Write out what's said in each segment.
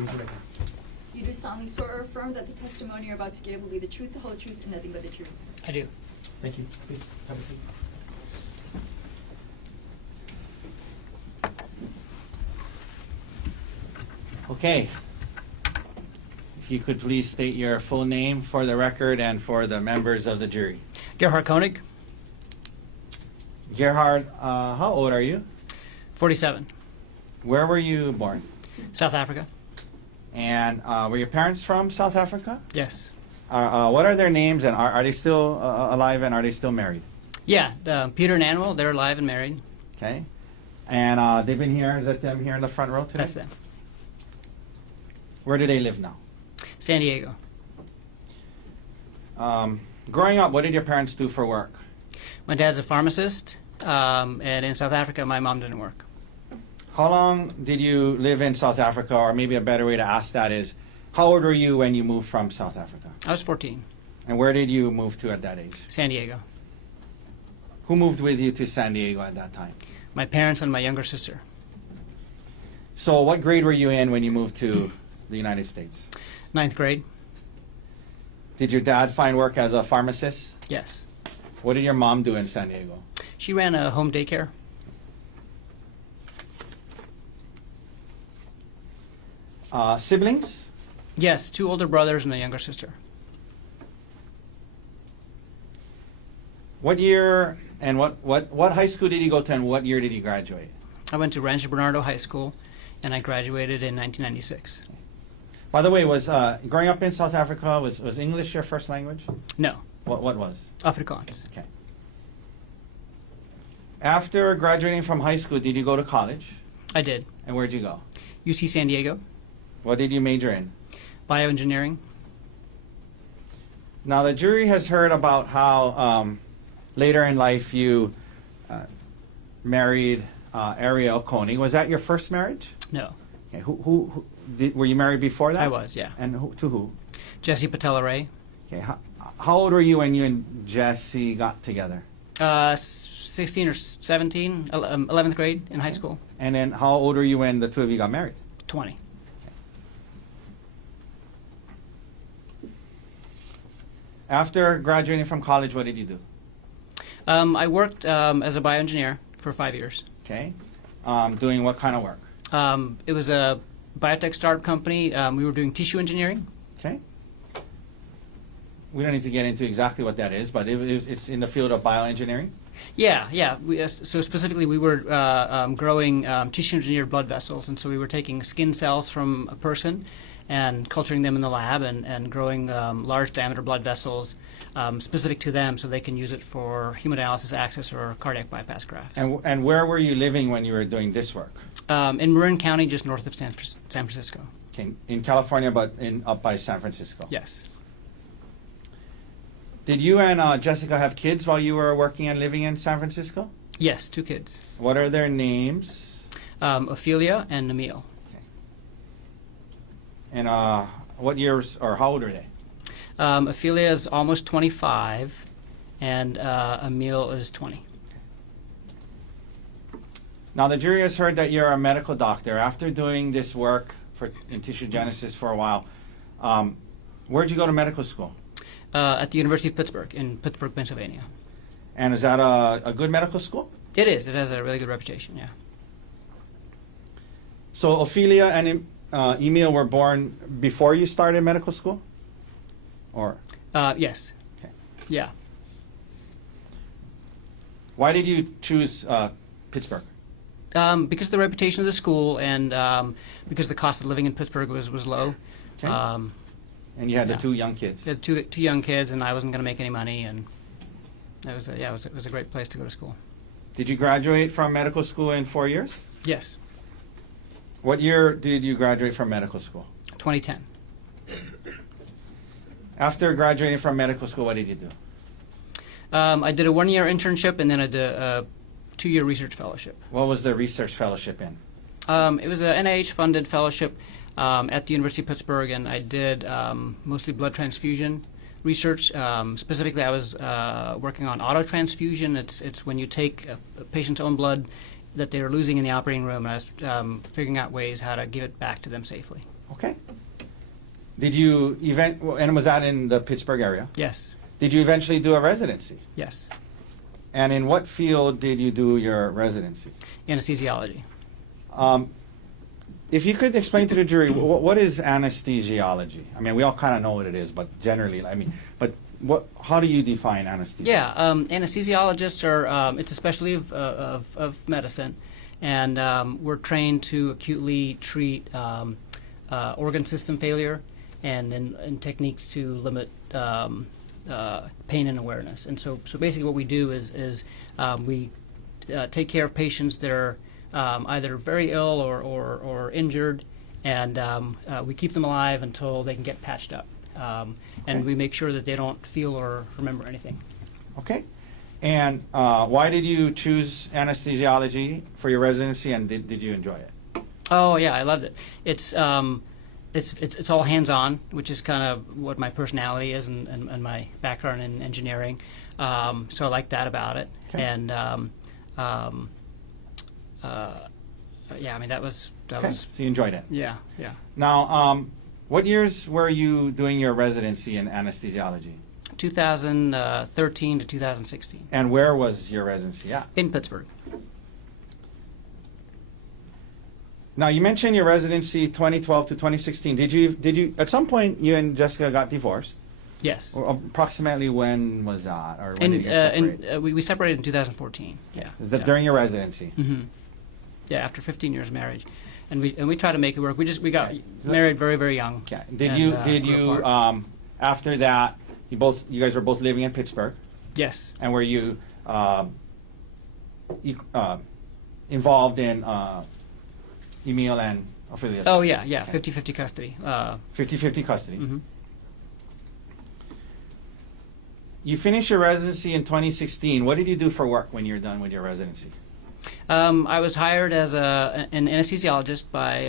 raise your right hand. You do solemnly swear or affirm that the testimony you're about to give will be the truth, the whole truth, and nothing but the truth. I do. Thank you. Please have a seat. Okay. If you could please state your full name for the record and for the members of the jury. Gerhardt Konig, Gerhard, how old are you? 47, Where were you born? South Africa. And were your parents from South Africa? Yes. What are their names, and are they still alive, and are they still married? Yeah, Peter and Ariel, they're alive and married. Okay. And they've been here, is that them here in the front row today? That's them. Where do they live now? San Diego. Growing up, what did your parents do for work? My dad's a pharmacist, and in South Africa, my mom didn't work. How long did you live in South Africa, or maybe a better way to ask that is, how old were you when you moved from South Africa? I was 14. And where did you move to at that age? San Diego. Who moved with you to San Diego at that time? My parents and my younger sister. So what grade were you in when you moved to the United States? 9th grade. Did your dad find work as a pharmacist? Yes. What did your mom do in San Diego? She ran a home daycare. Siblings? Yes, 2 older brothers and a younger sister. What year and what high school did you go to, and what year did you graduate? I went to Rancho Bernardo High School, and I graduated in 1996. By the way, was growing up in South Africa, was English your first language? No, What was? Afrikaans. Okay. After graduating from high school, did you go to college? I did. And where'd you go? UC San Diego, What did you major in? bioengineering. Now, the jury has heard about how later in life you married Arielle Konig. Was that your first marriage? No, Okay. Were you married before that? I was, yeah. And to who? Jesse Patella Ray. Okay. How old were you when you and Jesse got together? 16 or 17, 11th grade in high school. And then how old were you when the two of you got married? 20. After graduating from college, what did you do? I worked as a bioengineer for 5 years. Okay. Doing what kind of work? It was a biotech startup company. We were doing tissue engineering. Okay. We don't need to get into exactly what that is, but it's in the field of bioengineering. Yeah. So specifically, we were growing tissue engineered blood vessels, and so we were taking skin cells from a person and culturing them in the lab and growing large diameter blood vessels specific to them, so they can use it for hemodialysis access or cardiac bypass grafts. And where were you living when you were doing this work? In Marin County, just north of San Francisco. Okay, in California, but up by San Francisco. Yes. Did you and Jessica have kids while you were working and living in San Francisco? Yes, 2 kids. What are their names? Ophelia and Emil. And what years or how old are they? Ophelia is almost 25, and Emil is 20. Now, the jury has heard that you're a medical doctor. After doing this work in tissue genesis for a while, where'd you go to medical school? At the University of Pittsburgh, in Pittsburgh, Pennsylvania. And is that a good medical school? It is. It has a really good reputation, yeah. So Ophelia and Emil were born before you started medical school? Or? Yes. Okay. Yeah. Why did you choose Pittsburgh? Because of the reputation of the school and because the cost of living in Pittsburgh was low. Okay. And you had yeah. the 2 young kids. The two young kids, and I wasn't going to make any money, and it was a great place to go to school. Did you graduate from medical school in 4 years? Yes. What year did you graduate from medical school? 2010. After graduating from medical school, what did you do? I did a 1-year internship, and then I did a 2-year research fellowship. What was the research fellowship in? It was an NIH-funded fellowship at the University of Pittsburgh, and I did mostly blood transfusion research. Specifically, I was working on autotransfusion. It's when you take a patient's own blood that they're losing in the operating room, and I was figuring out ways how to give it back to them safely. Okay. Did you and was that in the Pittsburgh area? Yes. Did you eventually do a residency? Yes. And in what field did you do your residency? Anesthesiology. If you could explain to the jury, what is anesthesiology? I mean, we all kind of know what it is, but generally, I mean, but how do you define anesthesia? Yeah, anesthesiologists are, it's a specialty of medicine, and we're trained to acutely treat organ system failure and techniques to limit pain and awareness. And so basically what we do is we take care of patients that are either very ill or injured, and we keep them alive until they can get patched up. And we make sure that they don't feel or remember anything. Okay. And why did you choose anesthesiology for your residency, and did you enjoy it? Oh yeah, I loved it. It's all hands-on, which is kind of what my personality is and my background in engineering. So I like that about it. Okay. And yeah, I mean that was So you enjoyed it. yeah. Now, what years were you doing your residency in anesthesiology? 2013 to 2016 And where was your residency at? in Pittsburgh. Now, you mentioned your residency 2012 to 2016. Did you at some point you and Jessica got divorced? Yes. Or approximately when was that, or when did you separate? We separated in 2014. Yeah. Is that during your residency? Mm-hmm. Yeah, after 15 years of marriage, and we tried to make it work. We got Okay. married very, very young. Okay. And, Did grew you apart. after that you guys were both living in Pittsburgh, Yes. and were you involved in Emil and Ophelia? Oh yeah, yeah. Okay. 50-50 custody. 50-50 custody. Mhm. You finished your residency in 2016. What did you do for work when you were done with your residency? I was hired as an anesthesiologist by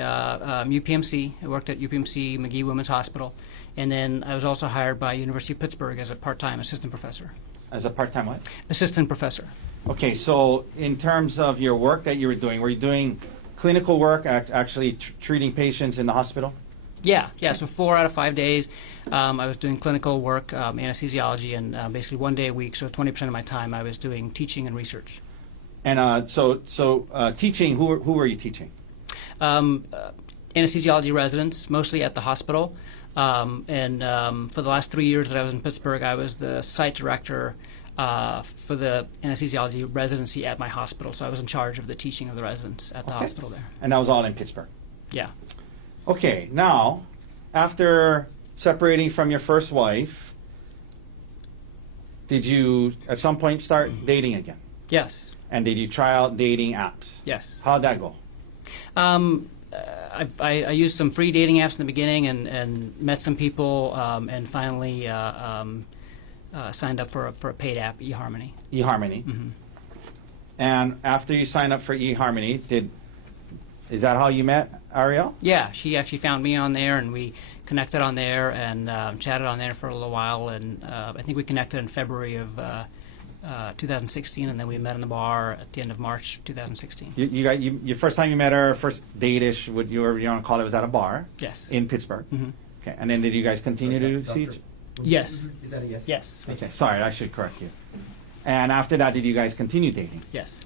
UPMC. I worked at UPMC McGee Women's Hospital, and then I was also hired by University of Pittsburgh as a part-time assistant professor. As a part-time what? Assistant professor. Okay, so in terms of your work that you were you doing clinical work, actually treating patients in the hospital? Yeah. So 4 out of 5 days, I was doing clinical work, anesthesiology, and basically 1 day a week. So 20% of my time, I was doing teaching and research. And so teaching, who were you teaching? Anesthesiology residents, mostly at the hospital. And for the last 3 years that I was in Pittsburgh, I was the site director for the anesthesiology residency at my hospital. So I was in charge of the teaching of the residents at the hospital there. And that was all in Pittsburgh? Yeah. Okay, now, after separating from your first wife, did you at some point start dating again? Yes. And did you try out dating apps? Yes. How'd that go? I used some free dating apps in the beginning and met some people and finally signed up for a paid app, eHarmony. eHarmony. Mm-hmm. And after you signed up for eHarmony, is that how you met Arielle? Yeah, she actually found me on there, and we connected on there and chatted on there for a little while. And I think we connected in February of 2016, and then we met in the bar at the end of March 2016. Your first time you met her, first date-ish, what you want to call it, was at a bar? Yes. In Pittsburgh? Mm-hmm. Okay, and then did you guys continue to see Doctor, Yes. Is that a yes? Yes. Okay, sorry, I should correct you. And after that, did you guys continue dating? Yes.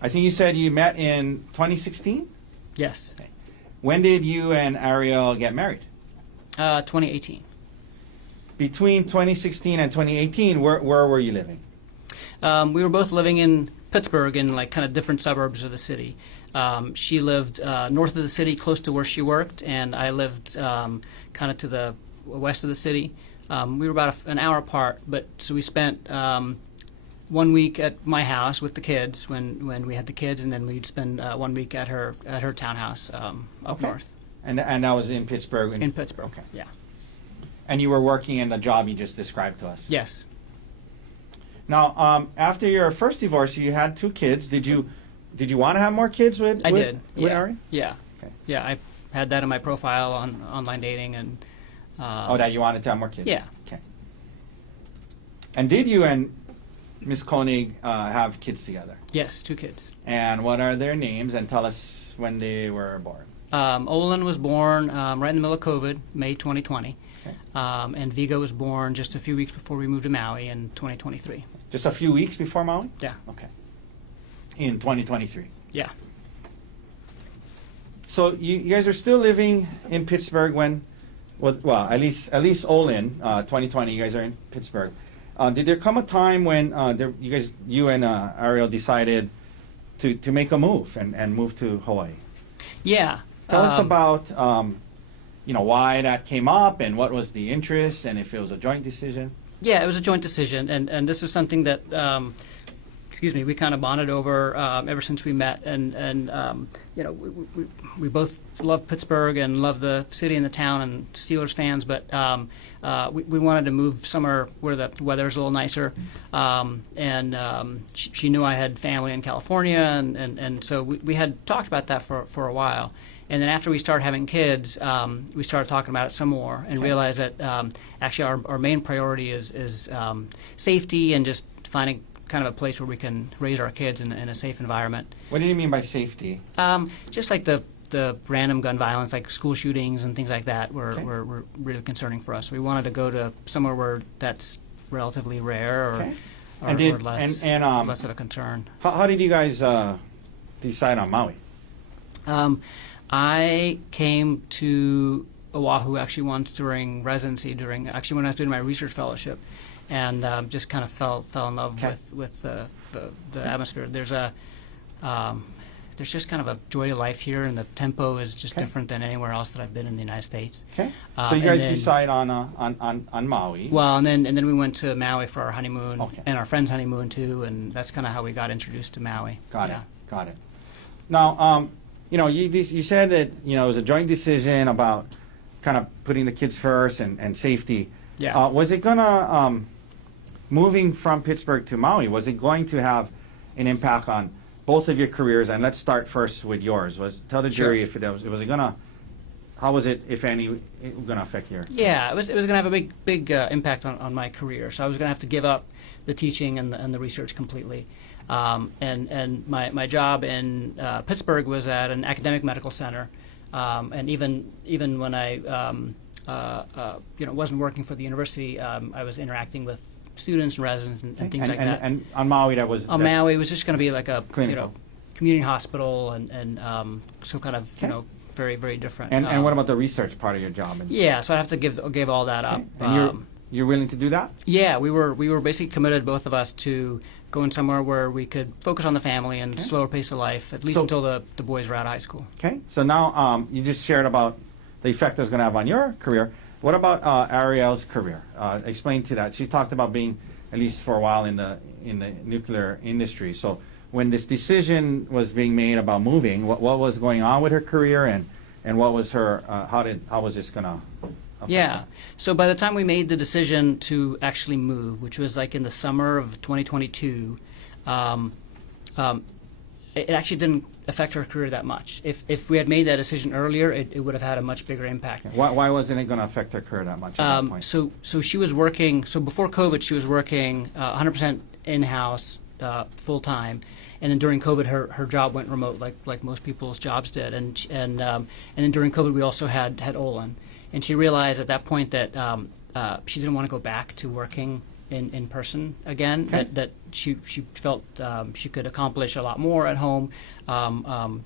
I think you said you met in 2016? Yes. Okay. When did you and Ariel get married? 2018. Between 2016 and 2018, where were you living? We were both living in Pittsburgh in like kind of different suburbs of the city. She lived north of the city, close to where she worked, and I lived kind of to the west of the city. We were about an hour apart, but so we spent 1 week at my house with the kids when we had the kids, and then we'd spend 1 week at her townhouse up Okay. north And that was in Pittsburgh? in Pittsburgh. Okay. Yeah. And you were working in the job you just described to us? Yes. Now, after your first divorce, you had 2 kids. Did you want to have more kids with? I did. With Yeah. Ari? Yeah. Okay. Yeah. I had that in my profile on online dating and. That you wanted to have more kids? Yeah. Okay. And did you and Ms. Konig have kids together? Yes, 2 kids. And what are their names? And tell us when they were born. Olin was born right in the middle of COVID, May 2020. Okay. And Vigo was born just a few weeks before we moved to Maui in 2023. Just a few weeks before Maui? Yeah. Okay. In 2023. Yeah. So you guys are still living in Pittsburgh when, well, at least Olin, 2020, you guys are in Pittsburgh. Did there come a time when you and Ariel decided to make a move and move to Hawaii? Yeah. Tell us about why that came up and what was the interest and if it was a joint decision. Yeah, it was a joint decision, and this was something that we kind of bonded over ever since we met, and we both love Pittsburgh and love the city and the town and Steelers fans, but we wanted to move somewhere where the weather's a little nicer, and she knew I had family in California, and so we had talked about that for a while. And then after we started having kids, we started talking about it some more and realized that actually our main priority is safety and just finding kind of a place where we can raise our kids in a safe environment. What do you mean by safety? Just like the random gun violence, like school shootings and things like that, were really concerning for us. We wanted to go to somewhere where that's relatively rare or less of a concern. How did you guys decide on Maui? I came to Oahu actually once during residency, when I was doing my research fellowship, and just kind of fell in love with the atmosphere. There's just kind of a joy to life here, and the tempo is just different than anywhere else that I've been in the United States. Okay. So you guys decide on Maui. Well, and then we went to Maui for our honeymoon, and our friend's honeymoon too, and that's kind of how we got introduced to Maui. Got it. Now, you said that it was a joint decision about kind of putting the kids first and safety. Yeah. Was it gonna moving from Pittsburgh to Maui? Was it going to have an impact on both of your careers? And let's start first with yours. Tell the jury if it was it gonna. How was it, if any, gonna affect your? Yeah, it was gonna have a big impact on my career. So I was gonna have to give up the teaching and the research completely. And my job in Pittsburgh was at an academic medical center, and even when I wasn't working for the university, I was interacting with students and residents and things like that. And on Maui, Maui, it was just going to be like a clinical. Community hospital, and so kind of very, very different. And what about the research part of your job? Yeah, so I have to give all that up. And you're willing to do that? Yeah, we were basically committed, both of us, to going somewhere where we could focus on the family and slower pace of life, at least until the boys were out of high school. Okay, so now you just shared about the effect it was going to have on your career. What about Arielle's career? Explain to that. She talked about being, at least for a while, in the nuclear industry. So when this decision was being made about moving, what was going on with her career, and what was her how was this going to affect her? So by the time we made the decision to actually move, which was like in the summer of 2022, it actually didn't affect her career that much. If we had made that decision earlier, it would have had a much bigger impact. Why wasn't it going to affect her career that much at that point? So she was working. So before COVID, she was working 100% in-house, full time, and then during COVID, her job went remote, like most people's jobs did. And then during COVID, we also had Olin, and she realized at that point that she didn't want to go back to working in person again. That she felt she could accomplish a lot more at home,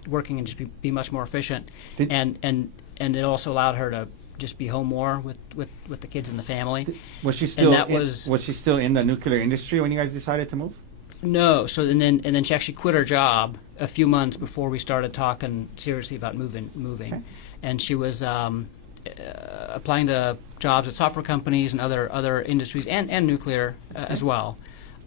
working and just be much more efficient. And it also allowed her to just be home more with the kids and the family. Was she still was she still in the nuclear industry when you guys decided to move? No. So and then she actually quit her job a few months before we started talking seriously about moving. Okay. And she was applying to jobs at software companies and other industries and nuclear as well.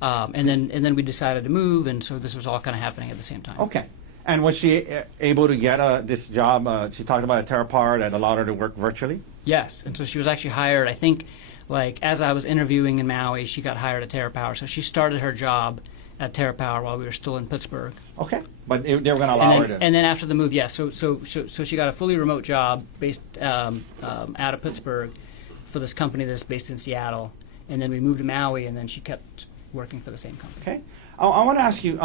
And then we decided to move, and so this was all kind of happening at the same time. Okay. And was she able to get this job? She talked about a TerraPower that allowed her to work virtually? Yes. And so she was actually hired, I think, like as I was interviewing in Maui, she got hired at TerraPower. So she started her job at TerraPower while we were still in Pittsburgh. Okay. But they were going to allow her to... And then after the move, yes. So she got a fully remote job based out of Pittsburgh for this company that's based in Seattle. And then we moved to Maui, and then she kept working for the same company. Okay. I want to ask you,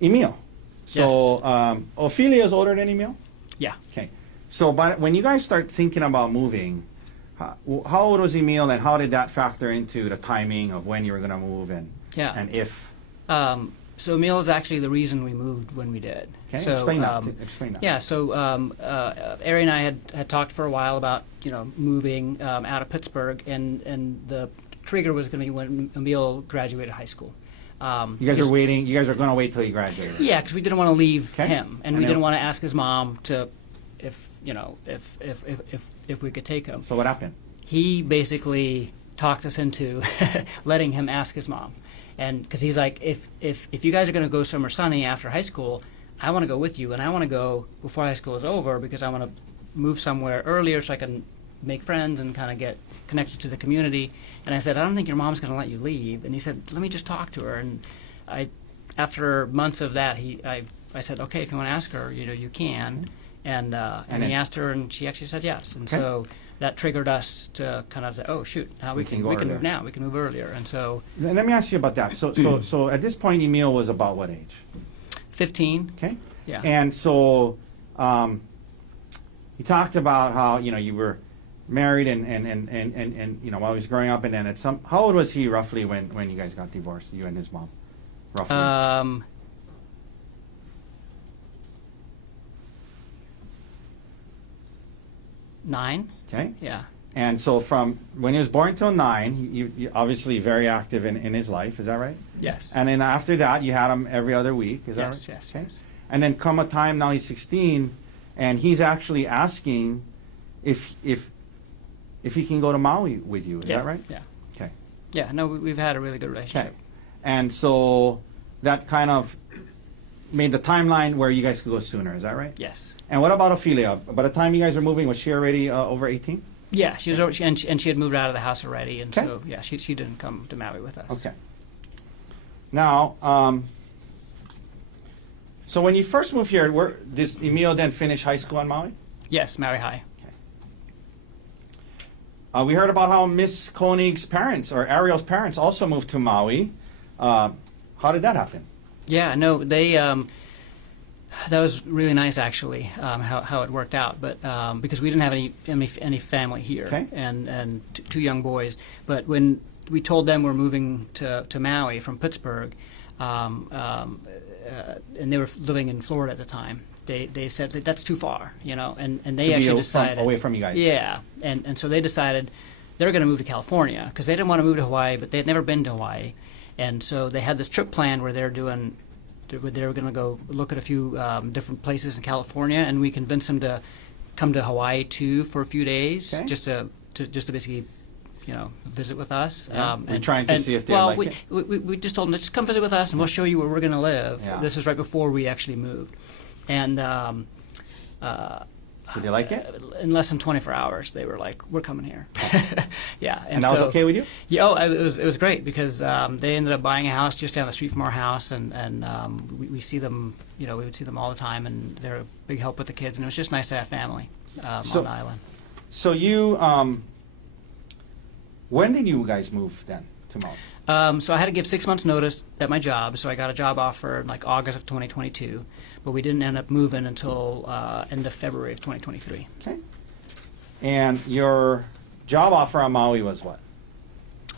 Emil. So Yes. Ophelia is older than Emil? Yeah. Okay. So, but when you guys start thinking about moving, how old was Emil, and how did that factor into the timing of when you were going to move, and Yeah. and if? So Emil is actually the reason we moved when we did. Okay. So, Explain that. Explain that. Yeah. So Ari and I had talked for a while about moving out of Pittsburgh, and the trigger was going to be when Emil graduated high school. You guys are waiting. You guys are going to wait till he graduated. Yeah, because we didn't want to leave Okay. him, and we didn't want to ask his mom to, if we could take him. So what happened? He basically talked us into letting him ask his mom, and because he's like, if you guys are going to go somewhere sunny after high school, I want to go with you, and I want to go before high school is over because I want to move somewhere earlier so I can make friends and kind of get connected to the community. And I said, I don't think your mom's going to let you leave. And he said, let me just talk to her. And after months of that, I said, okay, if you want to ask her, you can. And he asked her, and she actually said yes. And Okay. so that triggered us to kind of say, oh shoot, now we can move now. We can move earlier. And so Let me ask you about that. So at this point, Emil was about what age? 15. Okay. Yeah. And so, you talked about how you were married and while he was growing up, and then how old was he roughly when you guys got divorced, you and his mom, roughly? 9. Okay. Yeah. And so from when he was born till 9, you obviously very active in his life. Is that right? Yes. And then after that, you had him every other week. Is that right? Yes. Yes. Okay. Yes. And then come a time now he's 16, and he's actually asking if he can go to Maui with you. Is Yeah. that right? Yeah. Okay. Yeah. No, we've had a really good Okay. relationship. And so that kind of made the timeline where you guys could go sooner. Is that right? Yes. And what about Ophelia? By the time you guys were moving, was she already over 18? Yeah, she was over, and she had moved out of the house already, and Okay. so yeah, she didn't come to Maui with us. Okay. Now, so when you first moved here, did Emil then finish high school on Maui? Yes, Maui High. We heard about how Miss Konig's parents, or Ariel's parents, also moved to Maui. How did that happen? Yeah, no, they that was really nice actually, how it worked out. But because we didn't have any family here, Okay. and two young boys. But when we told them we're moving to Maui from Pittsburgh, and they were living in Florida at the time, they said that that's too far, and they actually decided away from you guys. Yeah, and so they decided they're going to move to California because they didn't want to move to Hawaii, but they had never been to Hawaii, and so they had this trip planned where they were going to go look at a few different places in California, and we convinced them to come to Hawaii too for a few days, Okay. just to basically, visit with us. Yeah. We're trying to see if they like it. We just told them, just come visit with us, and we'll show you where we're going to live. Yeah. This was right before we actually moved, and Did they like it? in less than 24 hours, they were like, "We're coming here." Yeah, And that was okay with you? Yeah, it was great because they ended up buying a house just down the street from our house, and we see them, we would see them all the time, and they're a big help with the kids, and it was just nice to have family on the island. So you, when did you guys move then to Maui? So I had to give 6 months notice at my job, so I got a job offer in like August of 2022, but we didn't end up moving until end of February of 2023. Okay. And your job offer on Maui was what?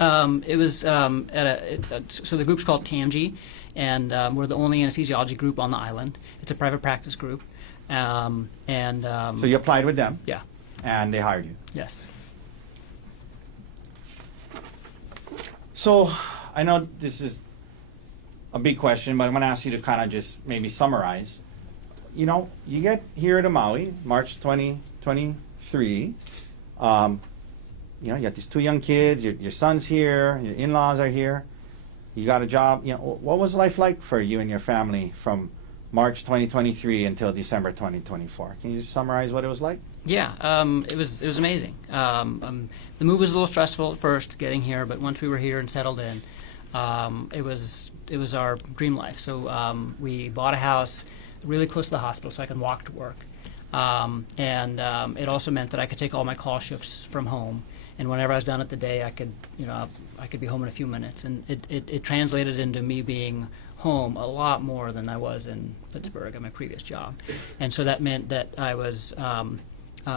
It was so the group's called TMG, and we're the only anesthesiology group on the island. It's a private practice group, So you applied with them, yeah, and they hired you. yes. So I know this is a big question, but I'm going to ask you to kind of just maybe summarize. You get here to Maui, March 2023. You got these two young kids. Your son's here. Your in-laws are here. You got a job. What was life like for you and your family from March 2023 until December 2024? Can you just summarize what it was like? Yeah, it was amazing. The move was a little stressful at first getting here, but once we were here and settled in, it was our dream life. So we bought a house really close to the hospital, so I could walk to work, and it also meant that I could take all my call shifts from home. And whenever I was done at the day, I could be home in a few minutes, and it translated into me being home a lot more than I was in Pittsburgh at my previous job. And so that meant that I was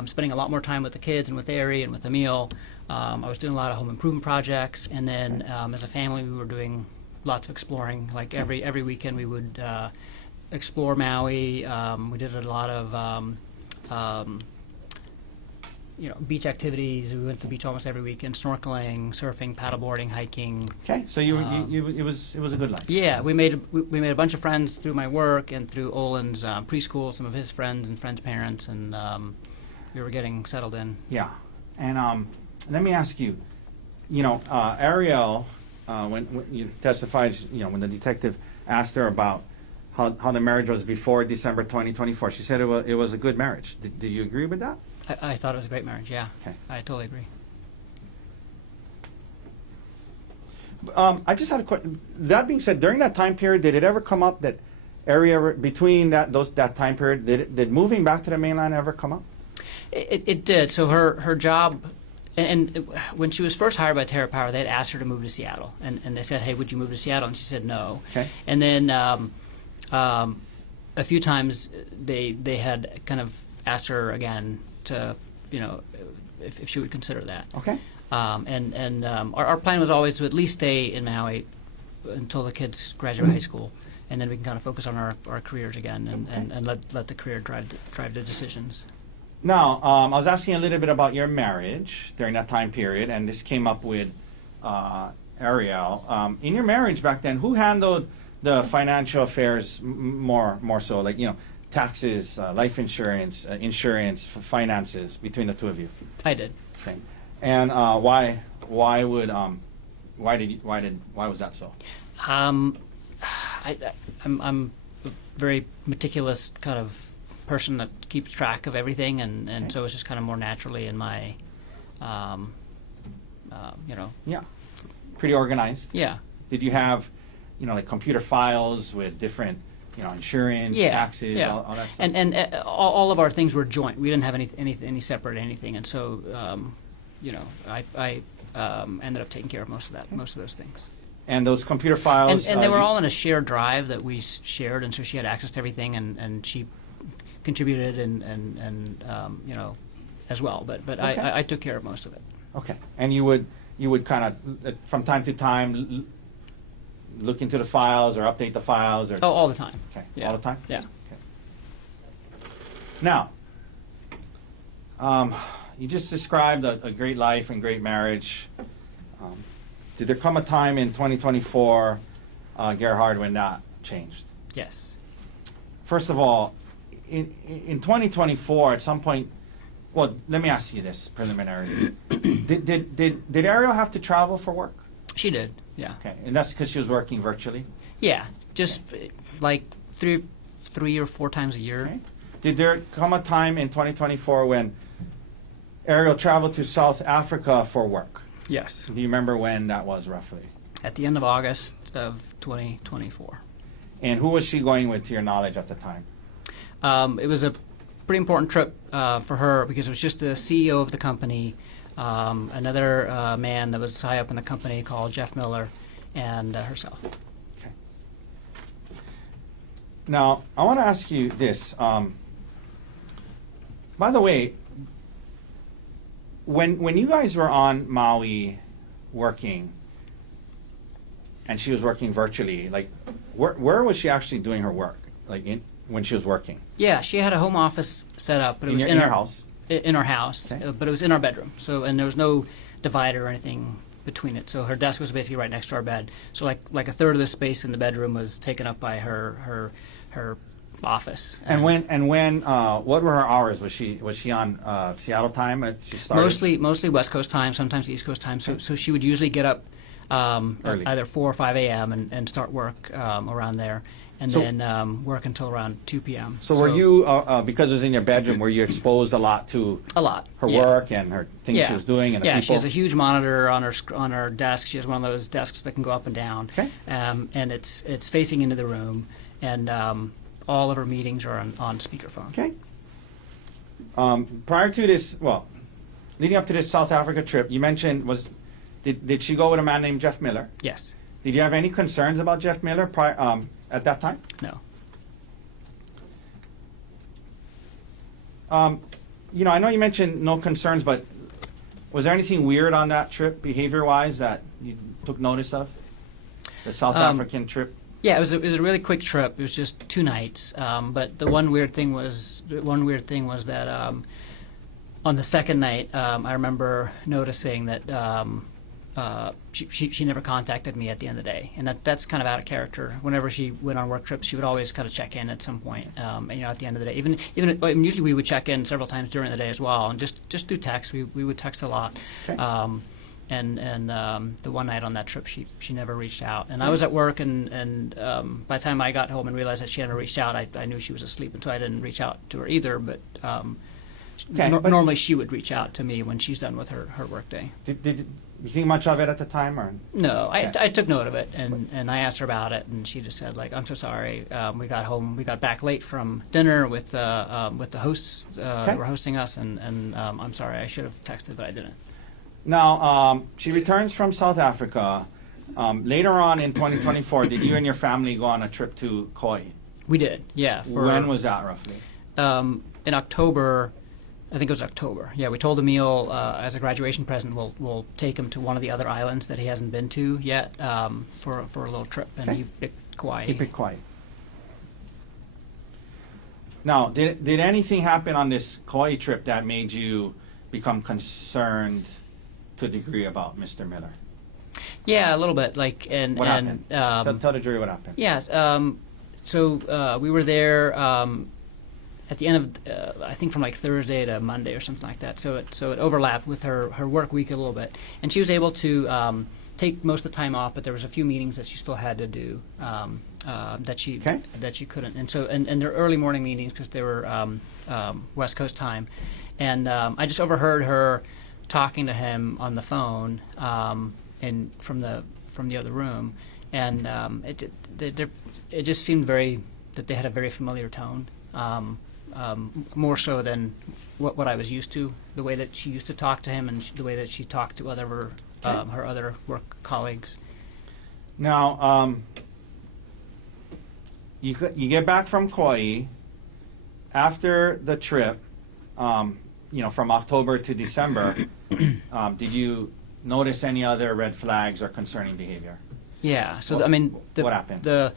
spending a lot more time with the kids and with Ari and with Emil. I was doing a lot of home improvement projects, and then as a family we were doing lots of exploring. Like every weekend we would explore Maui. We did a lot of beach activities. We went to the beach almost every weekend, snorkeling, surfing, paddleboarding, hiking. Okay, so it was a good life. Yeah, we made a bunch of friends through my work and through Olin's preschool, some of his friends and friends' parents, and we were getting settled in. Yeah, and let me ask you, Ariel, when you testified, when the detective asked her about how the marriage was before December 2024, she said it was a good marriage. Do you agree with that? I thought it was a great marriage, yeah. Okay. I totally agree. I just had a question. That being said, during that time period, did it ever come up that area between that time period, did moving back to the mainland ever come up? It did. So her job, and when she was first hired by Terra Power, they had asked her to move to Seattle, and they said, "Hey, would you move to Seattle?" And she said no. Okay. And then a few times they had kind of asked her again to, if she would consider that. Okay. And our plan was always to at least stay in Maui until the kids graduate high school, and then we can kind of focus on our careers again and let the career drive the decisions. Now, I was asking a little bit about your marriage during that time period, and this came up with Ariel. In your marriage back then, who handled the financial affairs more so, like, taxes, life insurance, finances between the two of you? I did. Okay. And why was that so? I'm a very meticulous kind of person that keeps track of everything, and so it's just kind of more naturally in my, Yeah. Pretty organized. Yeah. Did you have, like computer files with different, insurance, taxes, yeah. all that stuff? And all of our things were joint. We didn't have any separate anything, and so I ended up taking care of most of those things. And those computer files, and they were all in a shared drive that we shared, and so she had access to everything, and she contributed and as well. But Okay. I took care of most of it. Okay. And you would kind of from time to time look into the files or update the files, or Oh, all the time. okay, Yeah. all the time. Yeah. Okay. Now, you just described a great life and great marriage. Did there come a time in 2024, Gerhardt, when that changed? Yes. First of all, in 2024, at some point, well, let me ask you this preliminarily. Did Ariel have to travel for work? She did. Yeah. Okay, and that's because she was working virtually? Yeah. Just like three or four times a year. Okay. Did there come a time in 2024 when Ariel traveled to South Africa for work? Yes. Do you remember when that was roughly? At the end of August of 2024. And who was she going with, to your knowledge, at the time? It was a pretty important trip for her because it was just the CEO of the company, another man that was high up in the company called Jeff Miller, and herself. Okay. Now, I want to ask you this. By the way, when you guys were on Maui working, and she was working virtually, like, where was she actually doing her work? Like, when she was working? Yeah, she had a home office set up, but it was in your house? In our house, Okay. but it was in our bedroom. So, and there was no divider or anything between it. So her desk was basically right next to our bed. So like a third of the space in the bedroom was taken up by her office. And when what were her hours? Was she on Seattle time? She started? Mostly West Coast time, sometimes East Coast time. So she would usually get up Early. either 4 or 5 a.m. and start work around there, and then work until around 2 p.m. So were you, because it was in your bedroom, were you exposed a lot to A lot. her yeah. work and her things she was doing and the Yeah, people? she has a huge monitor on her desk. She has one of those desks that can go up and down. Okay. And it's facing into the room, and all of her meetings are on speakerphone. Okay. Prior to this, well, leading up to this South Africa trip, you mentioned did she go with a man named Jeff Miller? Yes. Did you have any concerns about Jeff Miller at that time? No. I know you mentioned no concerns, but was there anything weird on that trip, behavior-wise, that you took notice of? The South African trip? Yeah, it was a really quick trip. It was just 2 nights. But the one weird thing was that on the second night, I remember noticing that she never contacted me at the end of the day, and that's kind of out of character. Whenever she went on work trips, she would always kind of check in at some point. And, at the end of the day, even usually we would check in several times during the day as well, and just through text. We would text a lot. Okay. And the one night on that trip, she never reached out. And I was at work, and by the time I got home and realized that she never reached out, I knew she was asleep, and so I didn't reach out to her either. But normally she would reach out to me when she's done with her work day. Did you see much of it at the time, or? No, Okay. I took note of it, and I asked her about it, and she just said, like, I'm so sorry. We got back late from dinner with the hosts that were hosting us, and I'm sorry, I should have texted, but I didn't. Now, she returns from South Africa. Later on in 2024, did you and your family go on a trip to Kauai? We did, yeah. When was that, roughly? In October. I think it was October. Yeah, we told Emil as a graduation present we'll take him to one of the other islands that he hasn't been to yet for a little trip, and he picked Kauai. He picked Kauai. Now, did anything happen on this Kauai trip that made you become concerned to a degree about Mr. Miller? Yeah, a little bit. What happened? Tell the jury what happened. Yeah. So we were there. At the end of, I think from like Thursday to Monday or something like that. So it overlapped with her work week a little bit, and she was able to take most of the time off. But there was a few meetings that she still had to do that she couldn't. And so and they're early morning meetings because they were West Coast time, and I just overheard her talking to him on the phone and from the other room, and it just seemed that they had a very familiar tone. More so than what I was used to, the way that she used to talk to him and the way that she talked to her other work colleagues. Now, you get back from Kauai after the trip. From October to December. Did you notice any other red flags or concerning behavior? Yeah. So what happened? The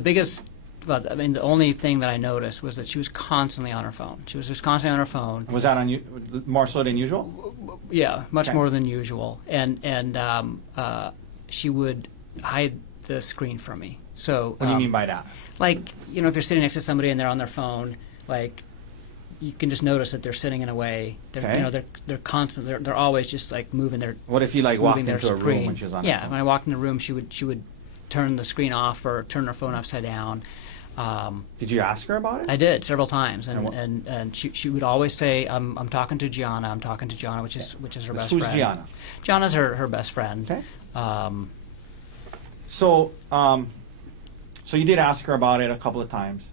biggest. But the only thing that I noticed was that she was constantly on her phone. She was just constantly on her phone. Was that more so than usual? Yeah, much more than usual. And she would hide the screen from me. So what do you mean by that? Like, if you're sitting next to somebody and they're on their phone, like, you can just notice that they're sitting in a way. They're constant. They're always just like moving their. What if you walked into a room when she was on? Yeah, her phone? when I walked in the room, she would turn the screen off or turn her phone upside down. Did you ask her about it? I did several times, and she would always say, "I'm talking to Gianna. I'm talking to Gianna," which is her best friend. Who's Gianna? Gianna's her best friend. Okay. So you did ask her about it a couple of times.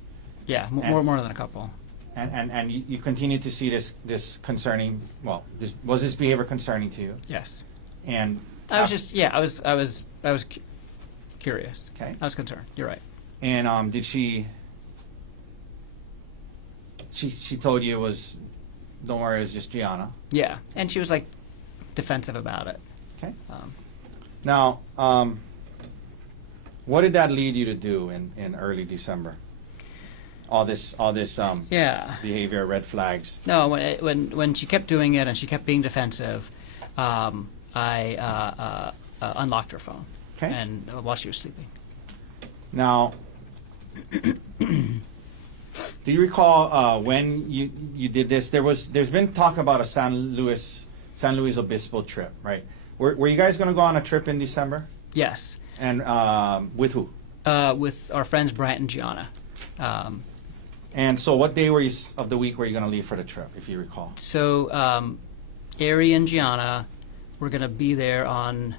Yeah, more than a couple. And you continue to see this concerning. Well, was this behavior concerning to you? Yes. And I was curious. Okay. I was concerned. You're right. And did she told you it was, don't worry, it was just Gianna? Yeah, and she was like defensive about it. Okay. Now, what did that lead you to do in early December? All this behavior, red flags. No, when she kept doing it and she kept being defensive, I unlocked her phone. Okay. And while she was sleeping. Now, do you recall when you did this? There's been talk about a San Luis Obispo trip, right? Were you guys going to go on a trip in December? Yes. And with who? With our friends Bryant and Gianna. And so, what day of the week were you going to leave for the trip, if you recall? So, Ari and Gianna were going to be there on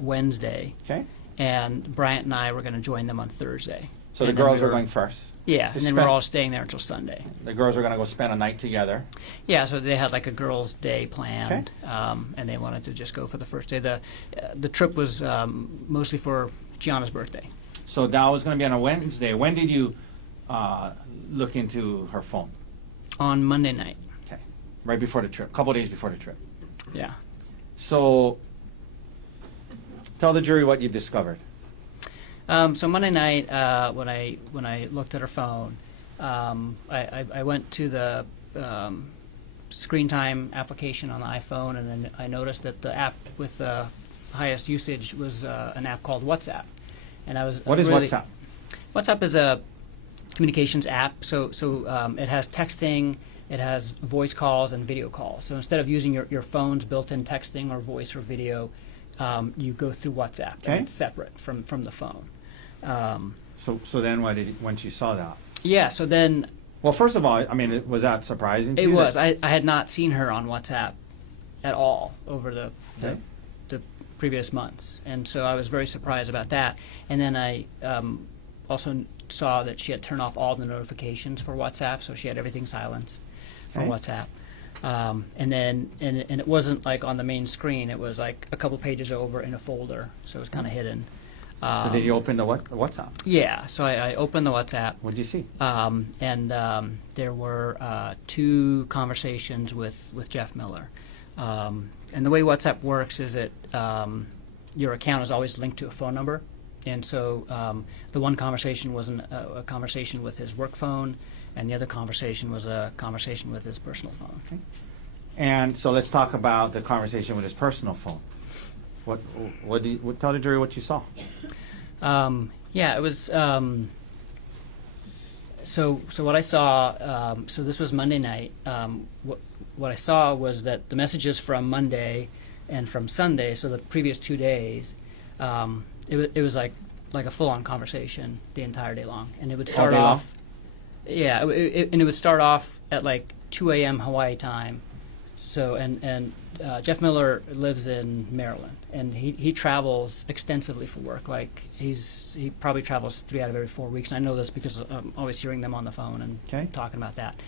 Wednesday. Okay. And Bryant and I were going to join them on Thursday. So the girls were going first? Yeah, Just and then we were spent- all staying there until Sunday. The girls were going to go spend a night together. Yeah, so they had like a girls' day planned, and they wanted to just go for the first day. The trip was mostly for Gianna's birthday. So that was going to be on a Wednesday. When did you look into her phone? On Monday night. Okay. Right before the trip, a couple days before the trip. Yeah. So tell the jury what you discovered. So Monday night, when I looked at her phone, I went to the screen time application on the iPhone, and then I noticed that the app with the highest usage was an app called WhatsApp. And I was What is really, WhatsApp? WhatsApp is a communications app. So it has texting, it has voice calls and video calls. So instead of using your phone's built-in texting or voice or video, you go through WhatsApp, Okay. and it's separate from the phone. So then once you saw that? Yeah, so then Well, first of all, I mean, was that surprising to it you? was. I had not seen her on WhatsApp at all over the Okay. previous months, and so I was very surprised about that. And then I also saw that she had turned off all the notifications for WhatsApp, so she had everything silenced for Okay. WhatsApp. And it wasn't like on the main screen; it was like a couple pages over in a folder, so it was kind of hidden. So did you open the WhatsApp? Yeah, so I opened the WhatsApp. What did you see? And there were two conversations with Jeff Miller. And the way WhatsApp works is that your account is always linked to a phone number. And so the one conversation was a conversation with his work phone, and the other conversation was a conversation with his personal phone. Okay. And so let's talk about the conversation with his personal phone. Tell the jury what you saw. Yeah, it was. So what I saw. So this was Monday night. What I saw was that the messages from Monday and from Sunday, so the previous 2 days, it was like a full-on conversation the entire day long, and it would start All day long? off. Yeah, and it would start off at like 2 a.m. Hawaii time. So and Jeff Miller lives in Maryland, and he travels extensively for work. Like he probably travels 3 out of every 4 weeks, and I know this because I'm always hearing them on the phone and Okay. talking about that.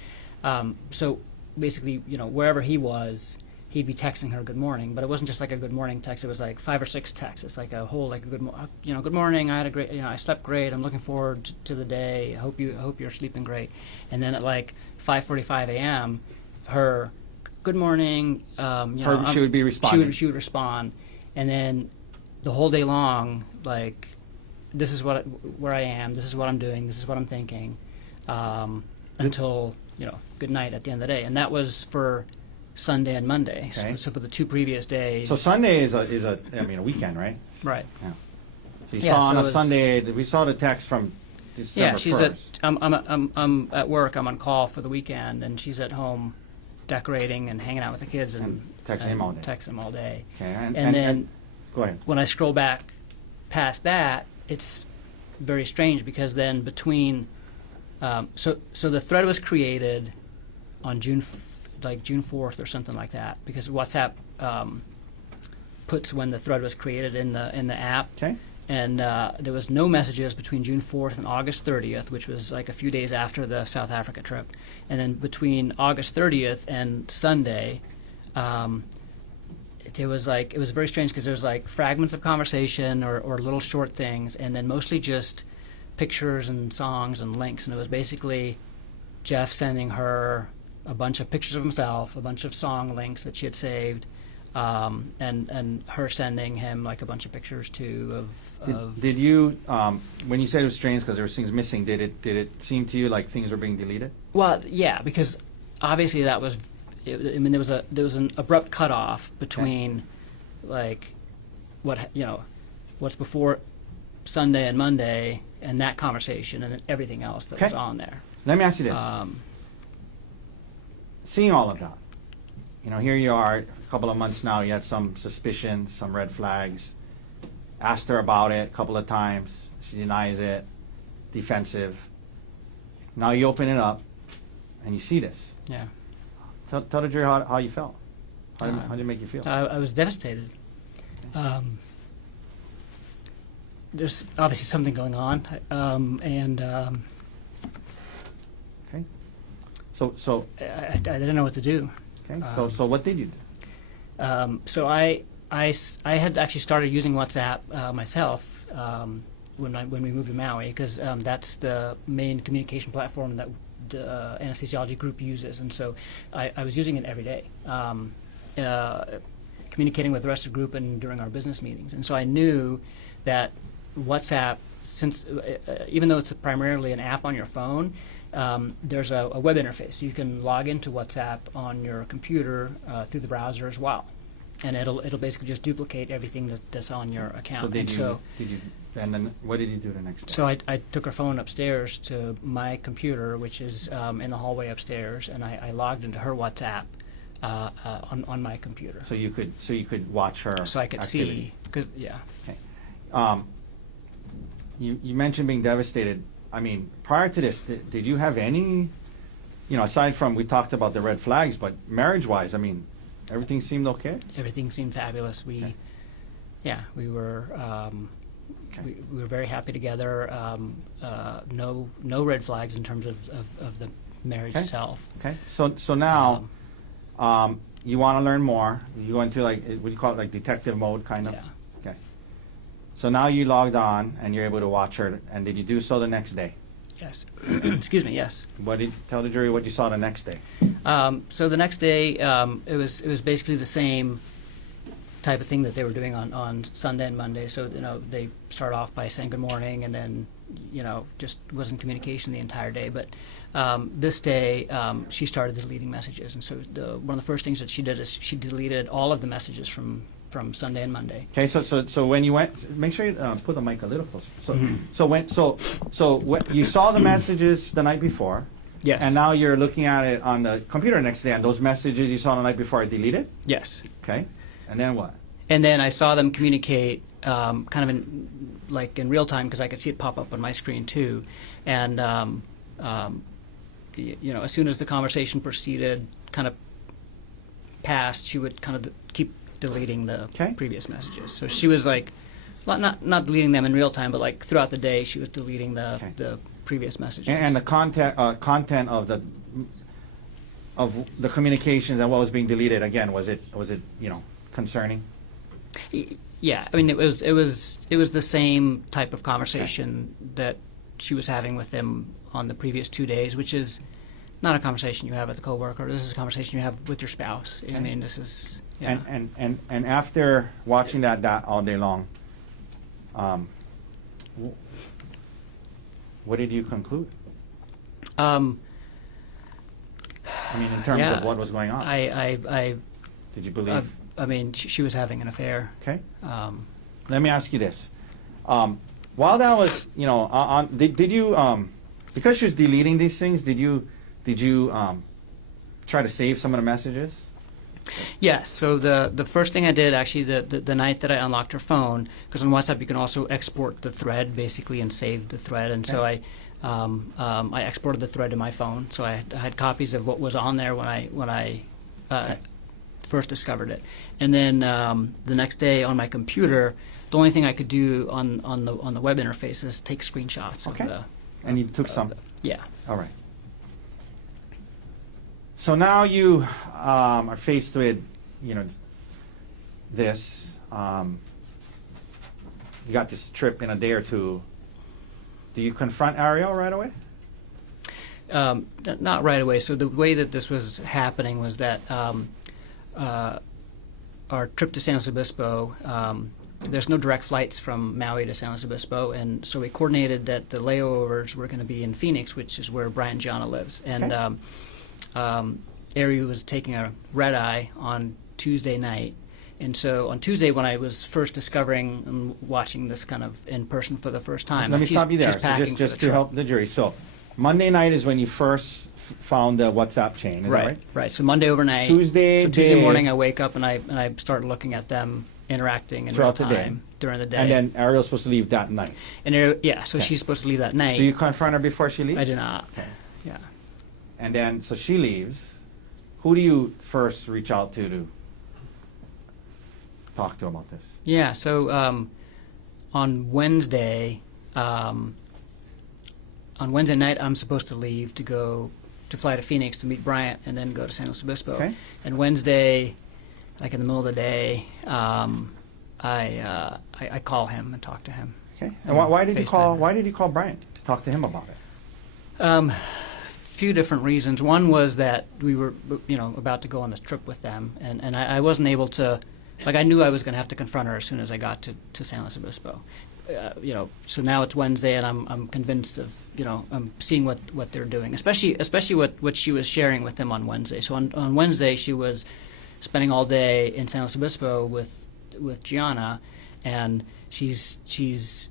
So basically, wherever he was, he'd be texting her good morning, but it wasn't just like a good morning text. It was like 5 or 6 texts. It's like a whole good morning. I had a great, I slept great. I'm looking forward to the day. I hope you're sleeping great. And then at like 5:45 a.m., her good morning. She would be responding. She would respond, and then the whole day long, like, this is where I am. This is what I'm doing. This is what I'm thinking, until good night at the end of the day. And that was for Sunday and Monday. Okay. So for the 2 previous days. So Sunday is a weekend, right? Right. Yeah. So you Yeah, saw so on it a was- Sunday. We saw the text from December Yeah, she's 1st. I'm at work. I'm on call for the weekend, and she's at home decorating and hanging out with the kids and texting him all day. Texting him all day. Okay. And then go ahead. when I scroll back past that, it's very strange because then between so the thread was created on June 4th or something like that, because WhatsApp puts when the thread was created in the app. Okay. And there was no messages between June 4th and August 30th, which was like a few days after the South Africa trip. And then between August 30th and Sunday, it was very strange because there was like fragments of conversation or little short things, and then mostly just pictures and songs and links. And it was basically Jeff sending her a bunch of pictures of himself, a bunch of song links that she had saved, and her sending him like a bunch of pictures too of. Did you when you said it was strange because there were things missing? Did it seem to you like things were being deleted? Well, yeah, because obviously that was. I mean, there was an abrupt cutoff between, like, what's before Sunday and Monday and that conversation and then everything else that was Okay. on there. Let me ask you this: seeing all of that, here you are, a couple of months now. You had some suspicion, some red flags. Asked her about it a couple of times. She denies it. Defensive. Now you open it up, and you see this. Yeah. Tell the jury how you felt. How did it make you feel? I was devastated. There's obviously something going on, and Okay. So I didn't know what to do. okay. So what did you do? So I had actually started using WhatsApp myself when we moved to Maui, because that's the main communication platform that the anesthesiology group uses, and so I was using it every day, communicating with the rest of the group and during our business meetings. And so I knew that WhatsApp, since even though it's primarily an app on your phone, there's a web interface. You can log into WhatsApp on your computer through the browser as well, and it'll basically just duplicate everything that's on your account. And then what did you do the next day? So I took her phone upstairs to my computer, which is in the hallway upstairs, and I logged into her WhatsApp on my computer. So you could watch her. So I could activity. see, because yeah. Okay. You mentioned being devastated. I mean, prior to this, did you have any, aside from we talked about the red flags, but marriage-wise, I mean, everything seemed okay? Everything seemed fabulous. We were. Okay. We were very happy together. No red flags in terms of the marriage itself. Okay. So now, you want to learn more. You go into what do you call it, like detective mode, kind of? Yeah. Okay. So now you logged on and you're able to watch her. And did you do so the next day? Yes. Excuse me. Yes. Tell the jury what you saw the next day? So the next day, it was basically the same type of thing that they were doing on Sunday and Monday. So they start off by saying good morning, and then just wasn't communication the entire day. But this day, she started deleting messages, and so one of the first things that she did is she deleted all of the messages from Sunday and Monday. Okay, so when you went, make sure you put the mic a little closer. So when you saw the messages the night before. Yes. And now you're looking at it on the computer next day, and those messages you saw the night before are deleted. Yes. Okay. And then what? And then I saw them communicate kind of in real time, because I could see it pop up on my screen too. And as soon as the conversation proceeded, kind of past, she would kind of keep deleting the previous messages. So she was like, not deleting them in real time, but like throughout the day, she was deleting the previous messages. And the content of the communications and what was being deleted, again, was it concerning? Yeah, I mean, it was the same type of conversation that she was having with them on the previous 2 days, which is not a conversation you have with a coworker. This is a conversation you have with your spouse. I mean, this is And after watching that all day long, what did you conclude? I mean, in terms of what was going on. Did you believe? I mean, she was having an affair. Okay. Let me ask you this: while that was, did you, because she was deleting these things, did you try to save some of the messages? Yes. So the first thing I did, actually, the night that I unlocked her phone, because on WhatsApp you can also export the thread basically and save the thread, and so I exported the thread to my phone. So I had copies of what was on there when I first discovered it, and then the next day on my computer, the only thing I could do on the web interface is take screenshots of the. And you took some. Yeah. All right. So now you are faced with, this. You got this trip in a day or two. Do you confront Ariel right away? Not right away. So the way that this was happening was that our trip to San Luis Obispo, there's no direct flights from Maui to San Luis Obispo, and so we coordinated that the layovers were going to be in Phoenix, which is where Brian Gianna lives. And Ariel was taking a red eye on Tuesday night. And so on Tuesday, when I was first discovering and watching this kind of in person for the first time, let me stop you there. So just to help the jury. So Monday night is when you first found the WhatsApp chain. Is that right? Right. So Monday overnight. Tuesday morning, I wake up and I start looking at them interacting in real time during the day. And then Ariel's supposed to leave that night. And she's supposed to leave that night. Do you confront her before she leaves? I do not. Okay. Yeah. And then, so she leaves. Who do you first reach out to talk to about this? Yeah. So on Wednesday night, I'm supposed to leave to go to fly to Phoenix to meet Bryant and then go to San Luis Obispo. Okay. And Wednesday, like in the middle of the day, I call him and talk to him. Okay. And why did you call? FaceTime. Why did you call Brian? Talk to him about it. Few different reasons. One was that we were, about to go on this trip with them, and I wasn't able to, I knew I was going to have to confront her as soon as I got to San Luis Obispo. So now it's Wednesday, and I'm convinced of, I'm seeing what they're doing, especially what she was sharing with them on Wednesday. So on Wednesday, she was spending all day in San Luis Obispo with Gianna, and she's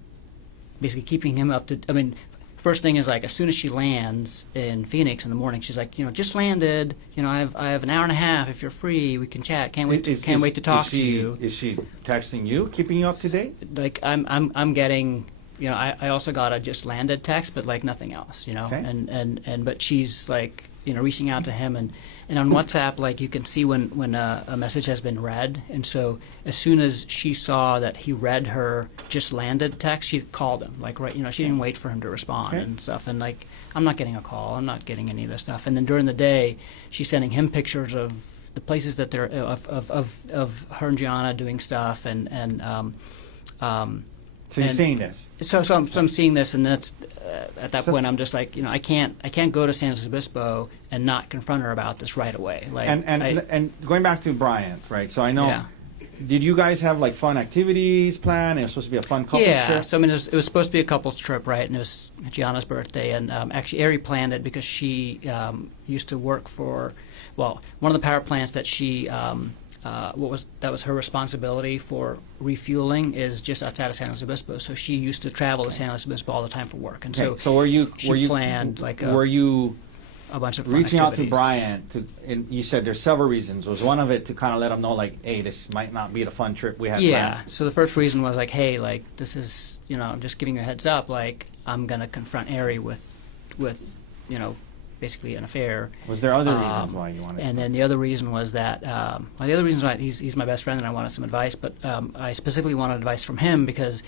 basically keeping him up to. I mean, first thing is as soon as she lands in Phoenix in the morning, she's like, just landed. I have an hour and a half. If you're free, we can chat. Can't wait to talk to you. Is she texting you, keeping you up to date? I'm getting. I also got a just landed text, but nothing else. Okay. But she's reaching out to him, and on WhatsApp, you can see when a message has been read, and so as soon as she saw that he read her just landed text, she called him, she didn't wait for him to respond. Okay. And stuff, and I'm not getting a call, I'm not getting any of this stuff, and then during the day, she's sending him pictures of the places that they're of her and Gianna doing stuff, So you're seeing this. So I'm seeing this, and that's at that point I'm just I can't go to San Luis Obispo and not confront her about this right away. And going back to Bryant, right? So I know. Yeah. Did you guys have fun activities planned? It was supposed to be a fun couples Yeah, trip. so it was supposed to be a couples trip, right? And it was Gianna's birthday, and actually Ari planned it because she used to work for, one of the power plants that she. That was her responsibility for refueling is just outside of San Luis Obispo. So she used to travel to San Luis Obispo all the time for work, and Okay. So were you planned were you a bunch of fun reaching out to activities. Bryant and you said there's several reasons. Was one of it to kind of let him know hey, this might not be the fun trip we had Yeah. planned? So the first reason was hey, this is I'm just giving you a heads up. I'm gonna confront Ari with basically an affair. Was there other reasons why you wanted? And then the other reason was that the other reason why he's my best friend and I wanted some advice, but I specifically wanted advice from him because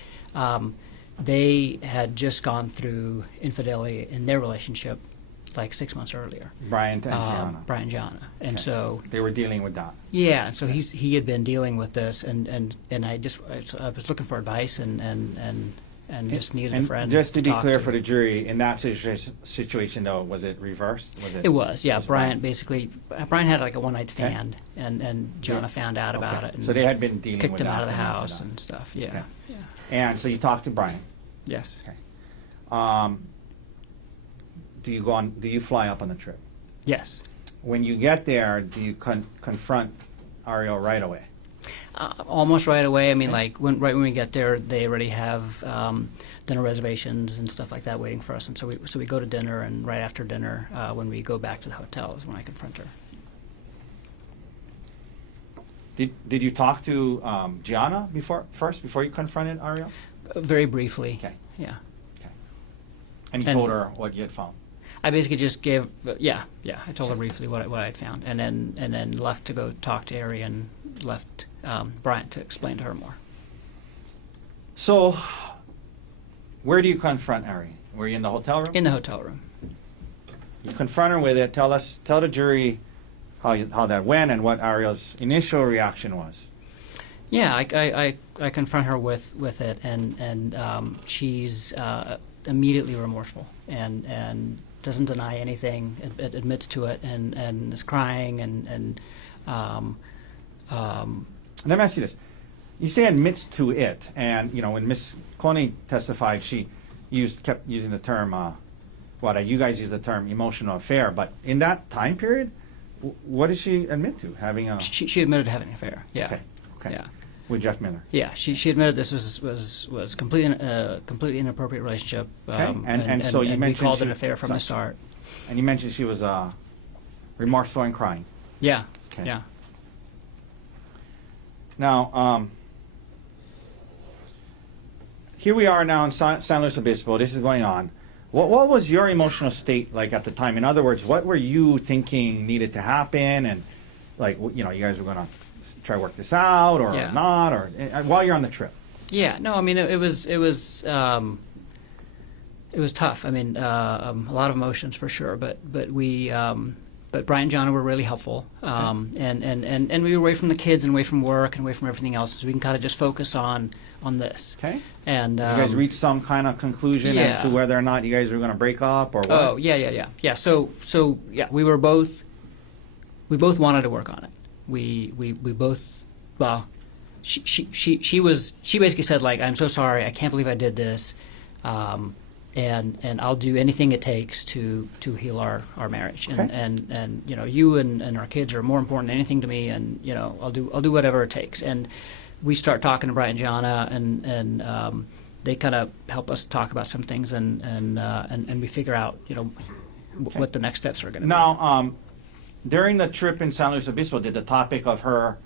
they had just gone through infidelity in their relationship 6 months earlier. Bryant and Gianna. Bryant and Gianna, and Okay. so They were dealing with that. yeah, and so he had been dealing with this, and I was looking for advice and just needed a And friend. just to be talk clear to. for the jury, in that situation though, was it reversed? It was, yeah. was Brian had a one-night stand, and Gianna Yeah. found out about Okay. it. And So they had been dealing kicked with him that out of the and after house that. and stuff. Yeah, Okay. yeah, And so you talked to Brian. yes. Do you fly up on the trip? Yes. When you get there, do you confront Ariel right away? Almost right away. I mean, right when we get there, they already have dinner reservations and stuff like that waiting for us. And so we go to dinner, and right after dinner, when we go back to the hotel, is when I confront her. Did you talk to Gianna before you confronted Ariel? Very briefly. Okay. Yeah. And you And- told her what you had found. I basically just gave, I told her briefly what I had found, and then left to go talk to Ari and left Bryant to explain to her more. So, where do you confront Ari? Were you in the hotel room? In the hotel room. You confront her with it. Tell the jury how that went and what Ariel's initial reaction was. Yeah, I confront her with it, and she's immediately remorseful and doesn't deny anything, admits to it, and is crying and Let me ask you this: you say admits to it, and when Miss Konig testified, she kept using the term. You guys use the term emotional affair, but in that time period, what did she admit to? Having a she admitted to having an affair. Yeah. Okay. Yeah. With Jeff Miller. Yeah, she admitted this was completely inappropriate relationship. Okay. And so you we mentioned called it she- an affair from the start. And you mentioned she was remorseful and crying. Yeah, Okay. yeah. Now, here we are now in San Luis Obispo. This is going on. What was your emotional state like at the time? In other words, what were you thinking needed to happen? And you guys were going to try to work this out or Yeah. not, or while you're on the trip. Yeah, no, I mean it was It was tough. I mean, a lot of emotions for sure. But Brian and John were really helpful, and we were away from the kids and away from work and away from everything else, so we can kind of just focus on this. Okay. And you guys reached some kind of conclusion as to whether or not you guys were going to break up or what? Oh yeah. So yeah, we both wanted to work on it. We both, well, she basically said, like, I'm so sorry, I can't believe I did this, and I'll do anything it takes to heal our marriage. Okay. And you know, you and our kids are more important than anything to me, and you know, I'll do whatever it takes. And we start talking to Brian and Jana, and they kind of help us talk about some things, and we figure out, you know, what the next steps are going to be. Now, during the trip in San Luis Obispo, did the topic of her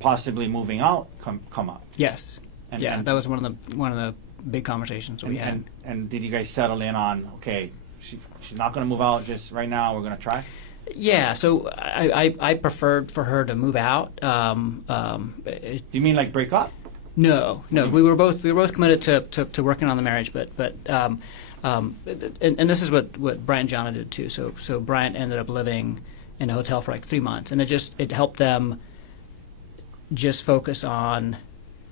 possibly moving out come up? Yes. And- yeah, and- that was one of the big conversations we had. And did you guys settle in on, okay, she's not going to move out just right now, we're going to try? Yeah, so I preferred for her to move out. Do you mean like break up? No, we were both committed to working on the marriage, but and this is what Brian and Jana did too. So Brian ended up living in a hotel for like 3 months, and it helped them just focus on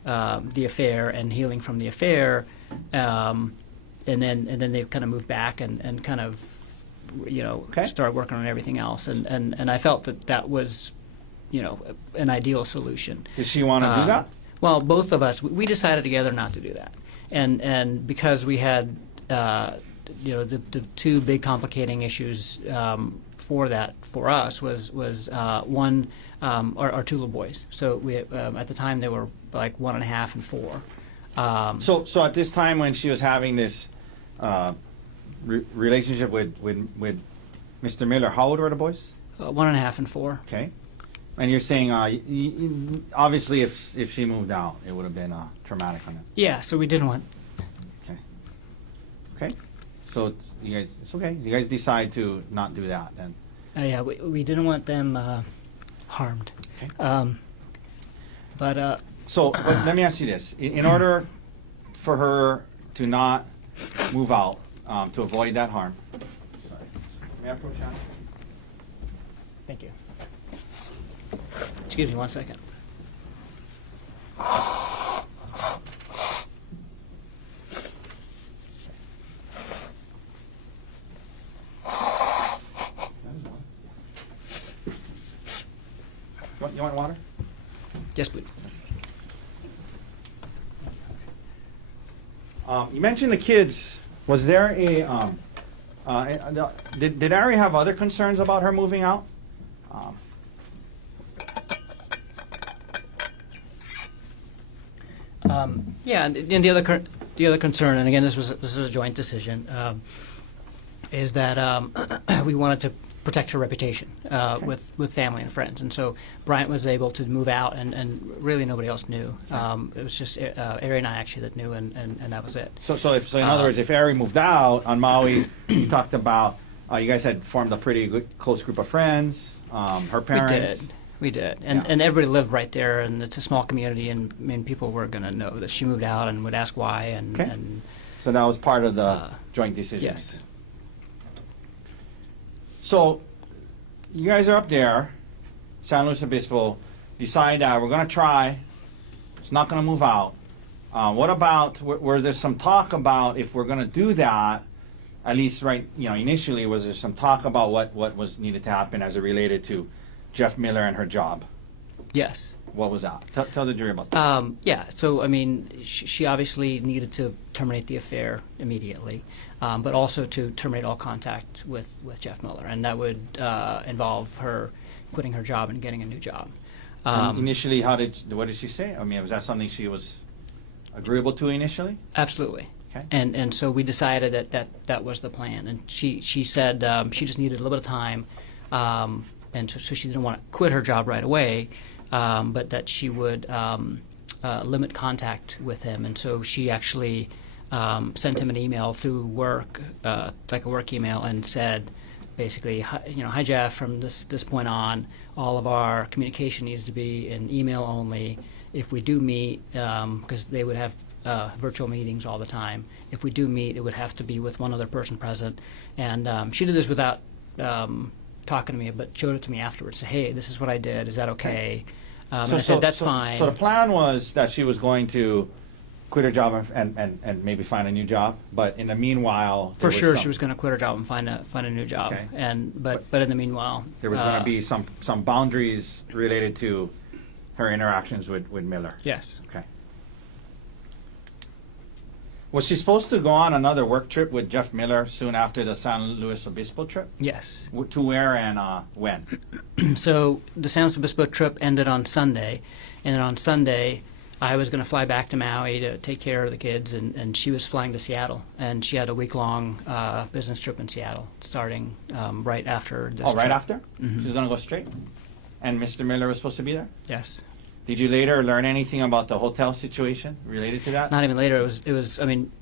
the affair and healing from the affair, and then they kind of moved back and kind of, you know, started working on everything else, and I felt that was, you know, an ideal solution. Did she want to do that? Well, both of us, we decided together not to do that, and because we had, you know, the two big complicating issues for us was one, our two little boys. So we at the time they were like 1.5 and 4. So at this time when she was having this relationship with Mr. Miller, how old were the boys? 1.5 and 4. Okay. And you're saying, obviously, if she moved out, it would have been traumatic on them. Yeah, so we didn't want. Okay. So it's okay. You guys decide to not do that then. Yeah, we didn't want them harmed. Okay. But but let me ask you this: in order for her to not move out, to avoid that harm. Sorry. May I approach Anna? thank you. Excuse me 1 second. You want water? Yes, please. You mentioned the kids. Was there did Ari have other concerns about her moving out? Yeah, and the other concern, and again, this was a joint decision, is that we wanted to protect her reputation with family and friends, and so Bryant was able to move out, and really nobody else knew. It was just Ari and I actually that knew, and that was it. So in other words, if Ari moved out on Maui, you talked about you guys had formed a pretty good, close group of friends. Her parents. We did, and everybody lived right there, and it's a small community, and I mean, people were going to know that she moved out and would ask why, and so that was part of the joint decision. yes. So you guys are up there, San Luis Obispo, decide that we're going to try. It's not going to move out. What about were there some talk about if we're going to do that? At least, initially, was there some talk about what was needed to happen as it related to Jeff Miller and her job? Yes. What was that? Tell the jury about that. Yeah, so I mean, she obviously needed to terminate the affair immediately, but also to terminate all contact with Jeff Miller, and that would involve her quitting her job and getting a new job. Initially, what did she say? I mean, was that something she was agreeable to initially? Absolutely. Okay. And so we decided that was the plan, and she said she just needed a little bit of time, and so she didn't want to quit her job right away. But that she would limit contact with him, and so she actually sent him an email through work, like a work email, and said, basically, hi Jeff. From this point on, all of our communication needs to be in email only, if we do meet, because they would have virtual meetings all the time, if we do meet, it would have to be with one other person present. And she did this without talking to me, but showed it to me afterwards. Said, hey, this is what I did. Is that okay? And I said, that's fine. So the plan was that she was going to quit her job and maybe find a new job, but in the meanwhile, For sure, she was going to quit her job and find a new job. Okay. And but in the meanwhile, there was going to be some boundaries related to her interactions with Miller. yes. Okay. Was she supposed to go on another work trip with Jeff Miller soon after the San Luis Obispo trip? Yes. To where and when? So the San Luis Obispo trip ended on Sunday, and then on Sunday, I was going to fly back to Maui to take care of the kids, and she was flying to Seattle, and she had a week-long business trip in Seattle, starting right after this Oh, right trip. after? Mhm. She was going to go straight? And Mr. Miller was supposed to be there? Yes. Did you later learn anything about the hotel situation related to that? Not even later. It was. I mean,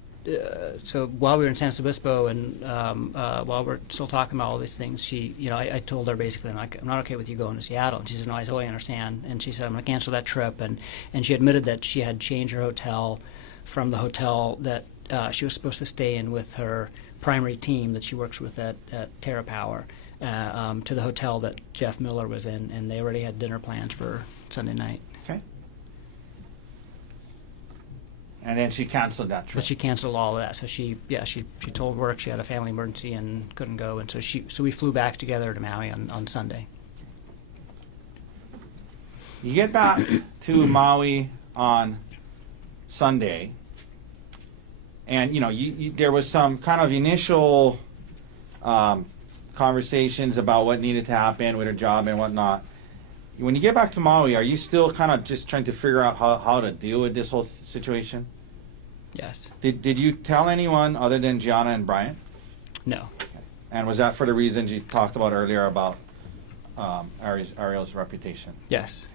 so while we were in San Luis Obispo and while we're still talking about all these things, she, I told her basically, I'm not okay with you going to Seattle. And she said, no, I totally understand. And she said, I'm going to cancel that trip. And she admitted that she had changed her hotel from the hotel that she was supposed to stay in with her primary team that she works with at Terra Power to the hotel that Jeff Miller was in, and they already had dinner plans for Sunday night. Okay. And then she canceled that trip. But she canceled all of that. So she told work she had a family emergency and couldn't go, and so we flew back together to Maui on Sunday. You get back to Maui on Sunday, and you there was some kind of initial conversations about what needed to happen with her job and whatnot. When you get back to Maui, are you still kind of just trying to figure out how to deal with this whole situation? Yes. Did you tell anyone other than Gianna and Brian? No. And was that for the reasons you talked about earlier about Ariel's reputation? Yes.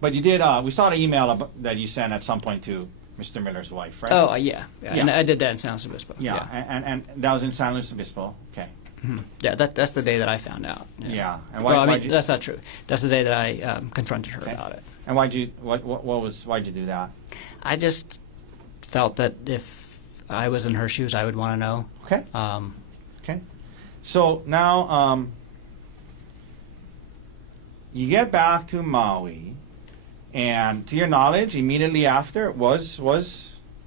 But you did. We saw the email that you sent at some point to Mr. Miller's wife, right? Oh, yeah. And Yeah. I did that in San Luis Obispo. Yeah, and that was in San Luis Obispo. Okay. Mhm. Yeah, that's the day that I found out. Yeah. And Well, I why'd mean, you, that's not true. That's the day that I confronted her Okay. about it. and why'd you why'd you do that? I just felt that if I was in her shoes, I would want to know. Okay. Okay. So now you get back to Maui, and to your knowledge, immediately after was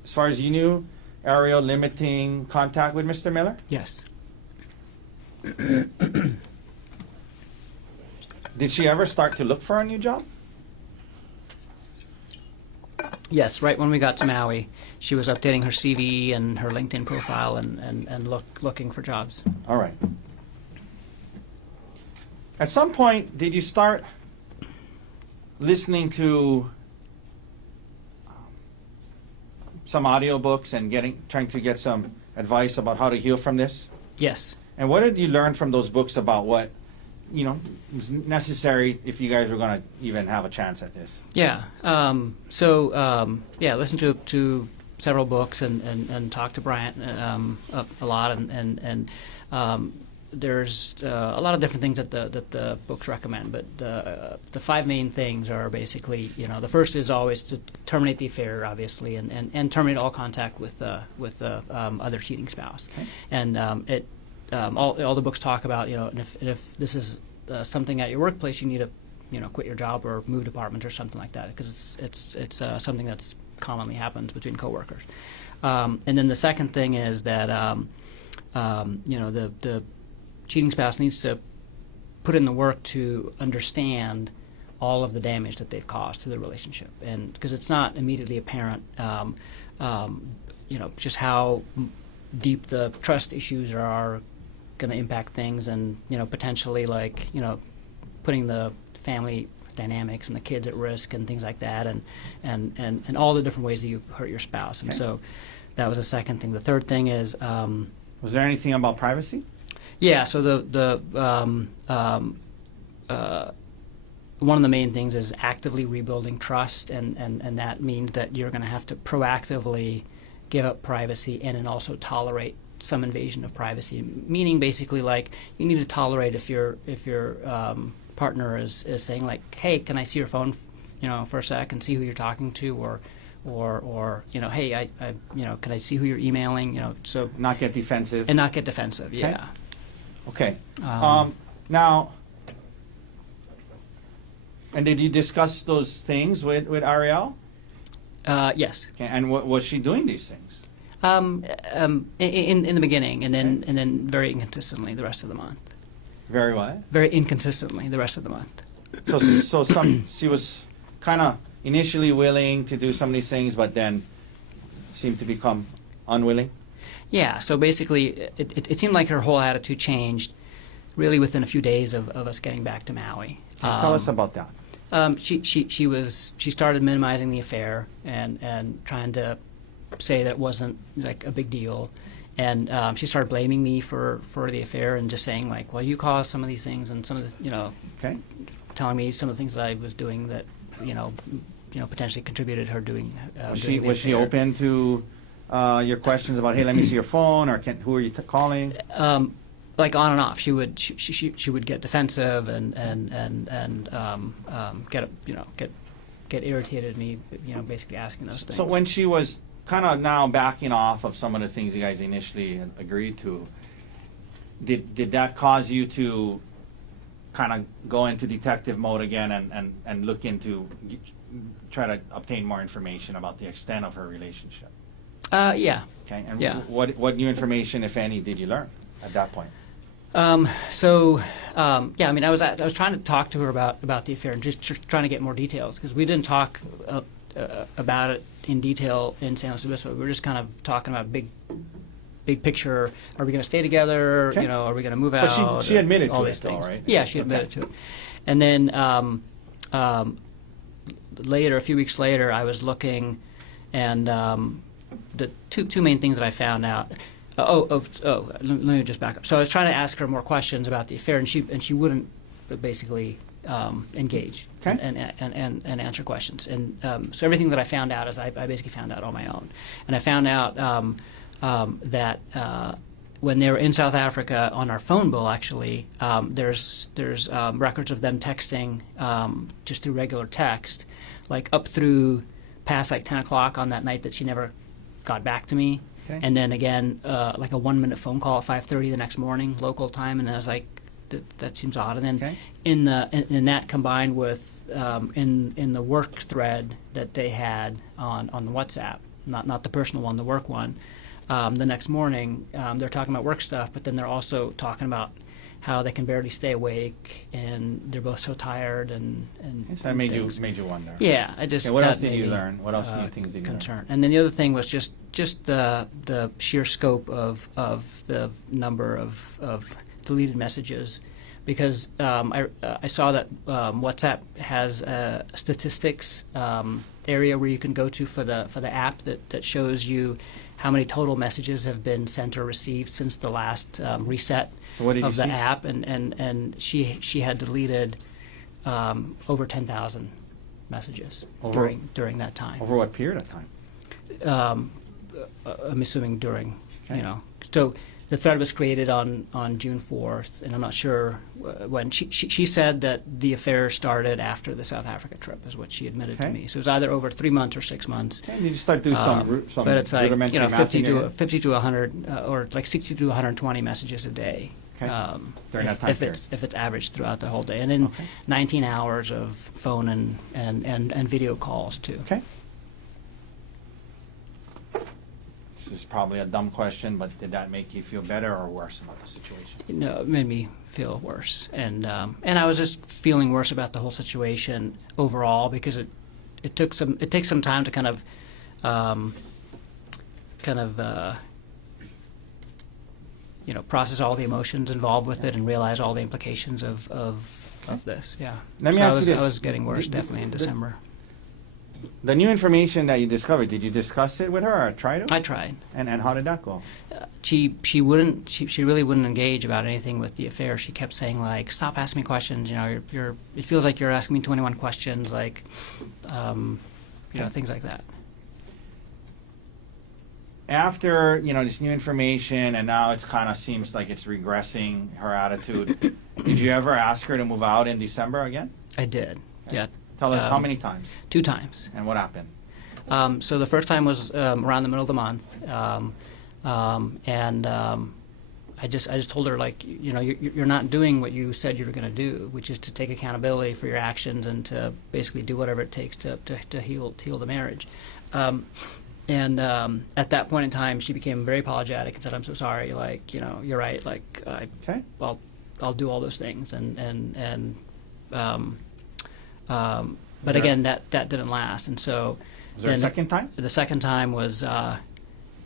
as far as you knew, Ariel limiting contact with Mr. Miller? Yes. Did she ever start to look for a new job? Yes, right when we got to Maui, she was updating her CV and her LinkedIn profile and looking for jobs. All right. At some point, did you start listening to some audiobooks and trying to get some advice about how to heal from this? Yes. And what did you learn from those books about what, was necessary if you guys were going to even have a chance at this? Yeah. Listen to several books and talk to Bryant a lot, and there's a lot of different things that the books recommend. But the five main things are basically, the first is always to terminate the affair, obviously, and terminate all contact with other cheating spouse. Okay. And all the books talk about, and if this is something at your workplace, you need to quit your job or move departments or something like that, because it's something that's commonly happens between coworkers. And then the second thing is that the cheating spouse needs to put in the work to understand all of the damage that they've caused to the relationship, and because it's not immediately apparent, just how deep the trust issues are going to impact things, and potentially putting the family dynamics and the kids at risk and things like that, and all the different ways that you hurt your spouse. And Okay. so that was the second thing. The third thing is Was there anything about privacy? yeah. So one of the main things is actively rebuilding trust, and that means that you're going to have to proactively give up privacy and then also tolerate some invasion of privacy, meaning basically like you need to tolerate if your partner is saying like, hey, can I see your phone, for a sec and see who you're talking to, or hey, I can I see who you're emailing, so Not get defensive. and not get defensive. Yeah. Okay. Now, and did you discuss those things with Arielle? Yes. Okay. And was she doing these things? In the beginning, and then very inconsistently the rest of the month. Very what? Very inconsistently the rest of the month. So she was kind of initially willing to do some of these things, but then seemed to become unwilling. Yeah. So basically, it seemed like her whole attitude changed really within a few days of us getting back to Maui. Tell us about that. She started minimizing the affair and trying to say that it wasn't like a big deal, and she started blaming me for the affair and just saying like, well, you caused some of these things, and some of the Okay. telling me some of the things that I was doing that potentially contributed her doing. Was she open to your questions about, hey, let me see your phone, or who are you calling? Like on and off, she would get defensive and get irritated at me, basically asking those things. So when she was kind of now backing off of some of the things you guys initially had agreed to, did that cause you to kind of go into detective mode again and look into, try to obtain more information about the extent of her relationship? Yeah. Okay. And Yeah. what new information, if any, did you learn at that point? I was trying to talk to her about the affair and just trying to get more details, because we didn't talk about it in detail in San Luis Obispo. We were just kind of talking about big picture. Are we going to stay together? Okay. Are we going to move But out? she admitted all to these it, though, things. right? Yeah, she admitted to it. And then later, a few weeks later, I was looking, and the two main things that I found out. Let me just back up. So I was trying to ask her more questions about the affair, and she wouldn't basically engage Okay. and answer questions. And so everything that I found out is I basically found out on my own. And I found out that when they were in South Africa on our phone bill, actually, there's records of them texting just through regular text, like up through past like 10 o'clock on that night that she never got back to me. Okay. And then again, like a 1-minute phone call at 5:30 the next morning, local time, and I was like, that seems odd. And then Okay. in that combined with in the work thread that they had on the WhatsApp, not the personal one, the work one, the next morning they're talking about work stuff, but then they're also talking about how they can barely stay awake and they're both so tired and So that made things. you wonder. Yeah, I just. Okay, what that else did made you me, learn? What else new things did you learn? concerned. And then the other thing was just the sheer scope of the number of deleted messages, because I saw that WhatsApp has a statistics area where you can go to for the app that shows you how many total messages have been sent or received since the last reset So what did of you the see? app, and she had deleted over 10,000 messages Over- during that time. Over what period of time? I'm assuming during, Okay. So the thread was created on June 4th, and I'm not sure when. She said that the affair started after the South Africa trip, is what she admitted to Okay. me. So it was either over 3 months or 6 months. Okay, did you start doing some But it's like, rudimentary math 50 in your to head? 100, or like 60 to 120 messages a day. Okay. During that time if it's averaged throughout the whole day, and then Okay. 19 hours of phone and video calls too. Okay. This is probably a dumb question, but did that make you feel better or worse about the situation? No, it made me feel worse, and I was just feeling worse about the whole situation overall, because it takes some time to kind of process all the emotions involved with it and realize all the implications of this. Yeah. Let me So ask you this. I was getting worse The- definitely in December. The new information that you discovered, did you discuss it with her or try to? I tried. And how did that go? She really wouldn't engage about anything with the affair. She kept saying like, "Stop asking me questions. You're it feels like you're asking me 21 questions, like, things like that." after this new information, and now it's kind of seems like it's regressing her attitude. Did you ever ask her to move out in December again? I did. Yeah. Tell us how many times 2 times. and what happened. So the first time was around the middle of the month, I just told her, like, you're not doing what you said you were going to do, which is to take accountability for your actions and to basically do whatever it takes to heal the marriage. At that point in time, she became very apologetic and said, "I'm so sorry. Like, you're right. Like, Okay. I'll do all those things." But there- again, that didn't last, and so. Was there a then second time? The second time was, and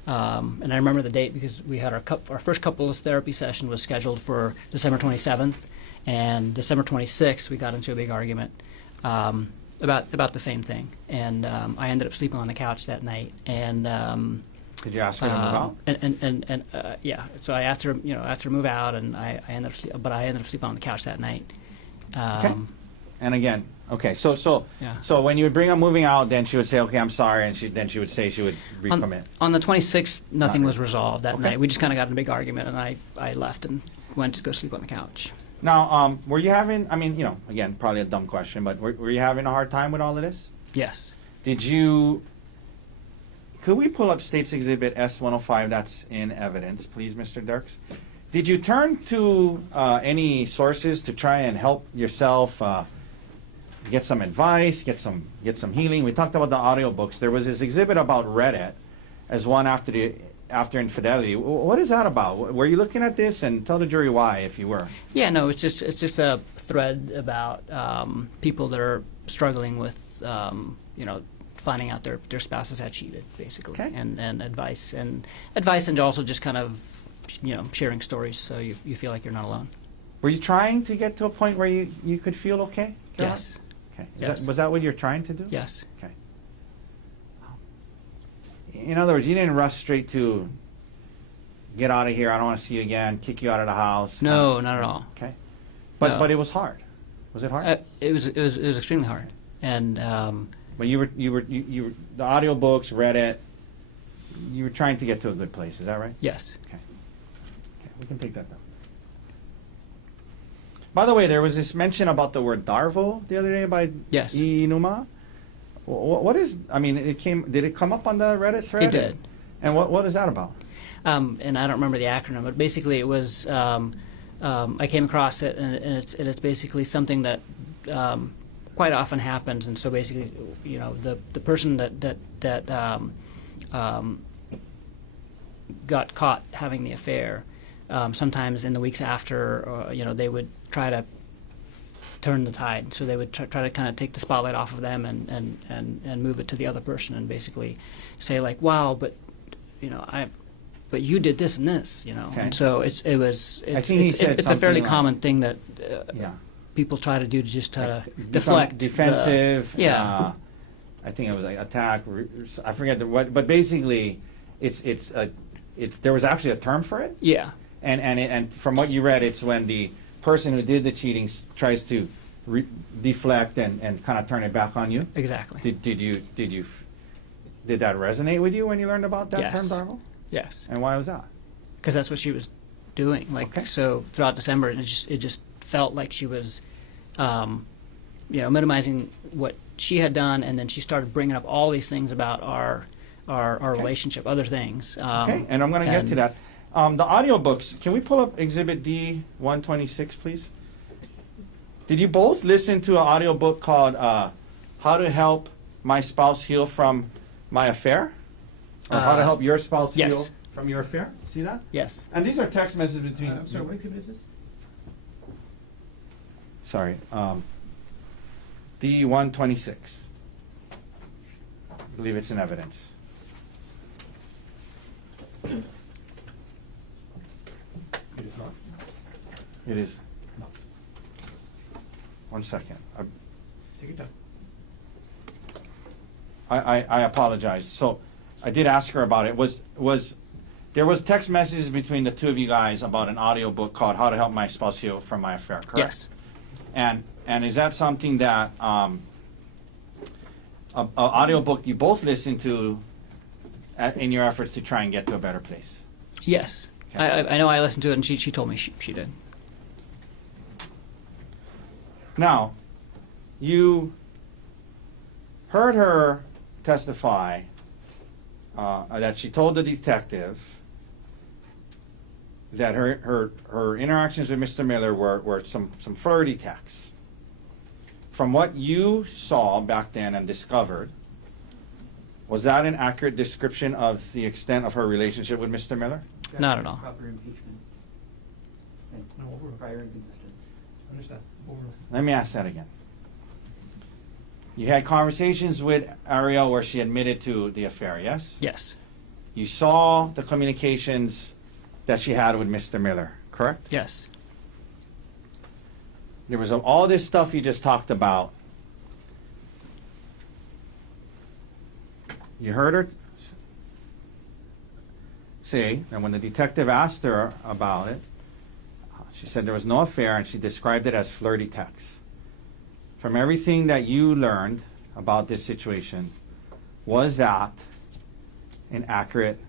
I remember the date because we had our first couples therapy session was scheduled for December 27th, and December 26th we got into a big argument about the same thing, and I ended up sleeping on the couch that night, and Did you ask her to move out? yeah, so I asked her to move out, and I ended up sleeping on the couch that night. Okay. And again, okay, so Yeah. so when you would bring up moving out, then she would say, "Okay, I'm sorry," and then she would say she would recommit. On the 26th, nothing was resolved that Okay. night. We just kind of got in a big argument, and I left and went to go sleep on the couch. Now, were you having? I mean, again, probably a dumb question, but were you having a hard time with all of this? Yes. Did you? Could we pull up State's Exhibit S-105? That's in evidence, please, Mr. Dirks. Did you turn to any sources to try and help yourself? Get some advice, get some healing. We talked about the audiobooks. There was this exhibit about Reddit as one after infidelity. What is that about? Were you looking at this? And tell the jury why, if you were. Yeah, no, it's just a thread about people that are struggling with finding out their spouses had cheated, basically, Okay. and advice and also just kind of sharing stories so you feel like you're not alone. Were you trying to get to a point where you could feel okay? Gerhardt? Yes. Okay. Yes. Was that what you're trying to do? Yes. Okay. In other words, you didn't rush straight to get out of here. I don't want to see you again. Kick you out of the house. No, not at all. Okay. No. But it was hard. Was it hard? It was extremely hard, and But you were the audiobooks, Reddit. You were trying to get to a good place. Is that right? yes. Okay, we can take that down. By the way, there was this mention about the word Darvo the other day by Yes. Inuma. What is? I mean, Did it come up on the Reddit thread? It did. And what is that about? And I don't remember the acronym, but basically it was I came across it, and it's basically something that quite often happens. And so basically, the person that got caught having the affair, sometimes in the weeks after, they would try to turn the tide. So they would try to kind of take the spotlight off of them and move it to the other person, and basically say, like, "Wow, but but you did this and this," Okay. And so it's I think he said a fairly something like- common thing that Yeah. people try to do to just try to Become deflect. defensive. Yeah. I think it was like attack. I forget what, but basically, there was actually a term for it. Yeah. And from what you read, it's when the person who did the cheating tries to deflect and kind of turn it back on you. Exactly. Did that resonate with you when you learned about that Yes. term, Darvo? Yes. And why was that? Because that's what she was doing. Like, Okay. so throughout December, it just felt like she was, minimizing what she had done, and then she started bringing up all these things about our relationship, other things. Okay, and I'm going to get to that. The audiobooks, can we pull up Exhibit D 126, please? Did you both listen to an audiobook called How to Help My Spouse Heal from My Affair? Or How to Help Your Spouse yes. Heal from Your Affair? See that? Yes. And these are text messages between... I'm sorry, what exhibit is this? Sorry. D 126. I believe it's in evidence. It is not. It is... Not. 1 second. Take it down. I apologize. So I did ask her about it. There was text messages between the two of you guys about an audiobook called How to Help My Spouse Heal from My Affair, correct? Yes. And is that something that a audiobook you both listened to in your efforts to try and get to a better place. Yes. Okay. I know I listened to it, and she told me she did. Now, you heard her testify that she told the detective that her interactions with Mr. Miller were some flirty texts. From what you saw back then and discovered, was that an accurate description of the extent of her relationship with Mr. Miller? Not at all. Proper impeachment. And No, overruled. prior inconsistent. Understand. Overruled. Let me ask that again. You had conversations with Ariel where she admitted to the affair, yes? Yes. You saw the communications that she had with Mr. Miller, correct? Yes. There was all this stuff you just talked about. You heard her say that when the detective asked her about it, she said there was no affair and she described it as flirty texts. From everything that you learned about this situation, was that an accurate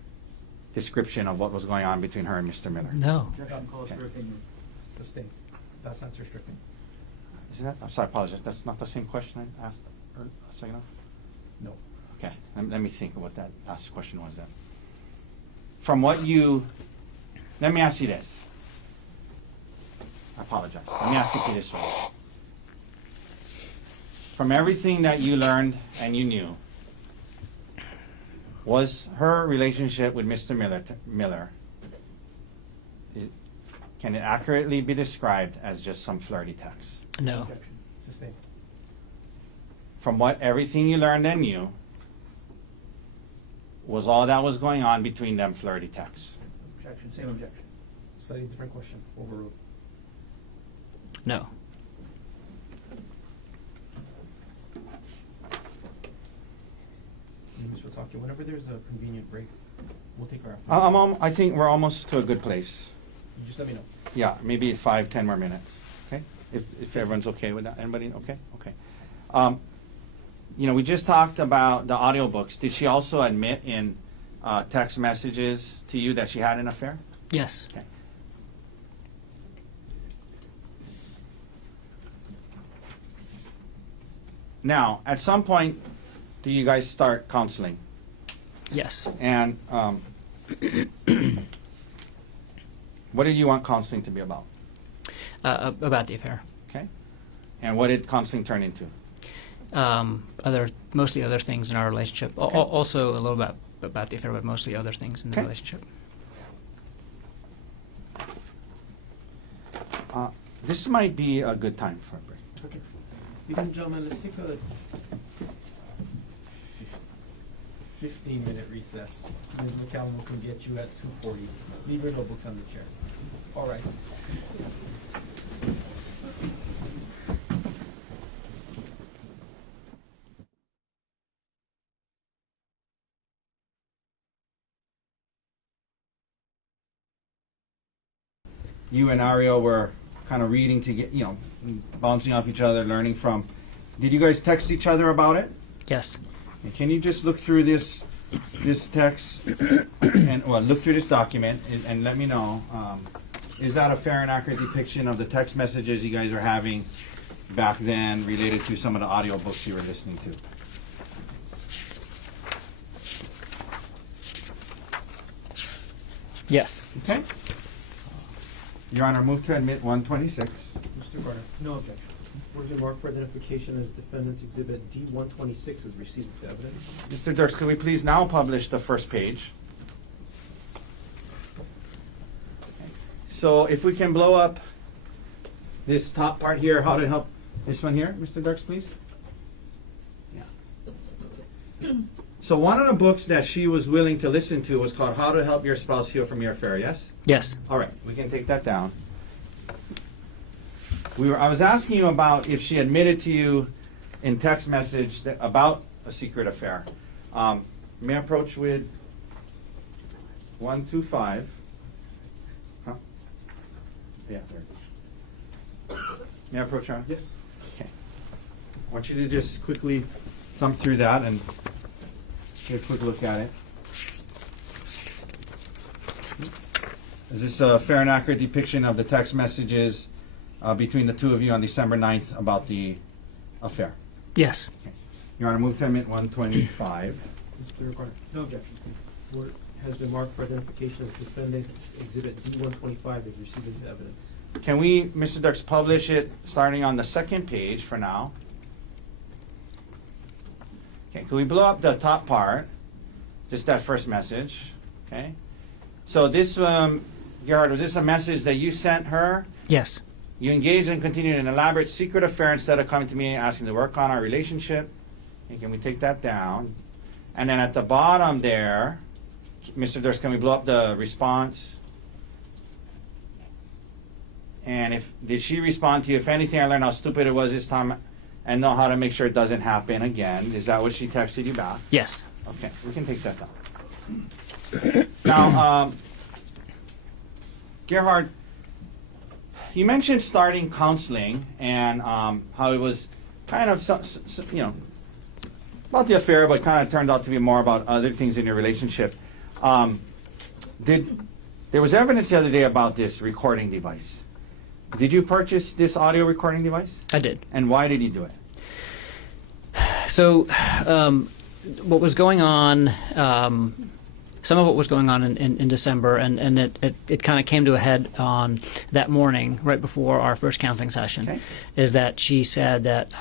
description of what was going on between her and Mr. Miller? No. Objection calls for opinion. Sustained. That's answer stricken. Isn't that? I'm sorry, I apologize. That's not the same question I asked a second ago? No. Okay, let me think of what that last question was then. From what you, let me ask you this. I apologize. Let me ask it this way. From everything that you learned and you knew, was her relationship with Mr. Miller, can it accurately be described as just some flirty text? No. Objection. Sustained. From what everything you learned and knew, was all that was going on between them flirty texts? Objection. Same objection. Slightly different question. Overruled. No. Ms. Watake, whenever there's a convenient break, we'll take our I think we're almost to a good place. You just let me know. Yeah, maybe 5-10 more minutes. Okay, if everyone's okay with that. Anybody okay? Okay. You know, we just talked about the audiobooks. Did she also admit in text messages to you that she had an affair? Yes. Okay. Now, at some point, do you guys start counseling? Yes. And what did you want counseling to be about? About the affair. Okay. And what did counseling turn into? Mostly other things in our relationship. Okay. Also a little bit about the affair, but mostly other things in the Okay. relationship. This might be a good time for a break. Okay. Ladies and gentlemen, let's take a 15-minute recess. Ms. McCallum can get you at 2:40. Leave your notebooks on the chair. All right. You and Ariel were kind of reading to get, bouncing off each other, learning from. Did you guys text each other about it? Yes. And can you just look through this text and look through this document and let me know, is that a fair and accurate depiction of the text messages you guys are having back then related to some of the audiobooks you were listening to? Yes. Okay. Your Honor, move to admit 126. Mr. Garner. No objection. What is your mark for identification as defendant's exhibit D-126 is received as evidence? Mr. Dirks, could we please now publish the first page? So if we can blow up this top part here, how to help this one here, Mr. Dirks, please? Yeah. So one of the books that she was willing to listen to was called How to Help Your Spouse Heal from Your Affair, yes? Yes. All right, we can take that down. I was asking you about if she admitted to you in text message about a secret affair. May I approach with 125? Huh? Yeah, there. May I approach her? Yes. Okay. I want you to just quickly thumb through that and take a quick look at it. Is this a fair and accurate depiction of the text messages between the two of you on December 9th about the affair? Yes. Your Honor, move to amendment 125. Mr. Garner, No objection. what has been marked for identification as defendant's exhibit D-125 is received into evidence. Can we, Mr. Dirks, publish it starting on the second page for now? Okay, can we blow up the top part? Just that first message, okay? So this, Gerhardt, was this a message that you sent her? Yes. You engaged and continued an elaborate secret affair instead of coming to me and asking to work on our relationship. And can we take that down? And then at the bottom there, Mr. Durst, can we blow up the response? And did she respond to you? If anything, I learned how stupid it was this time and know how to make sure it doesn't happen again. Is that what she texted you back? Yes. Okay, we can take that down. Now, Gerhardt, you mentioned starting counseling and how it was kind of, about the affair, but kind of turned out to be more about other things in your relationship. There was evidence the other day about this recording device. Did you purchase this audio recording device? I did. And why did you do it? So, what was going on? Some of what was going on in December, and it kind of came to a head on that morning, right before our first counseling session. Okay. Is that she said that,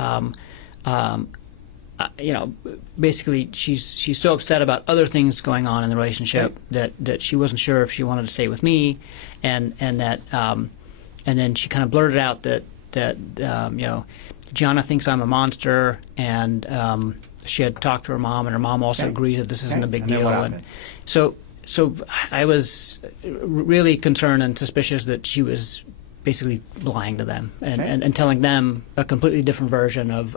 basically she's so upset about other things going on in the relationship that she wasn't sure if she wanted to stay with me, and that. And then she kind of blurted out that Gianna thinks I'm a monster, and she had talked to her mom, and her mom also agrees that this isn't a big And then deal. what And happened? so I was really concerned and suspicious that she was basically lying to them and telling them a completely different version of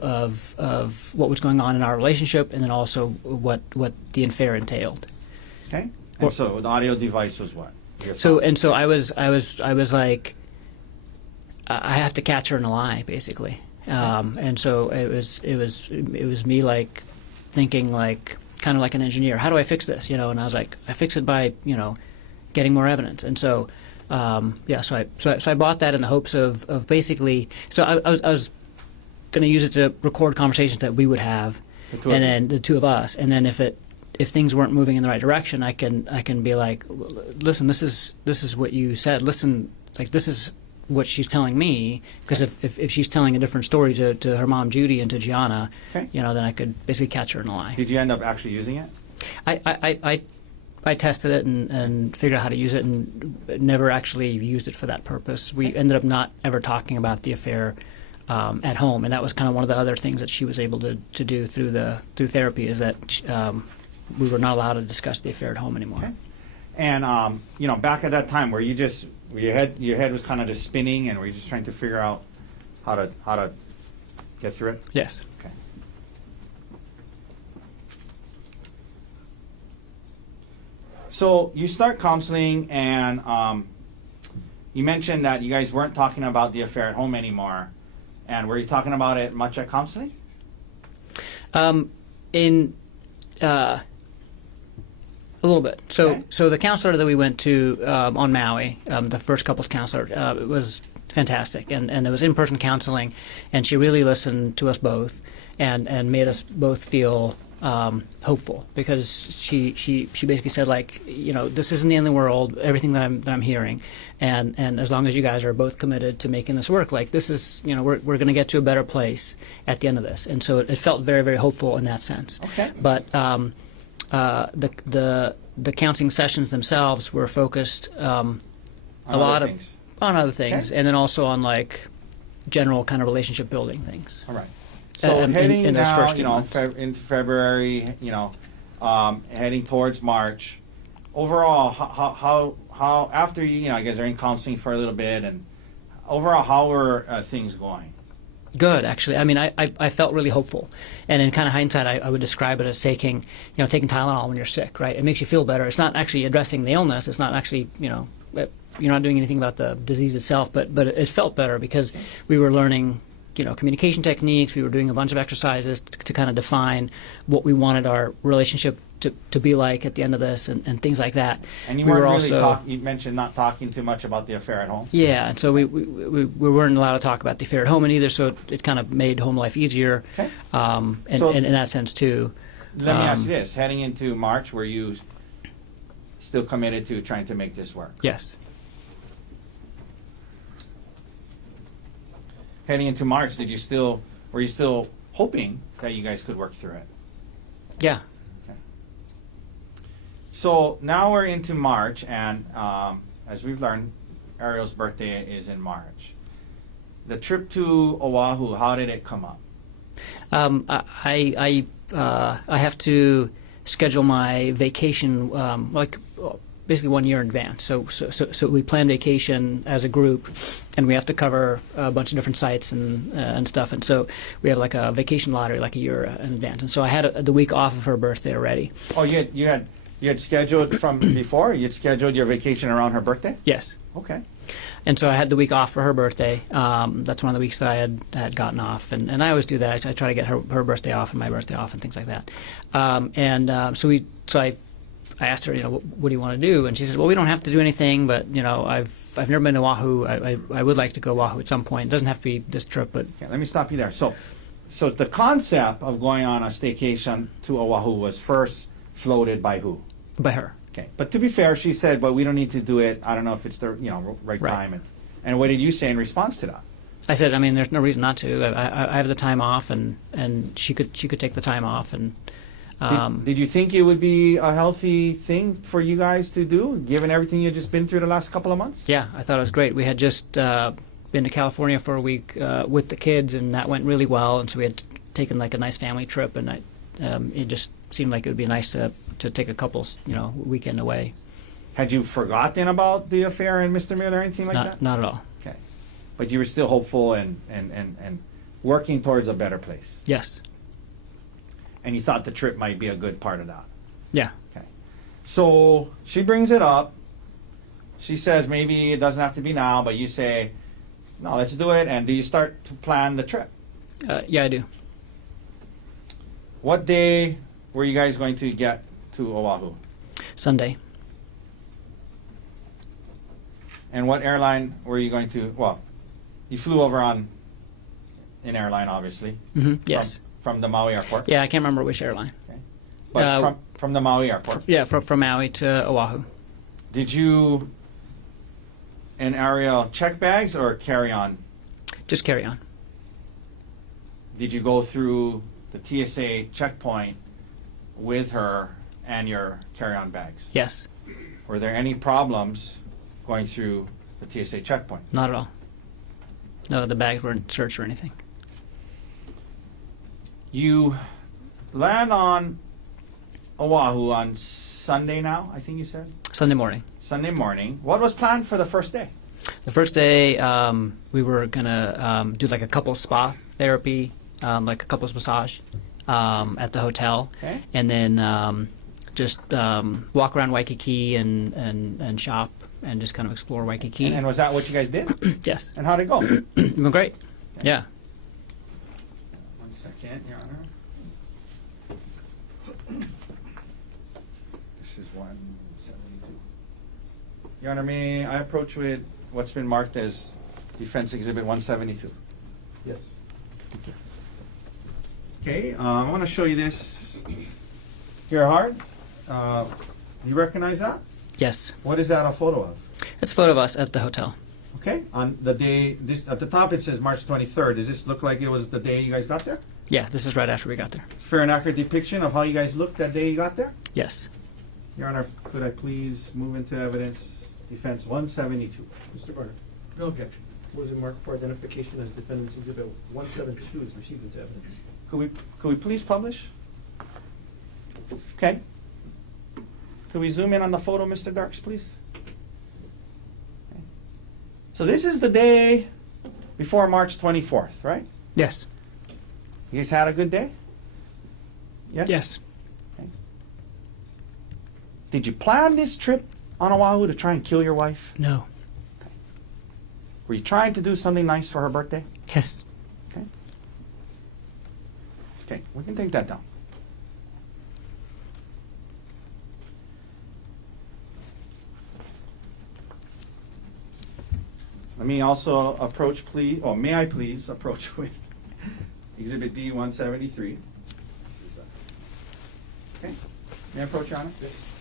what was going on in our relationship, and then also what the affair entailed. Okay. And so the audio device was what? So I was like, I have to catch her in a lie, basically. And so it was me like thinking like kind of like an engineer. How do I fix this? And I was like, I fix it by getting more evidence. And so so I bought that in the hopes of basically. So I was going to use it to record conversations that we would have, and then the two of us. And then if things weren't moving in the right direction, I can be like, listen, this is what you said. Listen, like this is what she's telling me, because if she's telling a different story to her mom Judy and to Gianna, then I could basically catch her in a lie. Did you end up actually using it? I tested it and figured out how to use it, and never actually used it for that purpose. We ended up not ever talking about the affair at home, and that was kind of one of the other things that she was able to do through therapy, is that we were not allowed to discuss the affair at home anymore. Okay. And back at that time, were you just your head was kind of just spinning, and were you just trying to figure out how to get through it? Yes. Okay. So you start counseling, and you mentioned that you guys weren't talking about the affair at home anymore. And were you talking about it much at counseling? A little bit. So the counselor that we went to on Maui, the first couples counselor, it was fantastic, and it was in-person counseling, and she really listened to us both, and made us both feel hopeful, because she basically said, like, this isn't the end of the world, everything that I'm hearing, and as long as you guys are both committed to making this work, like, this is, we're going to get to a better place at the end of this. And so it felt very, very hopeful in that sense. Okay. But the counseling sessions themselves were focused on other things, Okay. and then also on like general kind of relationship building things. All right. So heading in those now, first few months. in February, heading towards March. Overall, how after I guess they're in counseling for a little bit, and overall, how were things going? Good, actually. I mean, I felt really hopeful, and in kind of hindsight, I would describe it as taking Tylenol when you're sick, right? It makes you feel better. It's not actually addressing the illness. It's not actually, you're not doing anything about the disease itself, but it felt better because we were learning, communication techniques. We were doing a bunch of exercises to kind of define what we wanted our relationship to be like at the end of this and things like that. And you We weren't were really also- you mentioned not talking too much about the affair at home. Yeah, and so we weren't allowed to talk about the affair at home either, so it kind of made home life easier Okay. in that sense too. Let me ask you this: heading into March, were you still committed to trying to make this work? Yes. Heading into March, were you still hoping that you guys could work through it? Yeah. So now we're into March, and as we've learned, Ariel's birthday is in March. The trip to Oahu, how did it come up? I have to schedule my vacation basically 1 year in advance. So we plan vacation as a group, and we have to cover a bunch of different sites and stuff. And so we have like a vacation lottery like a year in advance. And so I had the week off of her birthday already. Oh, you had scheduled from before? You'd scheduled your vacation around her birthday? Yes. Okay. And so I had the week off for her birthday. That's one of the weeks that I had gotten off, and I always do that. I try to get her birthday off and my birthday off and things like that. So I asked her, what do you want to do? And she said, well, we don't have to do anything, but I've never been to Oahu. I would like to go Oahu at some point. It doesn't have to be this trip, but Okay, let me stop you there. So the concept of going on a staycation to Oahu was first floated by who? by her. Okay. But to be fair, she said, but we don't need to do it. I don't know if it's the right Right. time. And what did you say in response to that? I said, there's no reason not to. I have the time off, and she could take the time off, and Did you think it would be a healthy thing for you guys to do, given everything you've just been through the last couple of months? yeah, I thought it was great. We had just been to California for a week with the kids, and that went really well. And so we had taken like a nice family trip, and it just seemed like it would be nice to take a couple's weekend away. Had you forgotten about the affair and Mr. Miller or anything like that? Not at all. Okay. But you were still hopeful and working towards a better place. Yes. And you thought the trip might be a good part of that. Yeah. Okay. So she brings it up. She says maybe it doesn't have to be now, but you say, no, let's do it. And do you start to plan the trip? Yeah, I do. What day were you guys going to get to Oahu? Sunday. And what airline were you going to? Well, you flew over on an airline, obviously. Mm-hmm. Yes. From the Maui airport. Yeah, I can't remember which airline. But from the Maui airport. Yeah, from Maui to Oahu. Did you and Ariel check bags or carry on? Just carry on. Did you go through the TSA checkpoint with her and your carry-on bags? Yes. Were there any problems going through the TSA checkpoint? Not at all. No, the bags weren't searched or anything. You land on Oahu on Sunday now, I think you said? Sunday morning. Sunday morning. What was planned for the first day? The first day, we were gonna do like a couples spa therapy, like a couples massage, at the hotel, Okay. and then just walk around Waikiki and shop and just kind of explore Waikiki. And was that what you guys did? Yes, And how'd it go? it went great. Yeah. 1 second, Your Honor. This is 172. Your Honor, may I approach with what's been marked as Defense Exhibit 172? Yes. Okay, I want to show you this. Gerhardt, you recognize that? Yes, What is that a photo of? it's a photo of us at the hotel. Okay, on the day, at the top it says March 23rd. Does this look like it was the day you guys got there? Yeah, this is right after we got there. Fair and accurate depiction of how you guys looked that day you got there? Yes. Your Honor, could I please move into evidence Defense 172? Mr. Barner, No objection. was it marked for identification as defendant's exhibit 172 is received into evidence? Could we please publish? Okay. Could we zoom in on the photo, Mr. Darks, please? Okay. So this is the day before March 24th, right? Yes. You guys had a good day? Yes? Yes. Okay. Did you plan this trip on Oahu to try and kill your wife? No. Were you trying to do something nice for her birthday? Yes. Okay. Okay, we can take that down. Let me also approach, please, or may I please approach with Exhibit D-173. Okay, may I approach, Your Honor? Yes.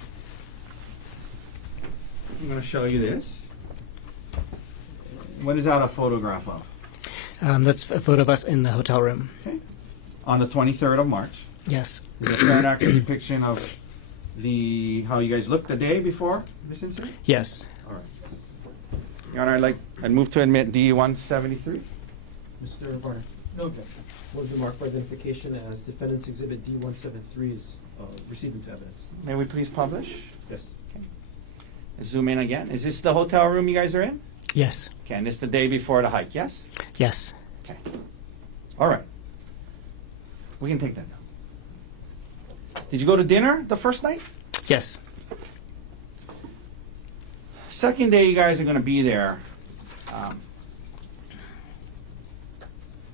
I'm going to show you this. What is that a photograph of? That's a photo of us in the hotel room. Okay. On the 23rd of March. Yes. Is a fair and accurate depiction of how you guys looked the day before this incident? Yes. All right. Your Honor, I'd move to admit D-173. Mr. Varner, No objection. will be marked for identification as defendant's exhibit D-173 is received into evidence. May we please publish? Yes. Zoom in again. Is this the hotel room you guys are in? Yes. Okay, and it's the day before the hike, yes? Yes. Okay. All right. We can take that now. Did you go to dinner the first night? Yes. Second day you guys are going to be there.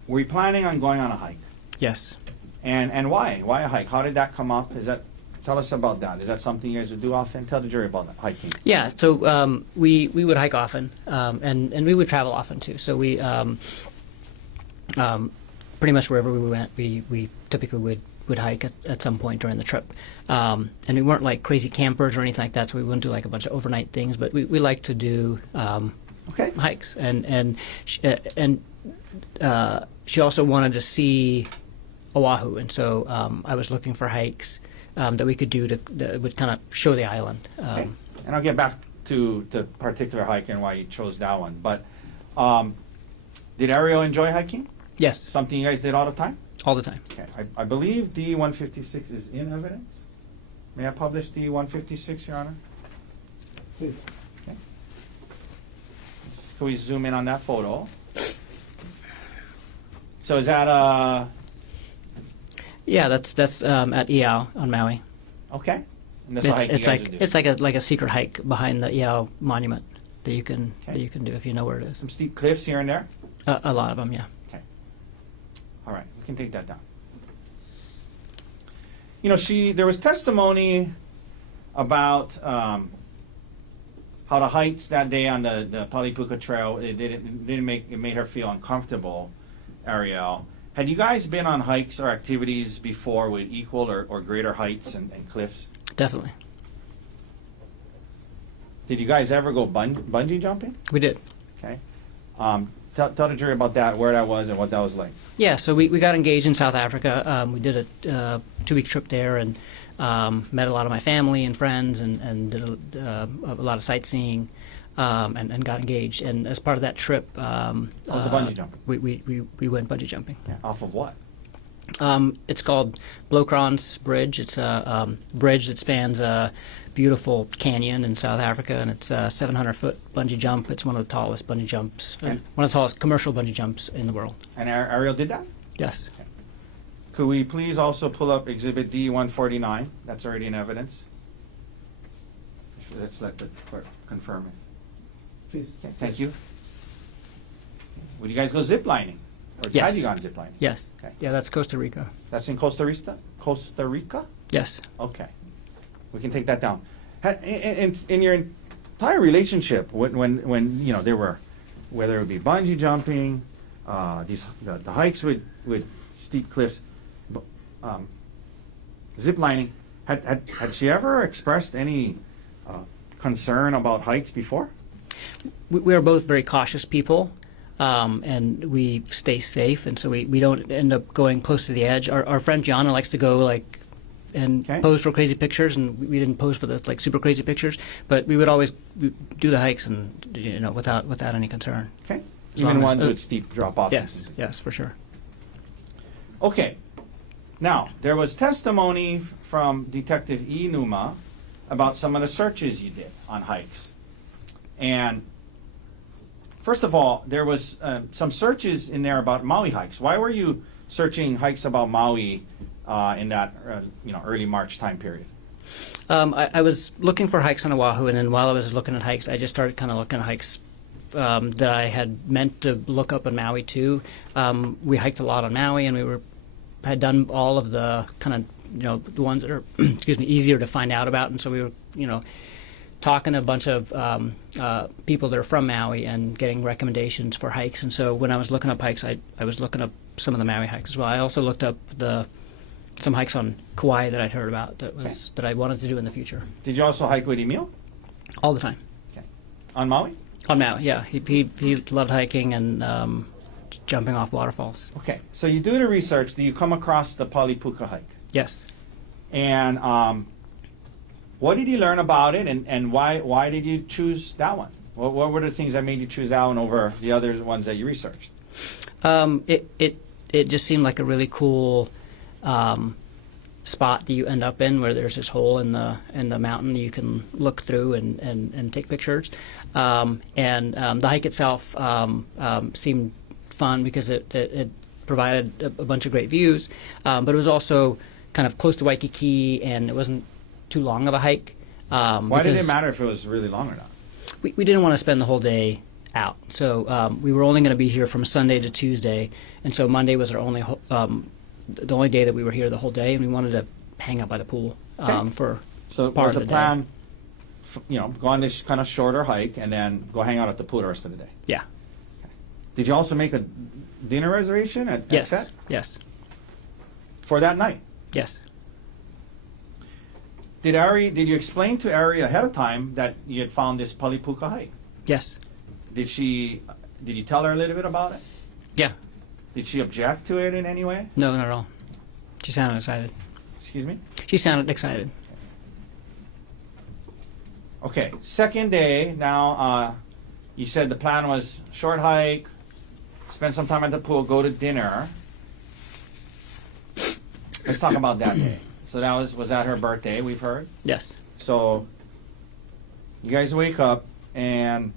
Were you planning on going on a hike? Yes. And why? Why a hike? How did that come up? Tell us about that. Is that something you guys would do often? Tell the jury about that, hiking. Yeah. So we would hike often, and we would travel often too. So we pretty much wherever we went, we typically would hike at some point during the trip. And we weren't like crazy campers or anything like that. So we wouldn't do like a bunch of overnight things, but we like to do Okay. hikes. And she also wanted to see Oahu, and so I was looking for hikes that we could do that would kind of show the island. Okay. And I'll get back to the particular hike and why you chose that one. But did Ariel enjoy hiking? Yes, Something you guys did all the time? all the time. Okay. I believe D-156 is in evidence. May I publish D-156, Your Honor? Please. Okay. Can we zoom in on that photo? So is that Yeah, that's at Aahu on Maui. okay? And that's a hike you It's guys like would do. it's like a secret hike behind the Aahu monument that you can Okay. do if you know where it is. Some steep cliffs here and there. A lot of them, yeah. Okay. All right, we can take that down. You know, there was testimony about how the hikes that day on the Palipuka Trail, it made her feel uncomfortable, Ariel. Had you guys been on hikes or activities before with equal or greater heights and cliffs? Definitely, Did you guys ever go bungee jumping? we did. Okay. Tell the jury about that, where that was and what that was like. Yeah, so we got engaged in South Africa. We did a 2-week trip there and met a lot of my family and friends and did a lot of sightseeing and got engaged. And as part of that trip, was the bungee jumping? we went bungee jumping. Yeah. Off of what? It's called Blokran's Bridge. It's a bridge that spans a beautiful canyon in South Africa, and it's a 700-foot bungee jump. It's one of the tallest bungee jumps, And- one of the tallest commercial bungee jumps in the world. And Ariel did that? Yes. Could we please also pull up Exhibit D-149? That's already in evidence. Let's let the clerk confirm it. Please. Okay, thank you. Would you guys go ziplining? Or Yes. have you gone ziplining? Yes. Okay. Yeah, that's Costa Rica. That's in Costa Rica? Costa Rica? Yes. Okay. We can take that down. In your entire relationship, when you know there were, whether it would be bungee jumping, the hikes with steep cliffs, zip lining, had she ever expressed any concern about hikes before? We are both very cautious people, and we stay safe, and so we don't end up going close to the edge. Our friend Gianna likes to go and Okay. pose for crazy pictures, and we didn't pose for the super crazy pictures, but we would always do the hikes and without any concern. Okay. As long Even as- ones with steep drop offs. Yes, for sure. Okay. Now, there was testimony from Detective E. Numa about some of the searches you did on hikes. And first of all, there was some searches in there about Maui hikes. Why were you searching hikes about Maui in that early March time period? I was looking for hikes on Oahu, and then while I was looking at hikes, I just started kind of looking at hikes that I had meant to look up in Maui too. We hiked a lot on Maui, and we had done all of the kind of the ones that are easier to find out about, and so we were talking to a bunch of people that are from Maui and getting recommendations for hikes. And so when I was looking up hikes, I was looking up some of the Maui hikes as well. I also looked up some hikes on Kauai that I'd heard about that I wanted to do in the future. Did you also hike with Emil? All the time. Okay. On Maui? On Maui, yeah. He loved hiking and jumping off waterfalls. Okay. So you do the research. Do you come across the Palipuka hike? Yes. And what did you learn about it, and why did you choose that one? What were the things that made you choose that one over the other ones that you researched? It just seemed like a really cool spot that you end up in, where there's this hole in the mountain you can look through and take pictures. The hike itself seemed fun because it provided a bunch of great views, but it was also kind of close to Waikiki, and it wasn't too long of a hike. Why did it matter if it was really long or not? We didn't want to spend the whole day out, so we were only going to be here from Sunday to Tuesday, and so Monday was our only the only day that we were here the whole day, and we wanted to hang out by the pool for So part was of the the plan, go on this kind of shorter hike and then go hang out at the pool the rest of the day? Yeah. Did you also make a dinner reservation at Yes. Set Yes. for that night? Yes. Did you explain to Ari ahead of time that you had found this Palipuka hike? Yes. Did you tell her a little bit about it? Yeah. Did she object to it in any way? No, not at all. She sounded excited. Excuse me? She sounded excited. Okay, second day. Now, you said the plan was short hike, spend some time at the pool, go to dinner. Let's talk about that day. So that was that her birthday, we've heard? Yes. So you guys wake up, and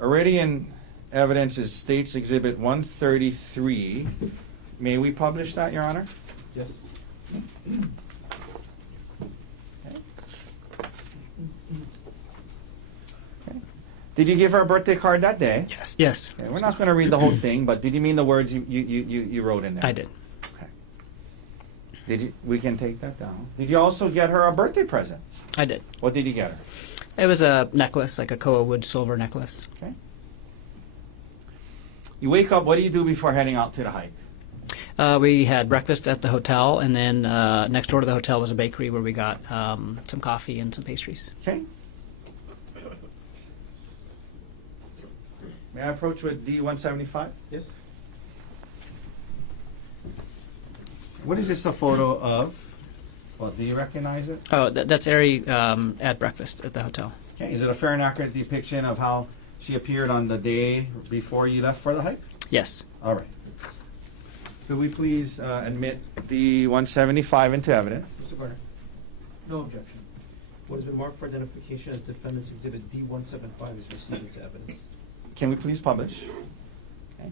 already in evidence is States Exhibit 133. May we publish that, Your Honor? Yes. Okay. Did you give her a birthday card that day? Yes. Yes. Okay, we're not going to read the whole thing, but did you mean the words you wrote in there? I did. Okay. Did you? We can take that down. Did you also get her a birthday present? I did. What did you get her? It was a necklace, like a koa wood silver necklace. Okay. You wake up. What do you do before heading out to the hike? We had breakfast at the hotel, and then next door to the hotel was a bakery where we got some coffee and some pastries. Okay. May I approach with D175? Yes. What is this a photo of? Well, do you recognize it? Oh, that's Ari at breakfast at the hotel. Okay. Is it a fair and accurate depiction of how she appeared on the day before you left for the hike? Yes. All right. Could we please admit D175 into evidence? Mr. Garner, No objection. what has been marked for identification as Defendant's Exhibit D175 is received into evidence. Can we please publish? Okay.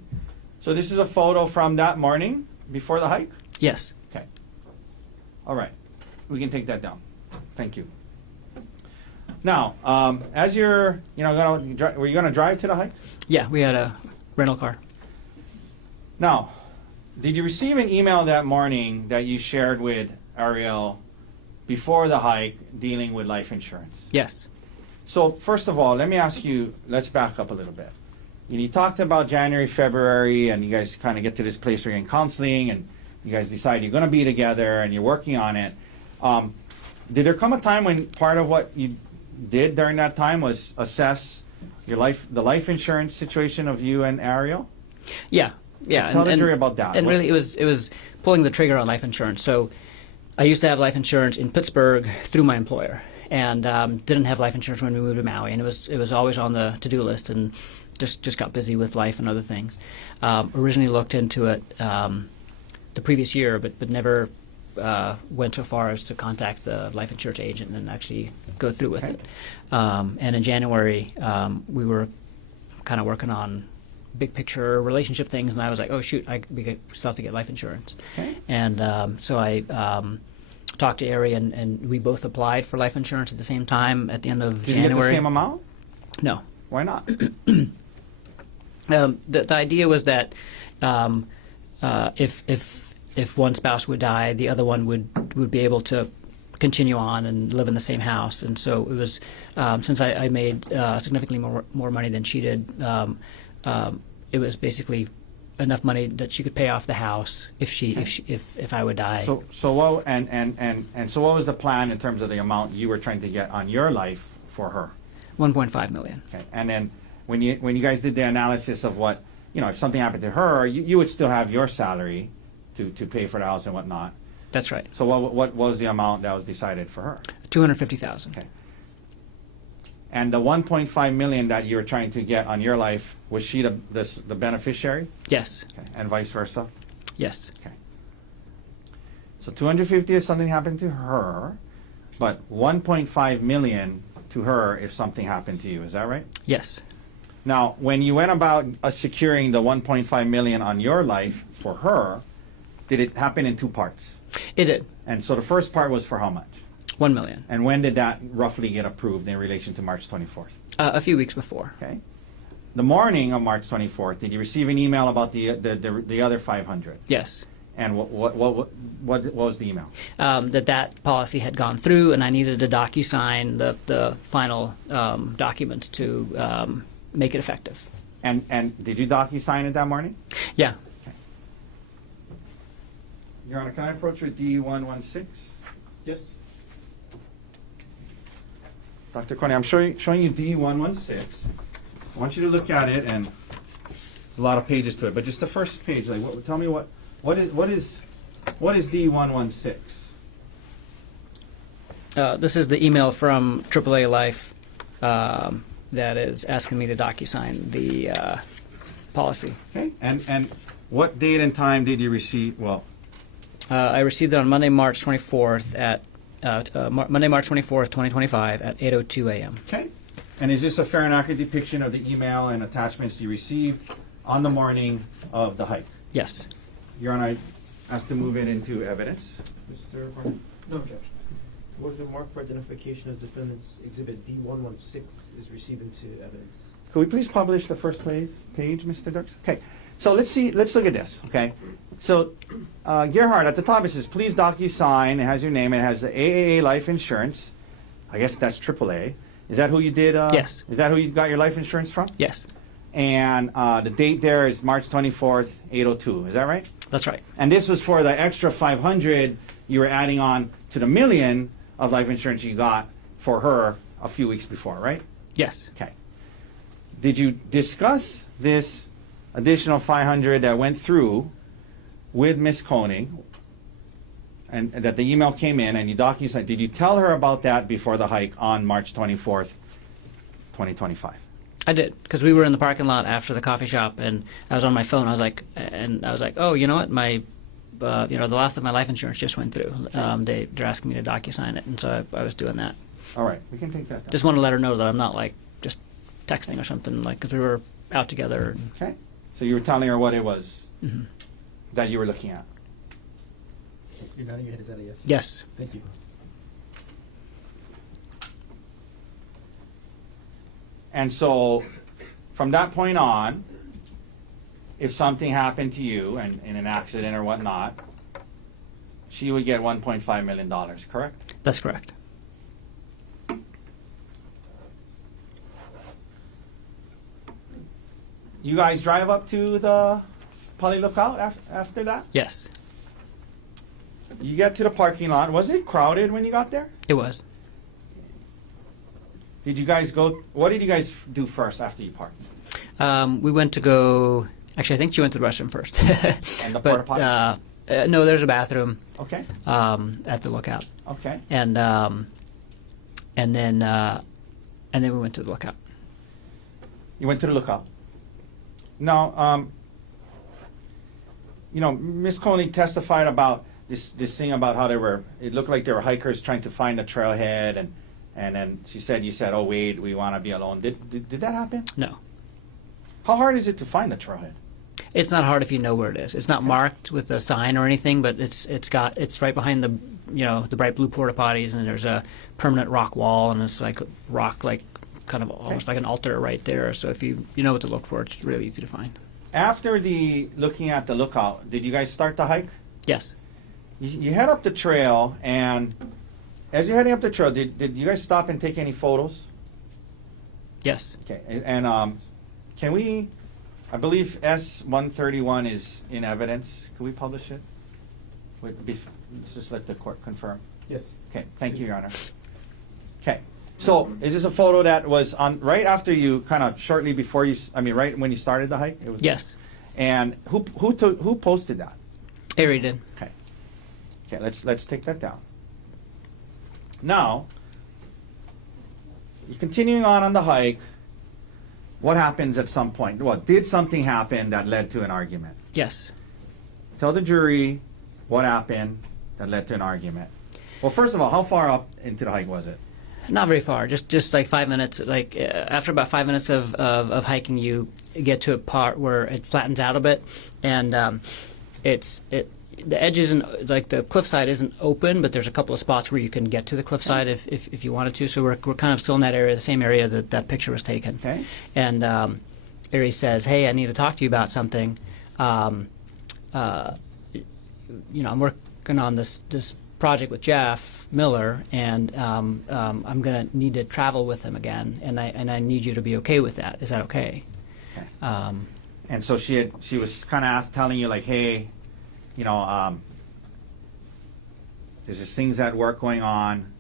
So this is a photo from that morning before the hike? Yes. Okay. All right. We can take that down. Thank you. Now, as you're, were you going to drive to the hike? Yeah, we had a rental car. Now, did you receive an email that morning that you shared with Ariel before the hike dealing with life insurance? Yes. So, first of all, let me ask you, let's back up a little bit. You talked about January, February, and you guys kind of get to this place where you're in counseling, and you guys decide you're going to be together, and you're working on it. Did there come a time when part of what you did during that time was assess the life insurance situation of you and Ariel? Yeah. Yeah. Tell the jury about that. And really, it was pulling the trigger on life insurance. So I used to have life insurance in Pittsburgh through my employer, and didn't have life insurance when we moved to Maui, and it was always on the to-do list, and just got busy with life and other things. Originally looked into it the previous year, but never went so far as to contact the life insurance agent and actually go through with it. And in January, we were kind of working on big picture relationship things, and I was like, oh shoot, we still have to get life insurance. Okay. And so I talked to Ari, and we both applied for life insurance at the same time at the end of Did January. you get the same amount? No. Why not? The idea was that if one spouse would die, the other one would be able to continue on and live in the same house. And so it was, since I made significantly more money than she did, it was basically enough money that she could pay off the house if I would die. So what so what was the plan in terms of the amount you were trying to get on your life for her? 1.5 million. Okay. And then when you guys did the analysis of what, if something happened to her, you would still have your salary to pay for the house and whatnot. That's right. So what was the amount that was decided for her? 250,000. Okay. And the 1.5 million that you were trying to get on your life, was she the beneficiary? Yes. Okay. And vice versa? Yes. Okay. So 250 if something happened to her, but 1.5 million to her if something happened to you. Is that right? Yes. Now, when you went about securing the 1.5 million on your life for her, did it happen in two parts? It did. And so the first part was for how much? 1 million. And when did that roughly get approved in relation to March 24th? A few weeks before. Okay. The morning of March 24th, did you receive an email about the other 500? Yes. And what was the email? That policy had gone through, and I needed to DocuSign the final documents to make it effective. And did you DocuSign it that morning? Yeah. Your Honor, can I approach with D116? Yes. Dr. Konig, I'm showing you D116. I want you to look at it, and there's a lot of pages to it, but just the first page. Tell me what is D116? This is the email from AAA Life that is asking me to DocuSign the policy. Okay, and what date and time did you receive? Well, I received it on Monday, March 24th Monday, March 24th, 2025 at 8:02 a.m. okay. And is this a fair and accurate depiction of the email and attachments you received on the morning of the hike? Yes. Your Honor, I ask to move it into evidence. Mr. Konig, No objection. what has been marked for identification as defendant's exhibit D116 is received into evidence. Could we please publish the first page, Mr. Dirks? Okay, so let's look at this, okay? So, Gerhardt, at the top it says, please DocuSign, it has your name, it has the AAA life insurance. I guess that's AAA. Is that who you did? Yes. Is that who you got your life insurance from? Yes. And the date there is March 24th, 8:02, is that right? That's right. And this was for the extra 500 you were adding on to the million of life insurance you got for her a few weeks before, right? Yes. Okay. Did you discuss this additional 500 that went through with Ms. Konig, and that the email came in and you DocuSigned? Did you tell her about that before the hike on March 24th, 2025? I did, because we were in the parking lot after the coffee shop, and I was on my phone. I was like, oh, you know what, my, the last of my life insurance just went through. They're asking me to DocuSign it, and so I was doing that. All right, we can take that down. Just want to let her know that I'm not like just texting or something, like, because we were out together. And, Okay. So you were telling her what it was that you were looking at. You're nodding your head. Is that a yes? yes. Thank you. And so, from that point on, if something happened to you and in an accident or whatnot, she would get $1.5 million, correct? That's correct. You guys drive up to the Poly Lookout after that? Yes. You get to the parking lot. Was it crowded when you got there? It was. Did you guys go? What did you guys do first after you parked? We went to go. Actually, I think she went to the restroom first. And the porta potty? No, there's a bathroom Okay. at the lookout, Okay. and then we went to the lookout. You went to the lookout. Now, Ms. Konig testified about this thing about how it looked like they were hikers trying to find a trailhead, and then you said, oh wait, we want to be alone. Did that happen? No. How hard is it to find the trailhead? It's not hard if you know where it is. It's not marked with a sign or anything, but it's right behind the bright blue porta potties, and there's a permanent rock wall, and it's like rock, like kind of almost like an altar right there. So if you know what to look for, it's really easy to find. After looking at the lookout, did you guys start the hike? Yes. You head up the trail, and as you're heading up the trail, did you guys stop and take any photos? Yes. Okay, and can we, I believe S-131 is in evidence. Can we publish it? Let's just let the court confirm. Yes. Okay, thank you, Your Honor. Okay, so is this a photo that was on right after you, kind of shortly before you, right when you started the hike? It was. Yes. And who posted that? Ari did. Okay. Okay, let's take that down. Now, you're continuing on the hike. What happens at some point? Well, did something happen that led to an argument? Yes. Tell the jury what happened that led to an argument. Well, first of all, how far up into the hike was it? Not very far. Just like 5 minutes. Like after about 5 minutes of hiking, you get to a part where it flattens out a bit, and the edge isn't, like, the cliffside isn't open, but there's a couple of spots where you can get to the cliffside if you wanted to. So we're kind of still in that area, the same area that picture was taken. Okay. And Ari says, "Hey, I need to talk to you about something. I'm working on this project with Jeff Miller, and I'm going to need to travel with him again, and I need you to be okay with that. Is that okay?" Okay. And so she was kind of telling you, like, hey, there's just things at work going on.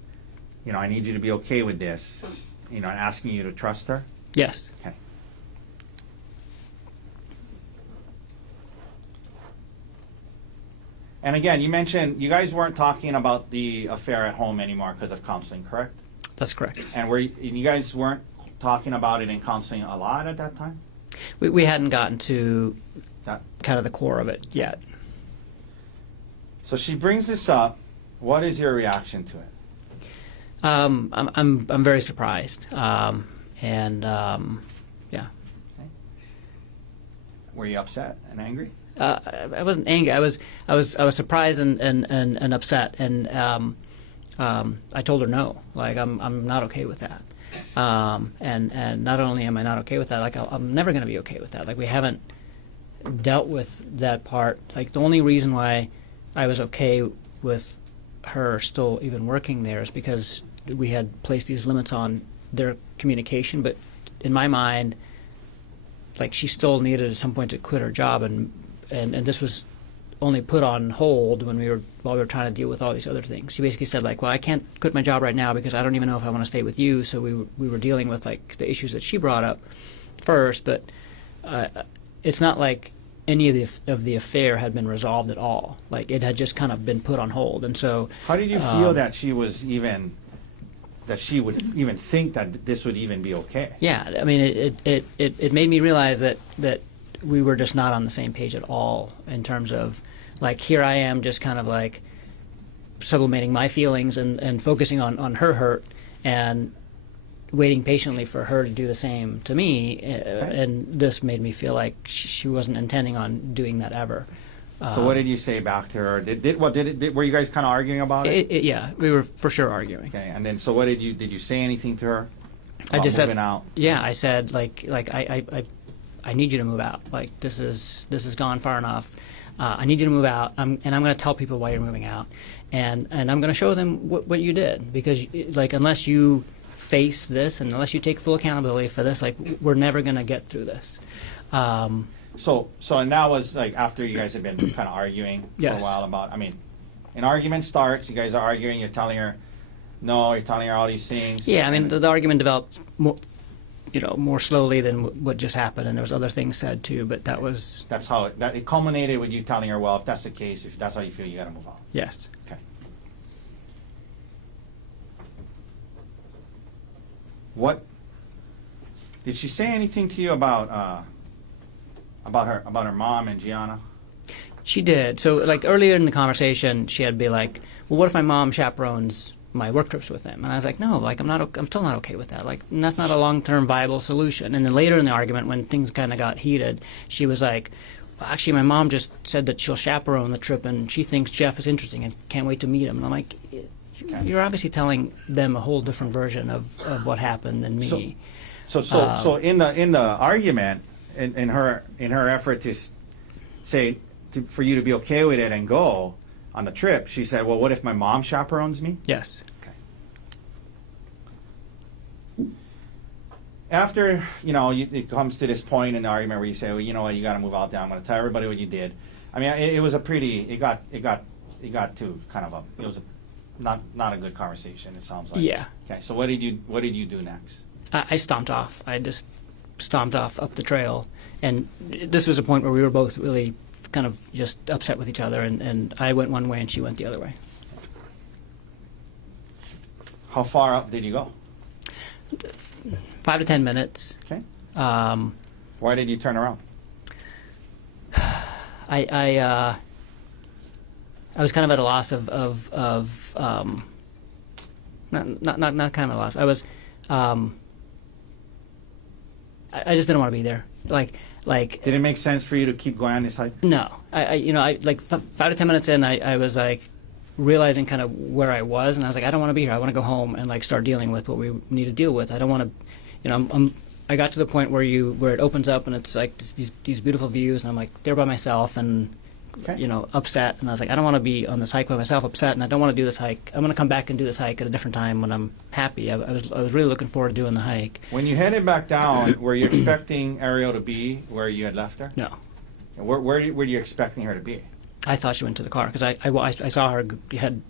I need you to be okay with this. And asking you to trust her. Yes. Okay. And again, you mentioned you guys weren't talking about the affair at home anymore because of counseling, correct? That's correct. And you guys weren't talking about it in counseling a lot at that time? We hadn't gotten to That. kind of the core of it yet. So she brings this up. What is your reaction to it? I'm very surprised, yeah. Were you upset and angry? I wasn't angry. I was surprised and upset, and I told her no. Like, I'm not okay with that. And not only am I not okay with that, like, I'm never going to be okay with that. Like, we haven't dealt with that part. Like, the only reason why I was okay with her still even working there is because we had placed these limits on their communication. But in my mind, like, she still needed at some point to quit her job, and this was only put on hold while we were trying to deal with all these other things. She basically said, like, well, I can't quit my job right now because I don't even know if I want to stay with you. So we were dealing with, like, the issues that she brought up first, but it's not like any of the affair had been resolved at all. Like, it had just kind of been put on hold. And so how did you feel that she would even think that this would even be okay? Yeah, I mean, it made me realize that we were just not on the same page at all in terms of, like, here I am just kind of like sublimating my feelings and focusing on her hurt and waiting patiently for her to do the same to me. And this made me feel like she wasn't intending on doing that ever. So what did you say back to her? Were you guys kind of arguing about it? Yeah, we were for sure arguing. Okay, and then so what did you say anything to her? I just said, out? Yeah, I said, like I need you to move out. Like, this has gone far enough. I need you to move out, and I'm going to tell people why you're moving out, and I'm going to show them what you did, because, like, unless you face this and unless you take full accountability for this, like, we're never going to get through this. So and that was, like, after you guys had been kind of arguing for Yes. a while about. I mean, an argument starts. You guys are arguing. You're telling her no. You're telling her all these things. Yeah, I mean, and- the argument developed more slowly than what just happened, and there was other things said too. But that was That's how it culminated with you telling her, well, if that's the case, if that's how you feel, you got to move on. yes. Okay. What did she say anything to you about her mom and Gianna? She did. So, like, earlier in the conversation, she had be like, "Well, what if my mom chaperones my work trips with him?" And I was like, "No, like, I'm still not okay with that. Like, and that's not a long-term viable solution." And then later in the argument, when things kind of got heated, she was like, "Well, actually, my mom just said that she'll chaperone the trip, and she thinks Jeff is interesting and can't wait to meet him." And I'm like, "You're obviously telling them a whole different version of what happened than me." So in the argument, in her effort to say for you to be okay with it and go on the trip, she said, "Well, what if my mom chaperones me?" Yes. Okay. after it comes to this point in the argument where you say, well, you know what, you got to move out there. I'm going to tell everybody what you did. I mean, it was a pretty. It got to kind of it was not a good conversation. It sounds like. Yeah. Okay. So what did you do next? I stomped off. I just stomped off up the trail, and this was a point where we were both really kind of just upset with each other, and I went one way and she went the other way. How far up did you go? 5 to 10 minutes. Okay. Um, Why did you turn around? I was kind of at a loss of not kind of a loss. I was I just didn't want to be there. Like Did it make sense for you to keep going on this hike? no. I like 5 to 10 minutes in, I was like realizing kind of where I was, and I was like, I don't want to be here. I want to go home and like start dealing with what we need to deal with. I don't want to, I got to the point where it opens up and it's like these beautiful views, and I'm like there by myself and Okay. upset, and I was like, I don't want to be on this hike by myself, upset, and I don't want to do this hike. I'm going to come back and do this hike at a different time when I'm happy. I was really looking forward to doing the hike. When you headed back down, were you expecting Ariel to be where you had left her? No, Where were you expecting her to be? I thought she went to the car because I saw her head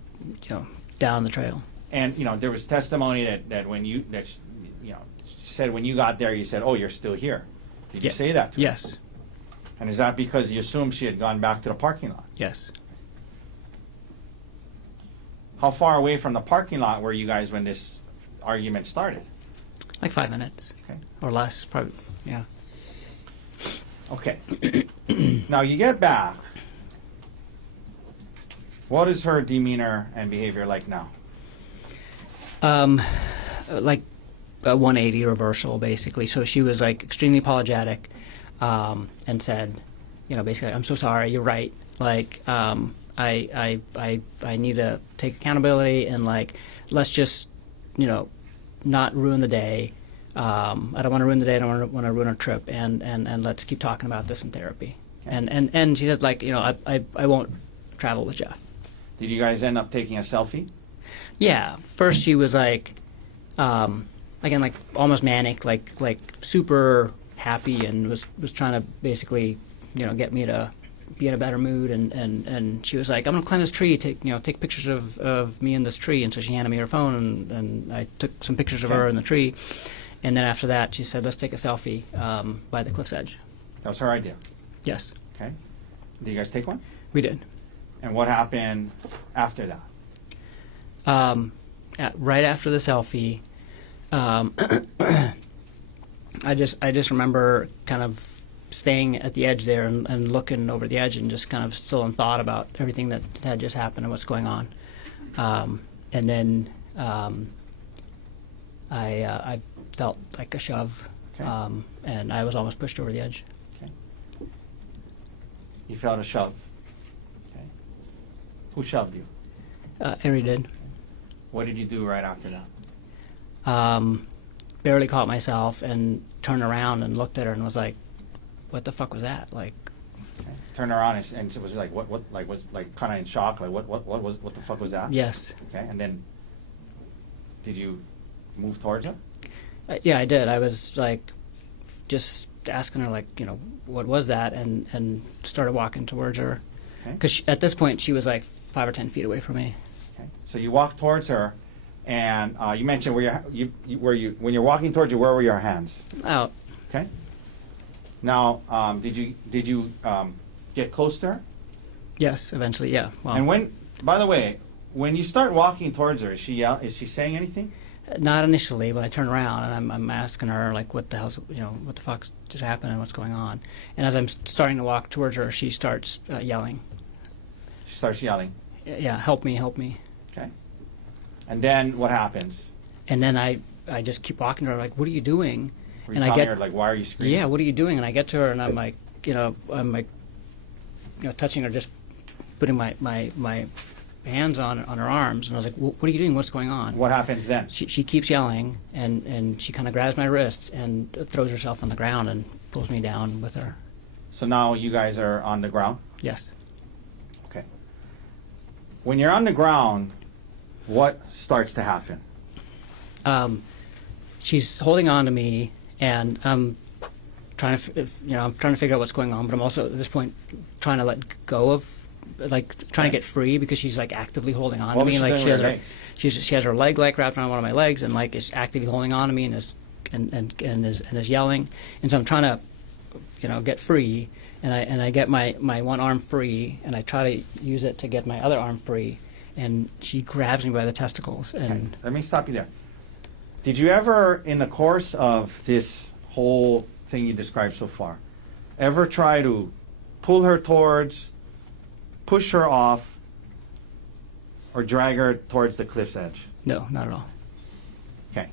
down the trail. And there was testimony that when she said when you got there, you said, "Oh, you're still here." Did you Yeah. say that to her? Yes, And is that because you assumed she had gone back to the parking lot? yes. How far away from the parking lot were you guys when this argument started? Like 5 minutes Okay. or less, probably. Yeah. Okay. Now you get back. What is her demeanor and behavior like now? Like a 180 reversal, basically. So she was like extremely apologetic, and said, basically, I'm so sorry. You're right. Like, I need to take accountability, and like, let's just, not ruin the day. I don't want to ruin the day. I don't want to ruin our trip, and let's keep talking about this in therapy. Okay. And she said, like, I won't travel with Jeff. Did you guys end up taking a selfie? Yeah. First, she was like, again, like almost manic, like super happy, and was trying to basically, get me to be in a better mood. And she was like, I'm gonna climb this tree, take pictures of me in this tree. And so she handed me her phone, and I took some pictures of her in the tree. And then after that, she said, let's take a selfie by the cliff's edge. That was her idea. Yes, Okay. Did you guys take one? we did. And what happened after that? Right after the selfie, I just remember kind of staying at the edge there and looking over the edge and just kind of still in thought about everything that had just happened and what's going on. And then I felt like a shove, Okay. and I was almost pushed over the edge. Okay. You felt a shove. Okay. Who shoved you? Ari did. What did you do right after that? Barely caught myself and turned around and looked at her and was like, what the fuck was that? Like, Okay. Turned around and it was like what like was like kind of in shock, like what the fuck was that? yes. Okay. And then did you move towards her? Yeah, I did. I was like, just asking her, like, what was that? And started walking towards her. Okay. Because at this point, she was like 5 or 10 feet away from me. Okay. So you walk towards her, and you mentioned when you're walking towards her, where were your hands? Out. Okay. Now, did you get close to her? Yes, eventually, yeah. Well, And by the way, when you start walking towards her, is she saying anything? not initially, but I turn around and I'm asking her, like, what the hell's, what the fuck just happened and what's going on? And as I'm starting to walk towards her, she starts yelling. She starts yelling. Yeah, help me, help me. Okay. And then what happens? And then I just keep walking to her, like, what are you doing? Were you And I telling get- her, like, why are you screaming? Yeah, what are you doing? And I get to her and I'm like, touching her, just putting my hands on her arms, and I was like, what are you doing? What's going on? What happens then? She keeps yelling, and she kind of grabs my wrists and throws herself on the ground and pulls me down with her. So now you guys are on the ground? Yes. Okay. When you're on the ground, what starts to happen? She's holding on to me, and I'm trying to I'm trying to figure out what's going on, but I'm also at this point trying to let go of, like, trying to get free because she's like actively holding on What to me. was she Like doing she with has her her, legs? she has her leg like wrapped around one of my legs and like is actively holding on to me and is yelling, and so I'm trying to get free, and I get my one arm free, and I try to use it to get my other arm free, and she grabs me by the testicles, and Okay, let me stop you there. Did you ever, in the course of this whole thing you described so far, ever try to pull her towards, push her off, or drag her towards the cliff's edge? no, not at all. Okay.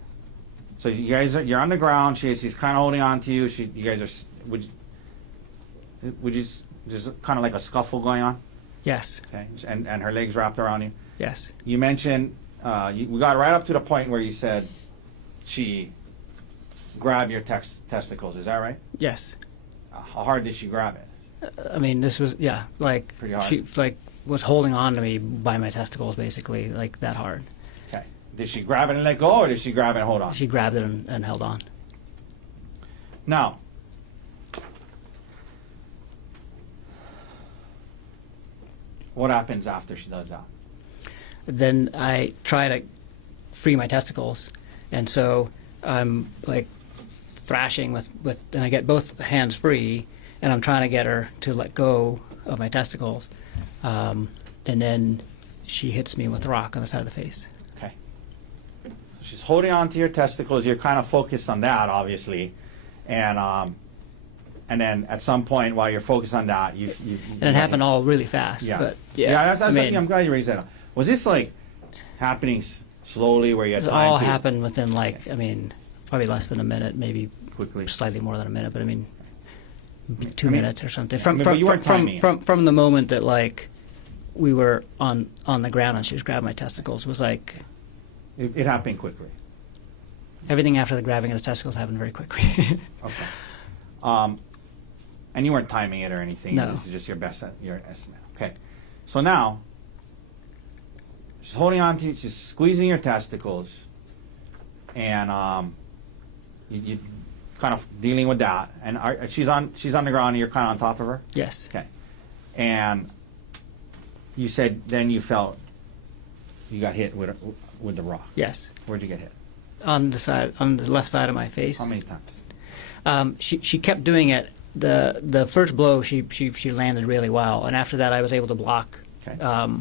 So you guys you're on the ground. She's kind of holding on to you. You guys are. Would you just kind of like a scuffle going on? Yes, Okay. And her legs wrapped around you. yes, You mentioned we got right up to the point where you said she grabbed your testicles. Is that right? yes. How hard did she grab it? I mean, this was like Pretty hard. she like was holding on to me by my testicles, basically, like that hard. Okay. Did she grab it and let go, or did she grab it and hold on? She grabbed it and held on. Now, what happens after she does that? Then I try to free my testicles, and so I'm like thrashing with and I get both hands free, and I'm trying to get her to let go of my testicles, and then she hits me with a rock on the side of the face. Okay. So she's holding on to your testicles. You're kind of focused on that, obviously, and then at some point while you're focused on that, you And it happened all really fast. Yeah. But yeah, That's I mean, I'm glad you raised that up. Was this like happening slowly, where you had it time all to happened within probably less than a minute, maybe quickly? slightly more than a minute, but I mean, 2 I mean, minutes or something. yeah, but you weren't timing it. From the moment that like we were on the ground and she was grabbing my testicles was like It happened quickly. everything after the grabbing of the testicles happened very quickly. Okay. And you weren't timing it or anything. No. This is just your estimate. Okay. So now she's holding on to you. She's squeezing your testicles, and you kind of dealing with that. And she's on the ground, and you're kind of on top of her. Yes. Okay. And you said then you felt you got hit with the rock. Yes. Where'd you get hit? On the left side of my face. How many times? She kept doing it. The first blow she landed really well, and after that I was able to block Okay.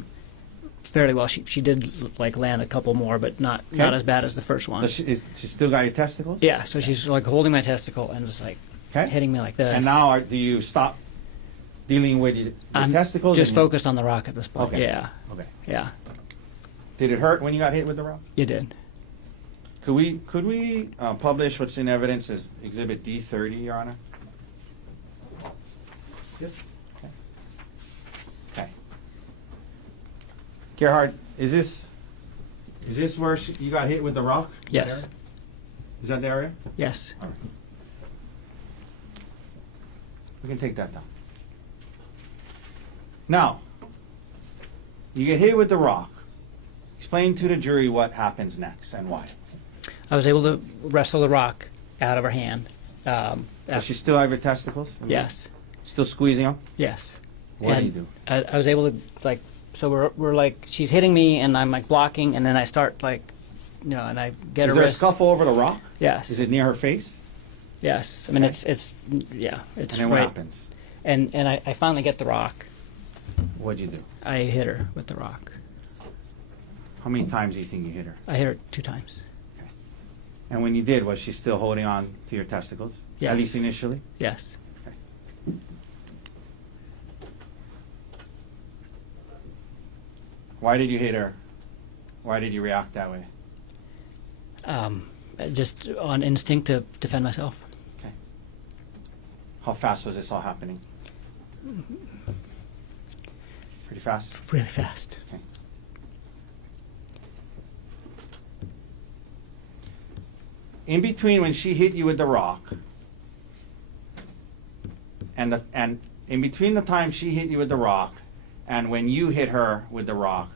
fairly well. She did like land a couple more, but not Okay. as bad as the first one. So she still got your testicles? Yeah, so she's like holding my testicle and just like Okay. hitting me like this. And now do you stop dealing with your I'm testicles? just and you- focused on the rock at this point. Okay. Yeah, Okay. yeah, Did it hurt when you got hit with the rock? you did. Could we publish what's in evidence as Exhibit D30, Your Honor? Yes. Okay. Gerhardt, is this where you got hit with the rock? Yes, That area? Is that the area? yes. All right. We can take that down. Now, you get hit with the rock. Explain to the jury what happens next and why. I was able to wrestle the rock out of her hand. Does she still have your testicles? Yes, Still squeezing them? yes. What do you And do? I was able to like. So we're like she's hitting me and I'm like blocking and then I start like, and I get Is her there a wrist. scuffle over the rock? Yes. Is it near her face? Yes. I mean Okay. it's yeah it's And then what right. happens? And I finally get the rock. What'd you do? I hit her with the rock. How many times do you think you hit her? I hit her 2 times. And when you did, was she still holding on to your testicles? Yes. At least initially? Yes. Why did you hit her? Why did you react that way? Just on instinct to defend myself. Okay. How fast was this all happening? Pretty fast? Really fast. Okay. In between when she hit you with the rock and in between the time she hit you with the rock and when you hit her with the rock,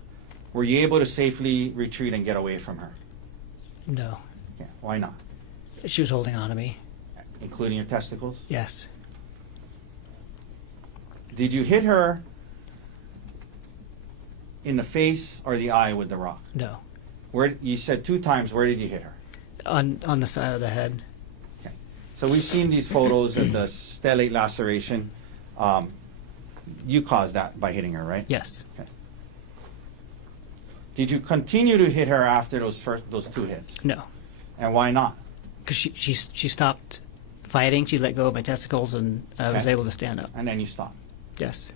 were you able to safely retreat and get away from her? No. Yeah. Why not? She was holding on to me. including your testicles? Yes. Did you hit her in the face or the eye with the rock? No. Where you said 2 times. Where did you hit her? On the side of the head. Okay. So we've seen these photos of the stellate laceration. You caused that by hitting her, right? Yes. Okay. Did you continue to hit her after those 2 hits? No. And why not? Because she stopped fighting. She let go of my testicles, and I was Okay. able to stand up. And then you stopped. Yes.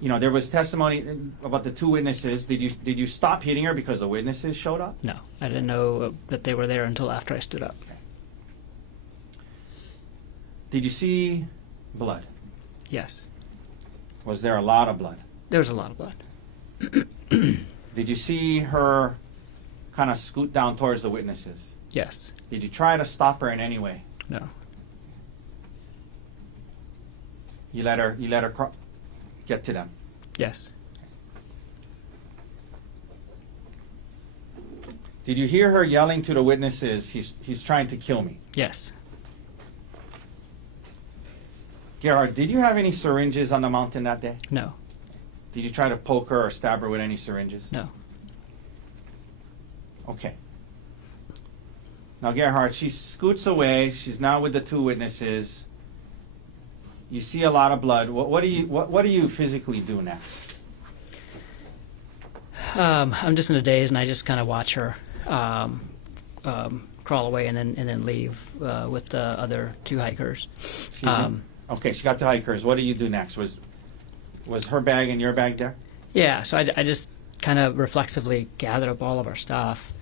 You know, there was testimony about the 2 witnesses. Did you stop hitting her because the witnesses showed up? No. I didn't know that they were there until after I stood up. Okay. Did you see blood? Yes. Was there a lot of blood? There was a lot of blood. Did you see her kind of scoot down towards the witnesses? Yes. Did you try to stop her in any way? No. You let her get to them. Yes. Did you hear her yelling to the witnesses, he's trying to kill me? Yes. Gerhardt, did you have any syringes on the mountain that day? No. Did you try to poke her or stab her with any syringes? No. Okay. Now, Gerhardt, she scoots away. She's now with the 2 witnesses. You see a lot of blood. What do you physically do next? I'm just in a daze, and I just kind of watch her crawl away and then leave with the other 2 hikers. Excuse me? Okay, she got the hikers. What do you do next? Was her bag and your bag there? Yeah, so I just kind of reflexively gathered up all of our stuff,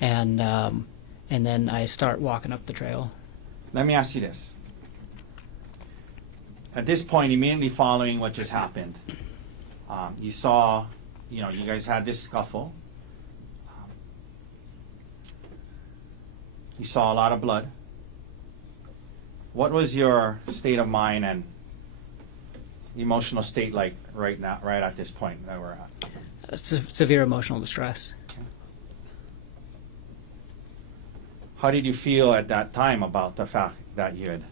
and then I start walking up the trail. Let me ask you this. At this point, immediately following what just happened, you saw, you guys had this scuffle. You saw a lot of blood. What was your state of mind and emotional state like right now, right at this point that we're at? Severe emotional distress. How did you feel at that time about the fact that you had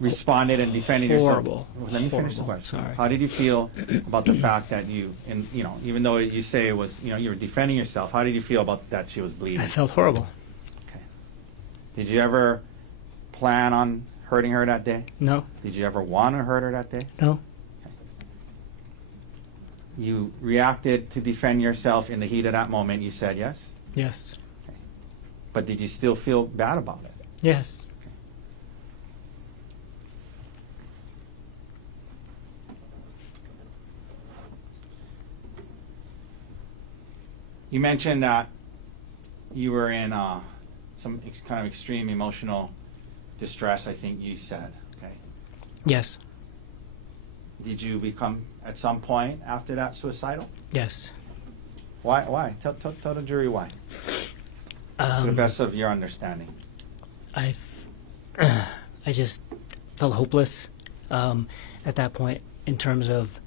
responded and defended Horrible. yourself? Let me finish the Horrible. question. Sorry. How did you feel about the fact that even though you say it was, you were defending yourself, how did you feel about that she was bleeding? I felt horrible. Okay. Did you ever plan on hurting her that day? No. Did you ever want to hurt her that day? No. You reacted to defend yourself in the heat of that moment. You said yes? Yes. But did you still feel bad about it? Yes. You mentioned that you were in some kind of extreme emotional distress, I think you said. Okay. Yes. Did you become, at some point after that, suicidal? Yes. Why? Tell the jury why. To the best of your understanding. I just felt hopeless at that point in terms of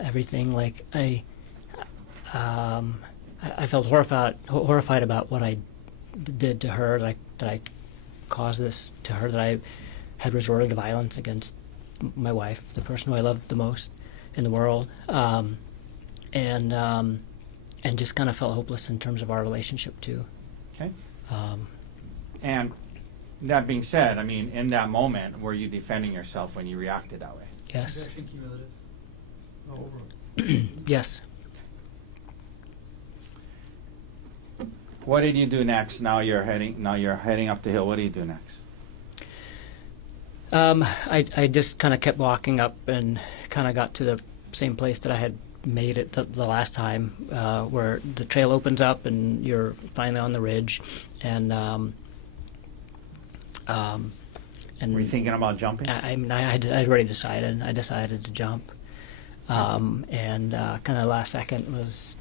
everything. Like I felt horrified about what I did to her. Like that I caused this to her. That I had resorted to violence against my wife, the person who I loved the most in the world, and just kind of felt hopeless in terms of our relationship too. Okay. And that being said, I mean, in that moment, were you defending yourself when you reacted that way? Yes. Objection cumulative. Yes. What did you do next? Now you're heading up the hill. What do you do next? I just kind of kept walking up and kind of got to the same place that I had made it the last time, where the trail opens up and you're finally on the ridge, and Were you thinking about jumping? I'd already decided. I decided to jump, and kind of last second was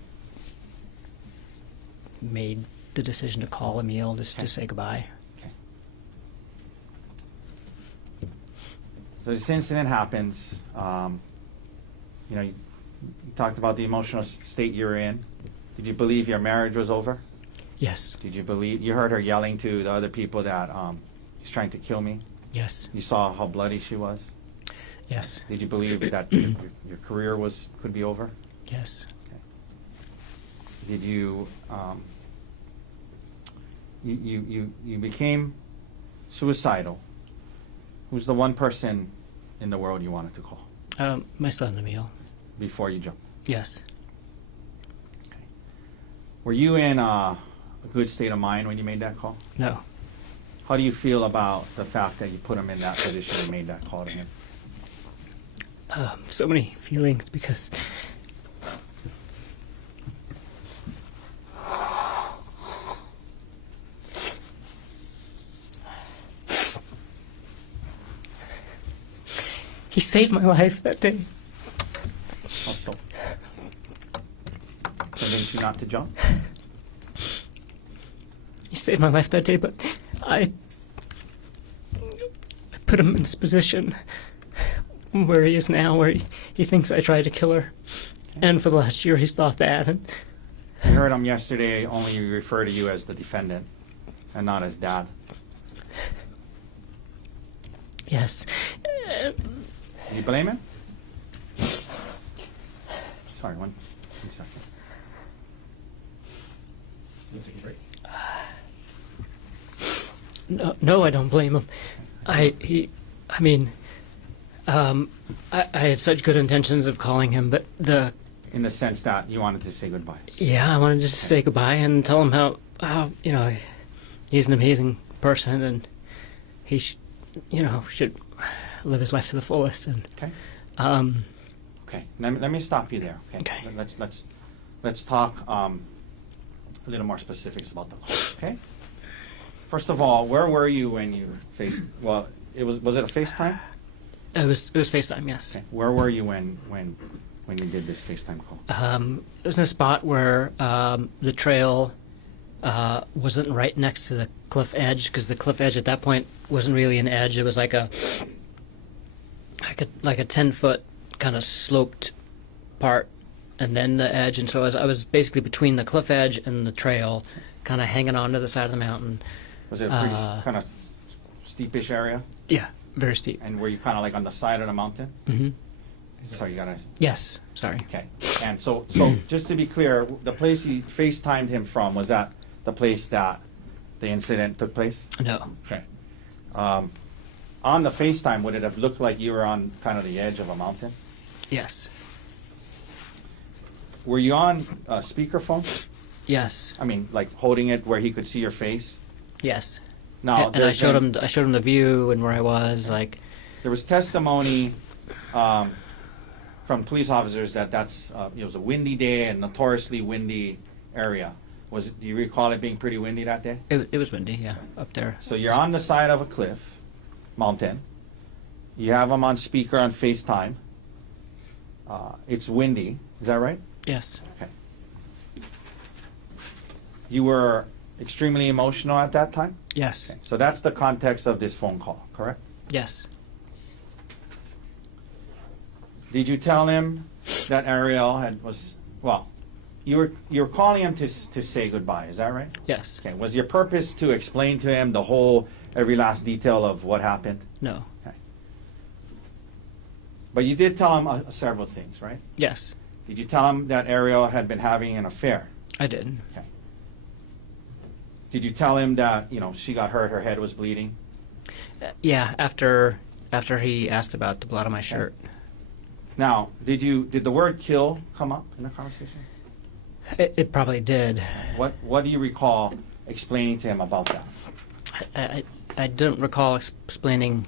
made the decision to call Emil just to say goodbye. Okay. So this incident happens. You talked about the emotional state you were in. Did you believe your marriage was over? Yes. Did you believe, you heard her yelling to the other people that he's trying to kill me? Yes. You saw how bloody she was? Yes. Did you believe that your career could be over? Yes. Did you, you became suicidal. Who's the one person in the world you wanted to call My son, Emil. before you jumped? Yes. Were you in a good state of mind when you made that call? No. How do you feel about the fact that you put him in that position and made that call to him? So many feelings because he saved my life that day. Also, convinced you not to jump? He saved my life that day, but I put him in this position where he is now, where he thinks I tried to kill her. And for the last year, he's thought that. And I heard him yesterday only refer to you as the defendant and not as dad. yes. Do you blame him? Sorry, one second. We'll take a break. No, I don't blame him. I had such good intentions of calling him, but In the sense that you wanted to say goodbye. I wanted just to say goodbye and tell him how he's an amazing person and he should live his life to the fullest. And Okay. Okay. Let me stop you there. Okay. Okay. Let's talk a little more specifics about the call. Okay. First of all, where were you when you faced? Well, was it a FaceTime? it was FaceTime, yes. Okay. Where were you when you did this FaceTime call? It was in a spot where the trail wasn't right next to the cliff edge, because the cliff edge at that point wasn't really an edge. It was like a 10-foot kind of sloped part, and then the edge. And so I was basically between the cliff edge and the trail, kind of hanging on to the side of the mountain. Was it a pretty kind of steepish area? Yeah, very steep. And were you kind of like on the side of the mountain? Mm-hmm. So you gotta. Yes, sorry. Okay. And so just to be clear, the place you FaceTimed him from, was that the place that the incident took place? No. Okay. On the FaceTime, would it have looked like you were on kind of the edge of a mountain? Yes. Were you on speakerphone? Yes. I mean, like holding it where he could see your face? Yes. Now, And I showed him the view and where I was. Like, there was testimony from police officers that it was a windy day and notoriously windy area. Do you recall it being pretty windy that day? it was windy. Yeah, up there. So you're on the side of a mountain. You have him on speaker on FaceTime. It's windy. Is that right? Yes. Okay. You were extremely emotional at that time? Yes. Okay. So that's the context of this phone call, correct? Yes. Did you tell him that Ariel you were calling him to say goodbye, is that right? Yes. Okay. Was your purpose to explain to him every last detail of what happened? No. Okay. But you did tell him several things, right? Yes. Did you tell him that Ariel had been having an affair? I did. Okay. Did you tell him that, she got hurt, her head was bleeding? Yeah. After he asked about the blood on my shirt. Now, did the word kill come up in the conversation? It probably did. What do you recall explaining to him about that? I don't recall explaining.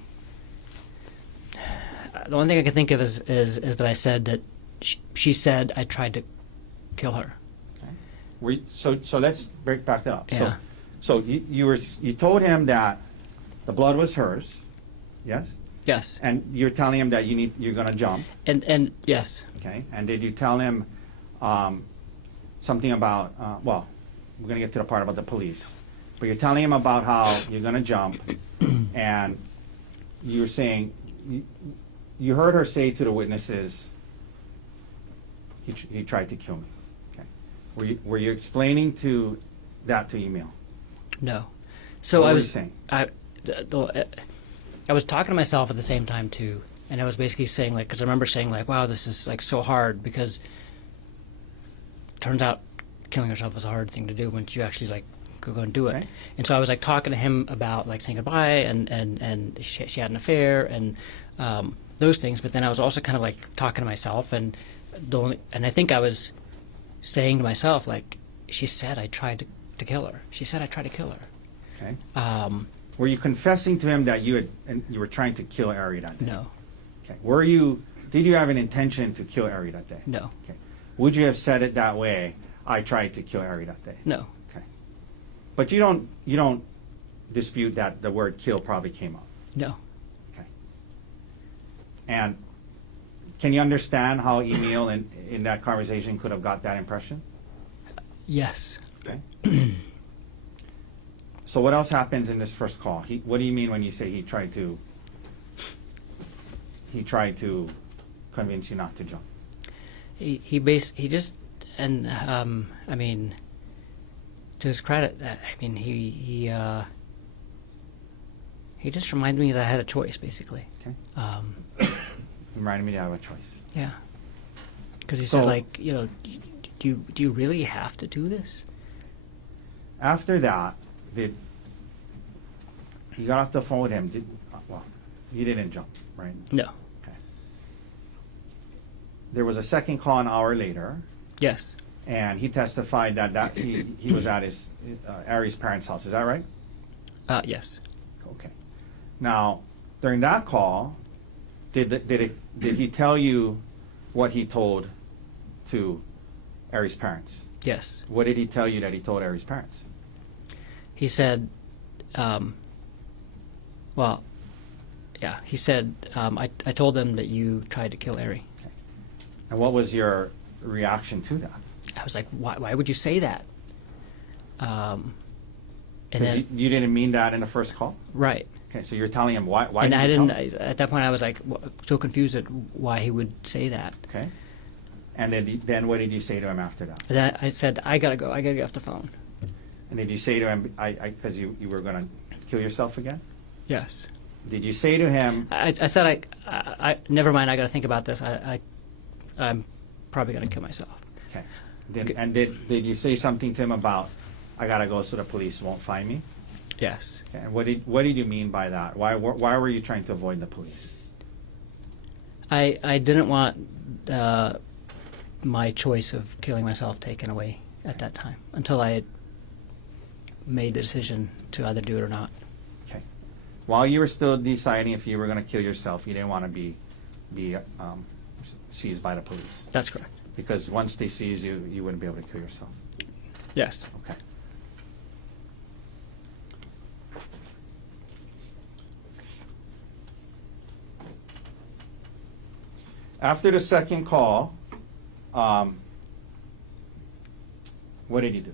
The one thing I can think of is that I said that she said I tried to kill her. Okay. So let's break back that up. Yeah. So you told him that the blood was hers, yes? Yes. And you're telling him that you're going to jump. And yes. Okay. And did you tell him something about? We're going to get to the part about the police, but you're telling him about how you're going to jump, and you were saying you heard her say to the witnesses, he tried to kill me. Okay. Were you explaining to that to email? No. So What I were you was saying? I was talking to myself at the same time too, and I was basically saying like, because I remember saying like, wow, this is like so hard because turns out killing yourself is a hard thing to do once you actually like go and do it. Okay. And so I was like talking to him about like saying goodbye and she had an affair and those things, but then I was also kind of like talking to myself and I think I was saying to myself like, she said I tried to kill her. She said I tried to kill her. Okay. Were you confessing to him that you were trying to kill Ari that day? No, Okay. Did you have an intention to kill Ari that day? no, Okay. Would you have said it that way? I tried to kill Ari that day. no. Okay. But you don't dispute that the word kill probably came up. No. Okay. And can you understand how Emil in that conversation could have got that impression? Yes. Okay. So what else happens in this first call? What do you mean when you say he tried to convince you not to jump? He just and I mean, to his credit, I mean he just reminded me that I had a choice basically. Okay. Reminded me to have a choice. Yeah. Because he said So- like, you know, do you really have to do this? After that, he got off the phone with him? He didn't jump, right? No. Okay. There was a second call an hour later, Yes. and he testified that he was at his Ari's parents' house. Is that right? Yes. Okay. Now, during that call, did he tell you what he told to Ari's parents? Yes. What did he tell you that he told Ari's parents? He said, well, yeah, he said, I told them that you tried to kill Ari. And what was your reaction to that? I was like, why would you say that? And 'Cause then, you didn't mean that in the first call? right. Okay, so you're telling him why And did I you didn't, tell him? at that point I was like so confused at why he would say that. Okay. And then what did you say to him after that? And then I said, I gotta go, I gotta get off the phone. And did you say to him, because you were going to kill yourself again? Yes. Did you say to him, I said, I never mind, I gotta think about this. I'm probably gonna kill myself. okay. Did you say something to him about, I got to go so the police won't find me? Yes. Okay. And what did you mean by that? Why were you trying to avoid the police? I didn't want my choice of killing myself taken away at that time until I had made the decision to either do it or not. Okay. While you were still deciding if you were going to kill yourself, you didn't want to be seized by the police. That's correct. Because once they seize you, you wouldn't be able to kill yourself. Yes. Okay. After the second call, what did you do?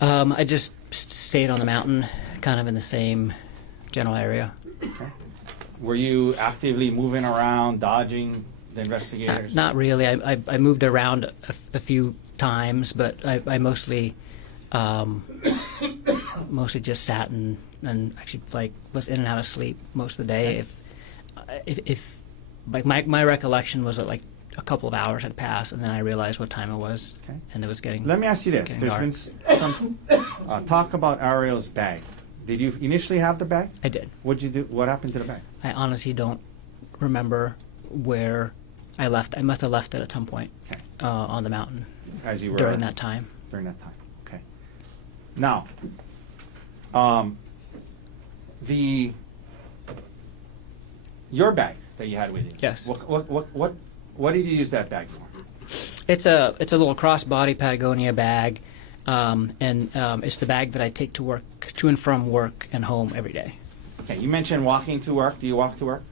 I just stayed on the mountain, kind of in the same general area. Were you actively moving around, dodging the investigators? Not really. I moved around a few times, but I mostly mostly just sat and actually like was in and out of sleep most of the day. If like my recollection was that like a couple of hours had passed, and then I realized what time it was, Okay. and it was getting. Let me ask you this. getting There's dark. been some talk about Ariel's bag. Did you initially have the bag? I did. What'd you do? What happened to the bag? I honestly don't remember where I left. I must have left it at some point Okay. on the mountain As you were during that time. During that time. Okay. Now, your bag that you had with you. Yes. What did you use that bag for? It's a little crossbody Patagonia bag, and it's the bag that I take to work, to and from work and home every day. Okay. You mentioned walking to work. Do you walk to work?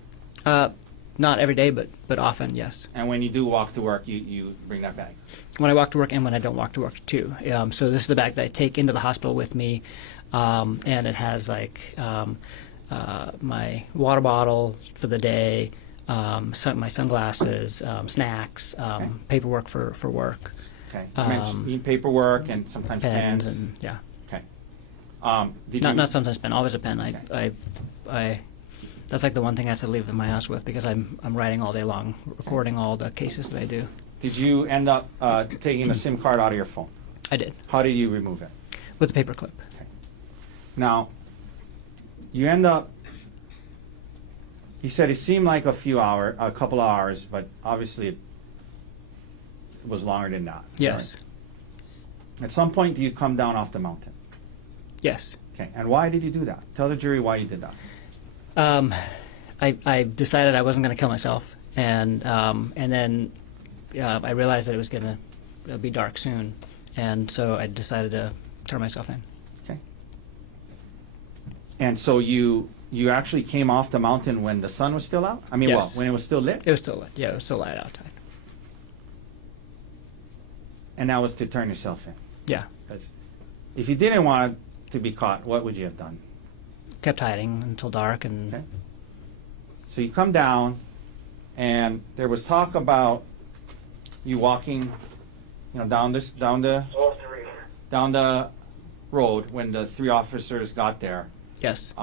Not every day, but often, yes. And when you do walk to work, you bring that bag. When I walk to work and when I don't walk to work too. So this is the bag that I take into the hospital with me, and it has like my water bottle for the day, my sunglasses, snacks, paperwork for work. Okay. You mentioned paperwork and sometimes pens. and yeah. Okay. Did Not you, not sometimes pen, always a pen. Okay. I that's like the one thing I have to leave in my house with because I'm writing all day long, recording all the cases that I do. Did you end up taking the SIM card out of your phone? I did How did you remove it? with the paperclip. Now, you end up. You said it seemed like a couple of hours, but obviously it was longer than that. Yes, Right? At some point, do you come down off the mountain? yes. Okay. And why did you do that? Tell the jury why you did that. I decided I wasn't going to kill myself, and then I realized that it was going to be dark soon, and so I decided to turn myself in. Okay. And so you actually came off the mountain when the sun was still out? I mean, Yes. when it was still lit? It was still lit. Yeah, it was still light outside. And that was to turn yourself in. Yeah, 'Cause if you didn't want it to be caught, what would you have done? kept hiding until dark, and Okay. So you come down, and there was talk about you walking, down the road when the 3 officers got there. yes.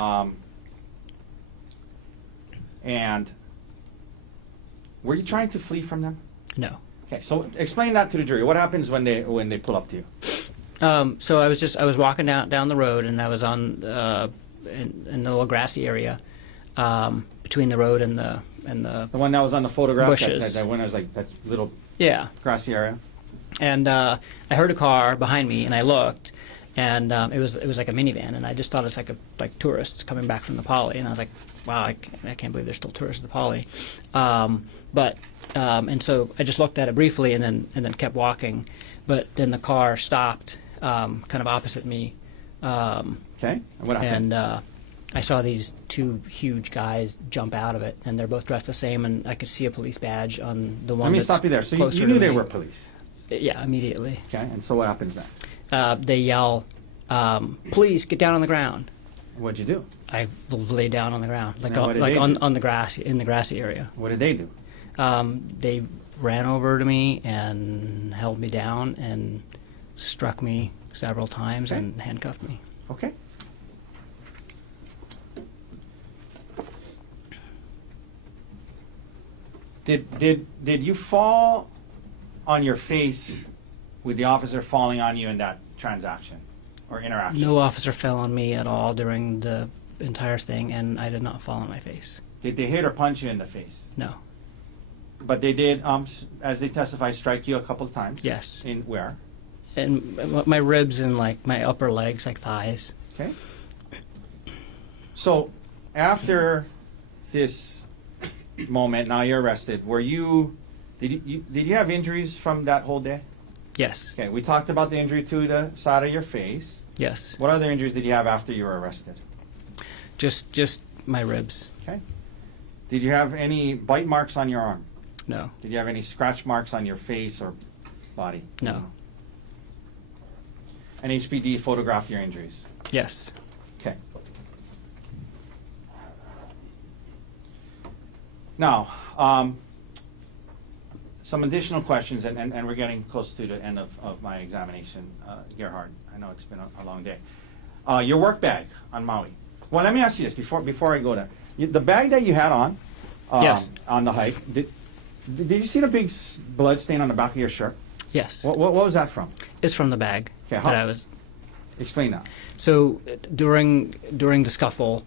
And were you trying to flee from them? No. Okay, so explain that to the jury. What happens when they pull up to you? So I was walking down the road, and I was on in the little grassy area between the road and the The one that was on the photograph, Bushes. that one was like that little yeah. grassy area. And I heard a car behind me, and I looked, and it was like a minivan, and I just thought it's like tourists coming back from the Poly, and I was like, wow, I can't believe there's still tourists at the Poly. And so I just looked at it briefly, and then kept walking, but then the car stopped, kind of opposite me, Okay, and what happened? and I saw these 2 huge guys jump out of it, and they're both dressed the same, and I could see a police badge on the one. Let me that's stop you there. So you closer knew to they me. were police. Yeah, immediately. Okay, and so what happens then? They yell, "Please get down on the ground." What'd you do? I lay down on the ground, And what did they do? on the grass, in the grassy area. What did they do? They ran over to me and held me down and struck me several times Okay. and handcuffed me. Okay. Did you fall on your face with the officer falling on you in that transaction or interaction? No officer fell on me at all during the entire thing, and I did not fall on my face. Did they hit or punch you in the face? No. But they did, as they testified, strike you a couple of times. Yes. In where? And my ribs and like my upper legs, like thighs. Okay. So, after this moment, now you're arrested. Did you have injuries from that whole day? Yes. Okay, we talked about the injury to the side of your face. Yes. What other injuries did you have after you were arrested? Just my ribs. Okay. Did you have any bite marks on your arm? No. Did you have any scratch marks on your face or body? No. And HPD photographed your injuries. Yes. Okay. Now, some additional questions, and we're getting close to the end of my examination, Gerhardt. I know it's been a long day. Your work bag on Maui. Well, let me ask you this before I go there. The bag that you had on, Yes. on the hike, did you see the big blood stain on the back of your shirt? Yes. What was that from? It's from the bag Okay, that I was. Explain that. So during the scuffle,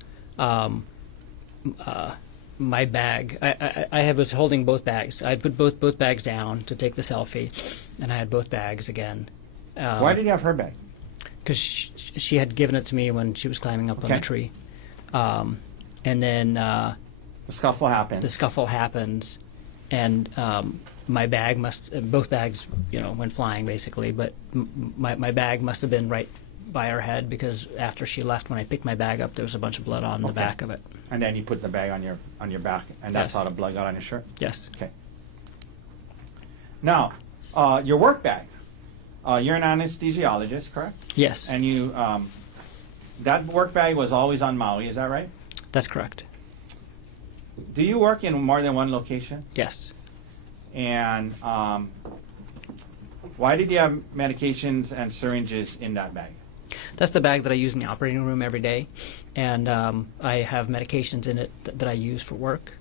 my bag. I was holding both bags. I put both bags down to take the selfie, and I had both bags again. Why did you have her bag? Because she had given it to me when she was climbing up on Okay. the tree, and then The scuffle happened. the scuffle happens, and my bag both bags went flying basically, but my bag must have been right by her head, because after she left, when I picked my bag up, there was a bunch of blood on the Okay. back of it. And then you put the bag on your back, and that's Yes. how the blood got on your shirt. Yes. Okay. Now, your work bag. You're an anesthesiologist, correct? Yes. And you, that work bag was always on Maui. Is that right? That's correct. Do you work in more than one location? Yes. And Why did you have medications and syringes in that bag? That's the bag that I use in the operating room every day, and I have medications in it that I use for work.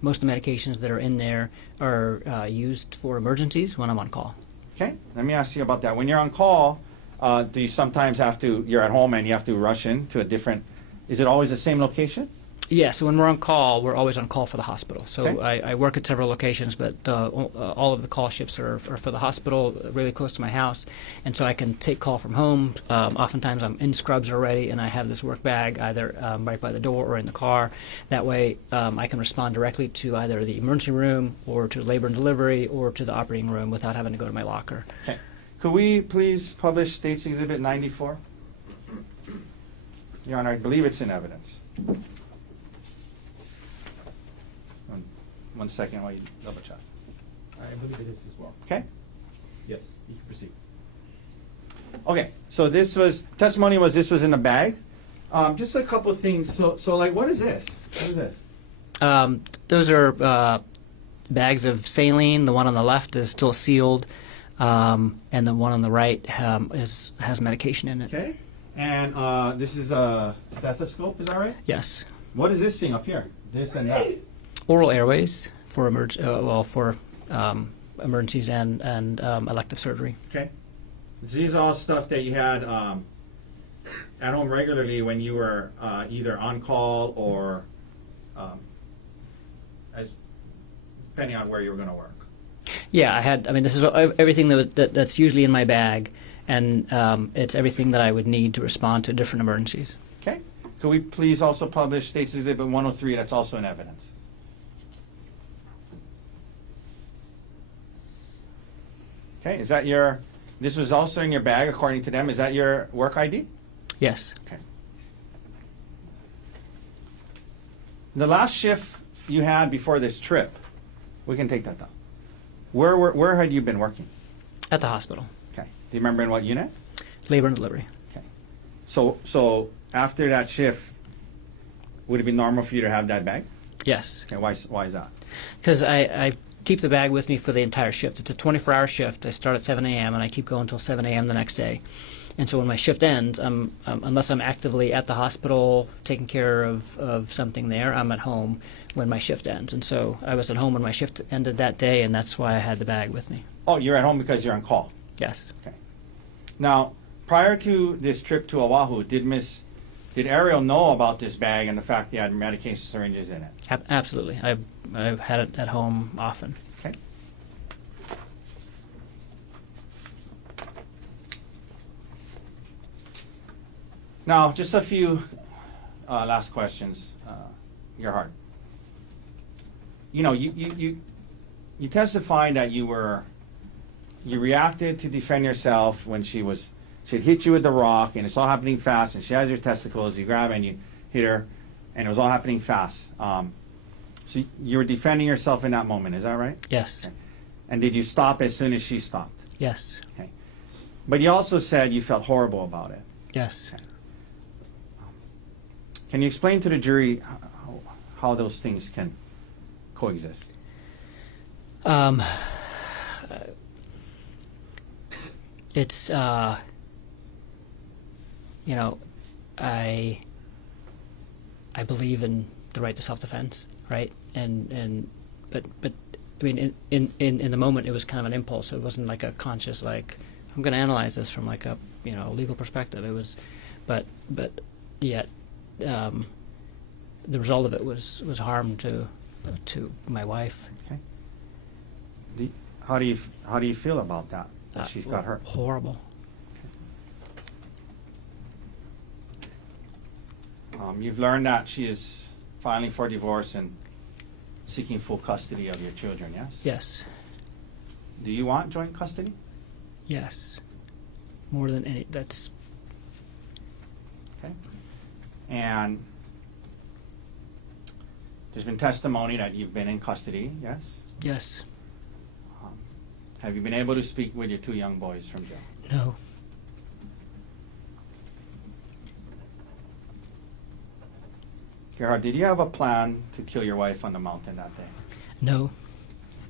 Most of the medications that are in there are used for emergencies when I'm on call. Okay, let me ask you about that. When you're on call, do you sometimes have to, you're at home and you have to rush in to a different, is it always the same location? Yeah, so when we're on call, we're always on call for the hospital. So Okay. I work at several locations, but all of the call shifts are for the hospital, really close to my house. And so I can take call from home. Oftentimes I'm in scrubs already, and I have this work bag either right by the door or in the car. That way I can respond directly to either the emergency room or to labor and delivery or to the operating room without having to go to my locker. Okay. Could we please publish State's Exhibit 94? Your Honor, I believe it's in evidence. One second while you double check. I believe it is as well. Okay? Yes, you can proceed. Okay, so this was, testimony was this was in a bag. Just a couple of things. So like, what is this? What is this? Those are bags of saline. The one on the left is still sealed, and the one on the right has medication in it. Okay. And this is a stethoscope, is that right? Yes. What is this thing up here? This and that? Oral airways for emergencies and elective surgery. Okay. These are all stuff that you had at home regularly when you were either on call or depending on where you were going to work. Yeah, I had. I mean, this is everything that's usually in my bag, and it's everything that I would need to respond to different emergencies. Okay. Could we please also publish State's Exhibit 103? That's also in evidence. Okay. Is that your? This was also in your bag, according to them. Is that your work ID? Yes. Okay. The last shift you had before this trip, we can take that down. Where had you been working? At the hospital, Okay. Do you remember in what unit? labor and delivery. Okay. So after that shift, would it be normal for you to have that bag? Yes, Okay. Why is that? because I keep the bag with me for the entire shift. It's a 24-hour shift. I start at 7 a.m. and I keep going until 7 a.m. the next day. And so when my shift ends, unless I'm actively at the hospital taking care of something there, I'm at home when my shift ends. And so I was at home when my shift ended that day, and that's why I had the bag with me. Oh, you're at home because you're on call. Yes. Okay. Now, prior to this trip to Oahu, did Ariel know about this bag and the fact that you had medication syringes in it? Absolutely. I've had it at home often. Okay. Now, just a few last questions, Gerhardt. You know, you testified that you reacted to defend yourself when she had hit you with the rock, and it's all happening fast, and she has your testicles, you grab and you hit her, and it was all happening fast. So you were defending yourself in that moment, is that right? Yes. Okay. And did you stop as soon as she stopped? Yes. Okay. But you also said you felt horrible about it. Yes. Okay. Can you explain to the jury how those things can coexist? It's you know, I believe in the right to self-defense, right? But I mean, in the moment, it was kind of an impulse. It wasn't like a conscious, like, I'm going to analyze this from like a legal perspective. It was, but yet the result of it was harm to my wife. Okay. How do you feel about that? That she's got hurt. Horrible. You've learned that she is filing for divorce and seeking full custody of your children, yes? Yes. Do you want joint custody? Yes. More than any. That's. Okay. And there's been testimony that you've been in custody, yes? Yes. Have you been able to speak with your 2 young boys from jail? No. Gerhardt, did you have a plan to kill your wife on the mountain that day? No.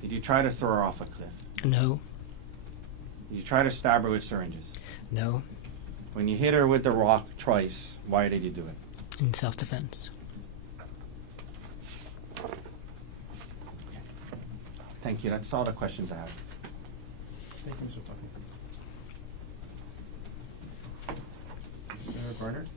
Did you try to throw her off a cliff? No. You try to stab her with syringes. No, When you hit her with the rock twice, why did you do it? in self-defense. Thank you. That's all the questions I have. Thank you, Mr. Tucker. Mr. Barnard?